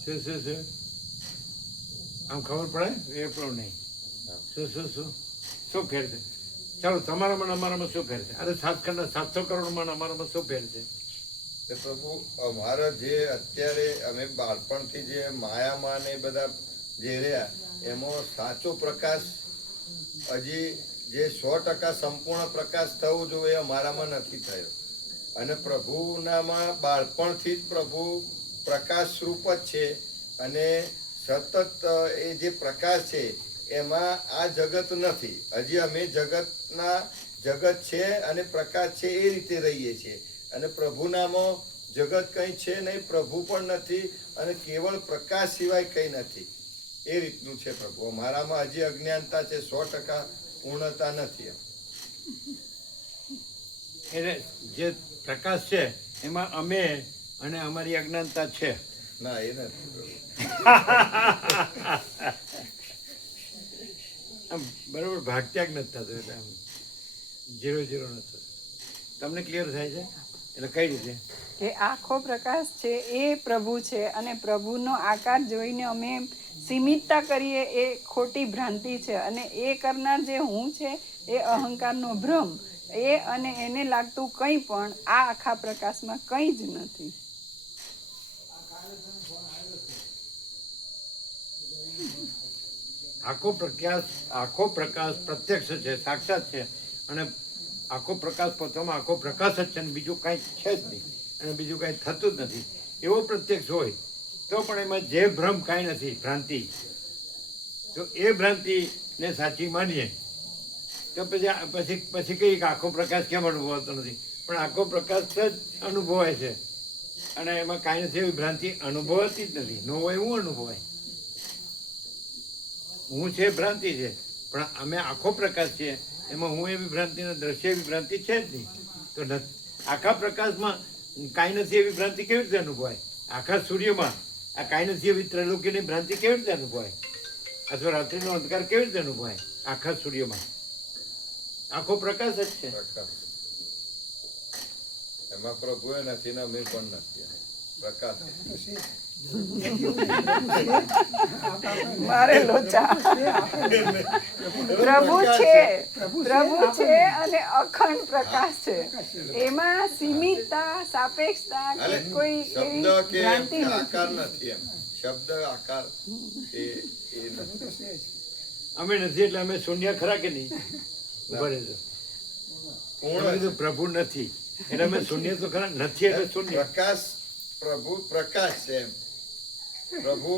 નહીં શું આમ ખબર પડે એ પણ નહીં શું ફેર છે ચાલો તમારામાં અમારામાં શું ફેર છે અરે 700 કરોડમાં અમારામાં શું ફેર છે તે પ્રભુ અમારા જે અત્યારે અમે બાળપણથી જે માયામાં ને બધા જે રહ્યા એમાં સાચો પ્રકાશ હજી જે 100% સંપૂર્ણ પ્રકાશ થવો જોઈએ અમારામાં નથી થયો અને પ્રભુનામાં બાળપણથી જ પ્રભુ પ્રકાશ રૂપ જ છે અને સતત એ જે પ્રકાશ છે એમાં આ જગત નથી હજી અમે જગત છે અને પ્રકાશ છે એ રીતે રહીએ છીએ અને પ્રભુનામાં જગત કંઈ છે નહીં પ્રભુ પણ નથી અને કેવળ પ્રકાશ સિવાય કંઈ નથી એ રીતનું છે પ્રભુ અમારામાં હજી અજ્ઞાનતા છે 100% પૂર્ણતા નથી એટલે જે પ્રકાશ છે એમાં અમે અને અમારી અજ્ઞાનતા છે ના એ નથી પ્રભુ આમ બરોબર ભાગત્યાગ નથી થતો એટલે આમ 0-0 નથી થતો તમને ક્લિયર થાય છે એટલે કઈ રીતે કે આખો પ્રકાશ છે એ પ્રભુ છે અને પ્રભુનો આકાર જોઈને અમે સીમિતતા કરીએ એ ખોટી ભ્રાંતિ છે અને એ કરનાર જે હું છે એ અહંકારનો ભ્રમ એ અને એને લાગતું કંઈ પણ આ આખા પ્રકાશમાં કંઈ જ નથી આખો પ્રકાશ પ્રત્યક્ષ છે સાક્ષાત છે અને આખો પ્રકાશ પોતામાં આખો પ્રકાશ જ છે અને બીજું કાંઈ છે જ નહીં અને બીજું કાંઈ થતું જ નથી એવો પ્રત્યક્ષ હોય તો પણ એમાં જે ભ્રમ કાંઈ નથી ભ્રાંતિ તો એ ભ્રાંતિને સાચી માનીએ તો પછી કઈ આખો પ્રકાશ કેમ અનુભવાતો નથી પણ આખો પ્રકાશ જ અનુભવાય છે અને એમાં કાંઈ નથી એવી ભ્રાંતિ અનુભવાતી જ નથી ન હોય એવું અનુભવાય હું છે ભ્રાંતિ છે પણ અમે આખો પ્રકાશ છીએ એમાં હું એવી ભ્રાંતિ દ્રશ્ય એવી ભ્રાંતિ છે જ નહીં તો આખા પ્રકાશમાં કાંઈ નથી એવી ભ્રાંતિ કેવી રીતે અનુભવાય આખા સૂર્યમાં આ કાંઈ નથી એવી ત્રૈલોક્યની ભ્રાંતિ કેવી રીતે અનુભવાય અથવા રાત્રિનો અંધકાર કેવી રીતે અનુભવાય આખા સૂર્યમાં આખો પ્રકાશ જ છે પ્રકાશ એમાં પ્રભુ એ નથી ને અમે પણ નથી પ્રકાશ મારે લોચા પ્રભુ છે અને અખંડ પ્રકાશ છે એમાં સીમિતતા સાપેક્ષતા કે કોઈ શબ્દ એવી કે ભ્રાંતિ આકાર નથી નથી એમ શબ્દ આકાર એ નથી અમે નથી એટલે અમે શૂન્ય ખરા કે નહીં ઉભા રહેજો પૂર્ણ પ્રભુ નથી એટલે અમે શૂન્ય તો ખરા નથી એટલે શૂન્ય પ્રકાશ પ્રભુ પ્રકાશ છે એમ પ્રભુ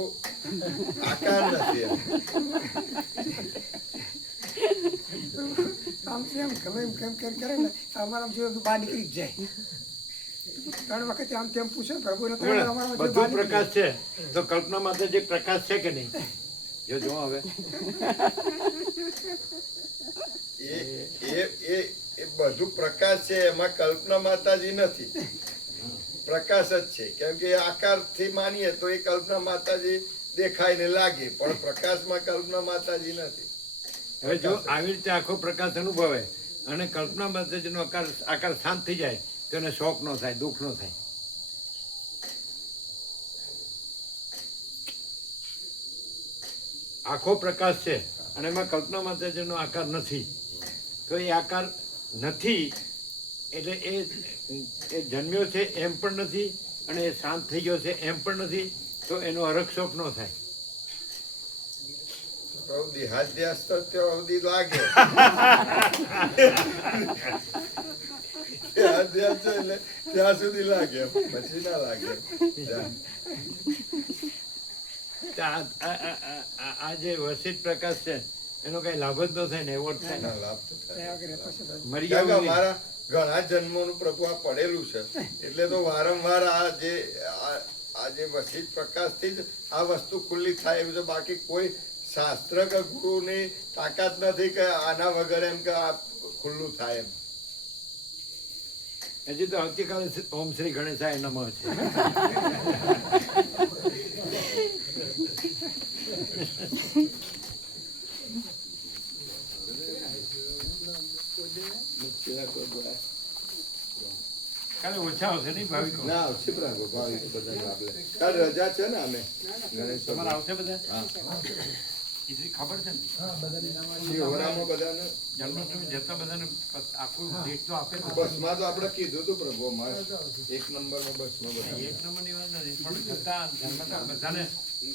આકાર નથી એમ આમથી આમ ગમે એમ કેમ કરે ને અમારા જેવું બહાર નીકળી જ જાય 3 વખતે આમ તેમ પૂછે પ્રભુને બધું પ્રકાશ છે તો કલ્પના માટે જે પ્રકાશ છે કે નહીં જો હવે એ બધું પ્રકાશ છે એમાં કલ્પના માતાજી નથી પ્રકાશ જ છે કેમ કે આકાર થી માનીએ તો એ કલ્પના માતાજી દેખાય ને લાગે, પણ પ્રકાશમાં કલ્પના માતાજી નથી. હવે જો આવી રીતે આખો પ્રકાશ અનુભવે અને કલ્પના માતાજીનો આકાર શાંત થઈ જાય તો એને શોક ન થાય, દુઃખ ન થાય. આખો પ્રકાશ છે અને એમાં કલ્પના માતાજીનો આકાર નથી, તો એ આકાર નથી એટલે એ જન્મ્યો છે એમ પણ નથી અને એ શાંત થઈ ગયો છે એમ પણ નથી, તો એનો હરખશોક ન થાય. દેહાધ્યાસ તો ત્યાં સુધી લાગે. દેહાધ્યાસ છે એટલે ત્યાં સુધી લાગે, પછી ના લાગે. આ જે વસિત પ્રકાશ છે એનો કઈ લાભ જ ન થાય ને, એવો જ થાય. ના લાભ તો થાય. મરી કારણ કે જવું અમારા ઘણા જન્મોનું પ્રભુ આ પડેલું છે, એટલે તો વારંવાર આ જે વસિત પ્રકાશથી જ આ વસ્તુ ખુલ્લી થાય એવું છે. બાકી કોઈ શાસ્ત્ર કે ગુરુની તાકાત નથી કે આના વગર એમ કે આ ખુલ્લું થાય એમ. હજી તો આવતીકાલે ઓમ શ્રી ગણેશાય નમઃ છે. કાલે ઓછા આવશે નહીં ભાવિકો? ના આવશે પ્રાગો ભાવિક બધા લાભ લે. કાલ રજા છે ને અમે ગણેશ તમારે આવશે બધા? હા. એટલી ખબર છે ને શિહોરામાં બધાને જન્માષ્ટમી જતા બધાને આખું ડેટ તો આપે ને. બસમાં તો આપણે કીધું હતું પ્રભુ અમારે 1 નંબરમાં બસમાં બધા એક નંબરની વાત નથી પણ જતા જન્મતા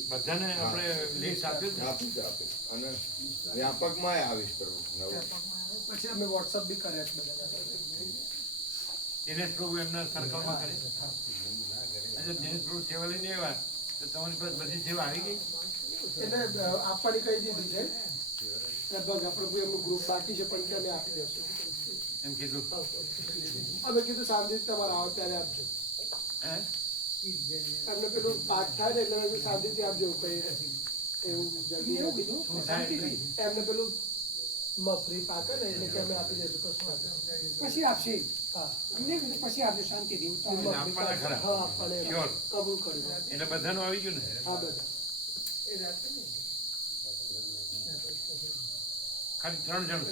બધાને આપણે લિસ્ટ આપ્યું ને. આપી છે, આપી. અને વ્યાપકમાં આવીશ પ્રભુ નવો. પછી અમે વોટ્સઅપ બી કર્યા છે બધા. દિનેશ પ્રભુ એમના સર્કલમાં કરે. અચ્છા, દિનેશ પ્રભુ સેવા લઈને આવ્યા તો તમારી પાસે બધી સેવા આવી ગઈ? એટલે આપવાની કહી દીધી છે. લગભગ આપણે એમનું ગ્રુપ બાકી છે પણ તમે આપી દેશો એમ કીધું. અમે કીધું શાંતિ તમારે આવો ત્યારે આપજો. હે? એમને પેલું પાક થાય ને એટલે શાંતિથી આપજો. કઈ એવું જલ્દી એવું કીધું શું થાય એટલે? એમને પેલું મફરી પાકે ને એટલે કે અમે આપી દઈશું કશું વાંધો નહીં. પછી આપશે. હા પછી આપજો શાંતિથી. આપવાના ખરા? હા આપવાને Sure. કબૂલ કર્યું. એટલે બધાનું આવી ગયું ને? હા બધા ખાલી 3 જણ છે.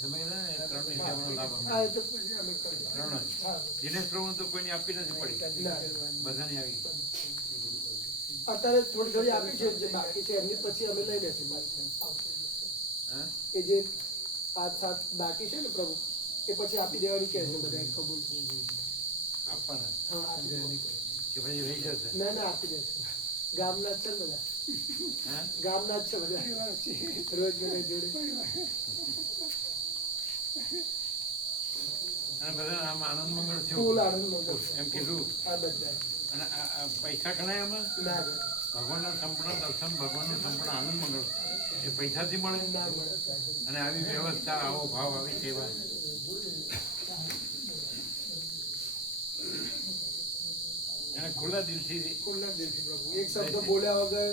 તમે કીધા ને 3 ની સેવાનો લાભ અમને. હા એ તો પછી અમે કરીએ. 3 જ. હા દિનેશ પ્રભુ તો કોઈની આપી નથી પડી, ના બધાની આવી. અત્યારે થોડી ઘણી આપી છે જે બાકી છે એમની પછી અમે લઈ લેશું. હા? એ જે 5-7 બાકી છે ને પ્રભુ એ પછી આપી દેવાની કહે છે બધા કબૂલ. આપવાના હા આપી દેવાની. કે પછી રહી જશે? ના ના આપી દેશે. ગામના જ છે ને બધા. હા? ગામના જ છે બધા. રોજ બધા જોડે. અને બધા આમ આનંદ મંગળ થયો ફૂલ આનંદ મંગળ એમ કીધું. આ બધા અને આ પૈસા ગણાય આમાં? ના ગણે. ભગવાનના સંપૂર્ણ દર્શન, ભગવાનનું સંપૂર્ણ આનંદ મંગળ એ પૈસાથી મળે? ના મળે. અને આવી વ્યવસ્થા, આવો ભાવ, આવી સેવા. એને ખુલ્લા દિલથી ખુલ્લા દિલથી પ્રભુ એક શબ્દ બોલ્યા વગર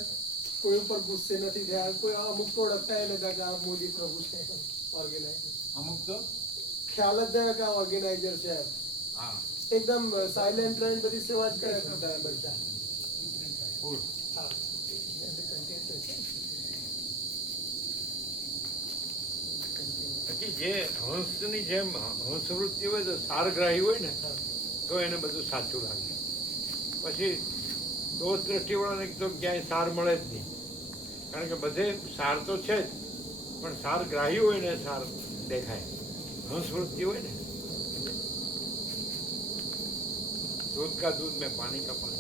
કોઈ ઉપર ગુસ્સે નથી થયા. કોઈ અમુક તો ઓળખતા એ નતા કે આ મોદી પ્રભુ છે ઓર્ગેનાઇઝર. અમુક તો ખ્યાલ જ ના કે આ ઓર્ગેનાઇઝર છે. હા એકદમ સાયલેન્ટ રહીને બધી સેવા જ કરે બધા બધા. ફૂલ. હા પછી જે હંસની જેમ હંસવૃત્તિ હોય તો સારગ્રાહી હોય ને તો એને બધું સાચું લાગે. પછી દોષ દ્રષ્ટિવાળાને તો ક્યાંય સાર મળે જ નહીં, કારણ કે બધે સાર તો છે જ પણ સારગ્રાહી હોય ને સાર દેખાય. હંસવૃત્તિ હોય ને, दूध का दूध में पानी का पानी.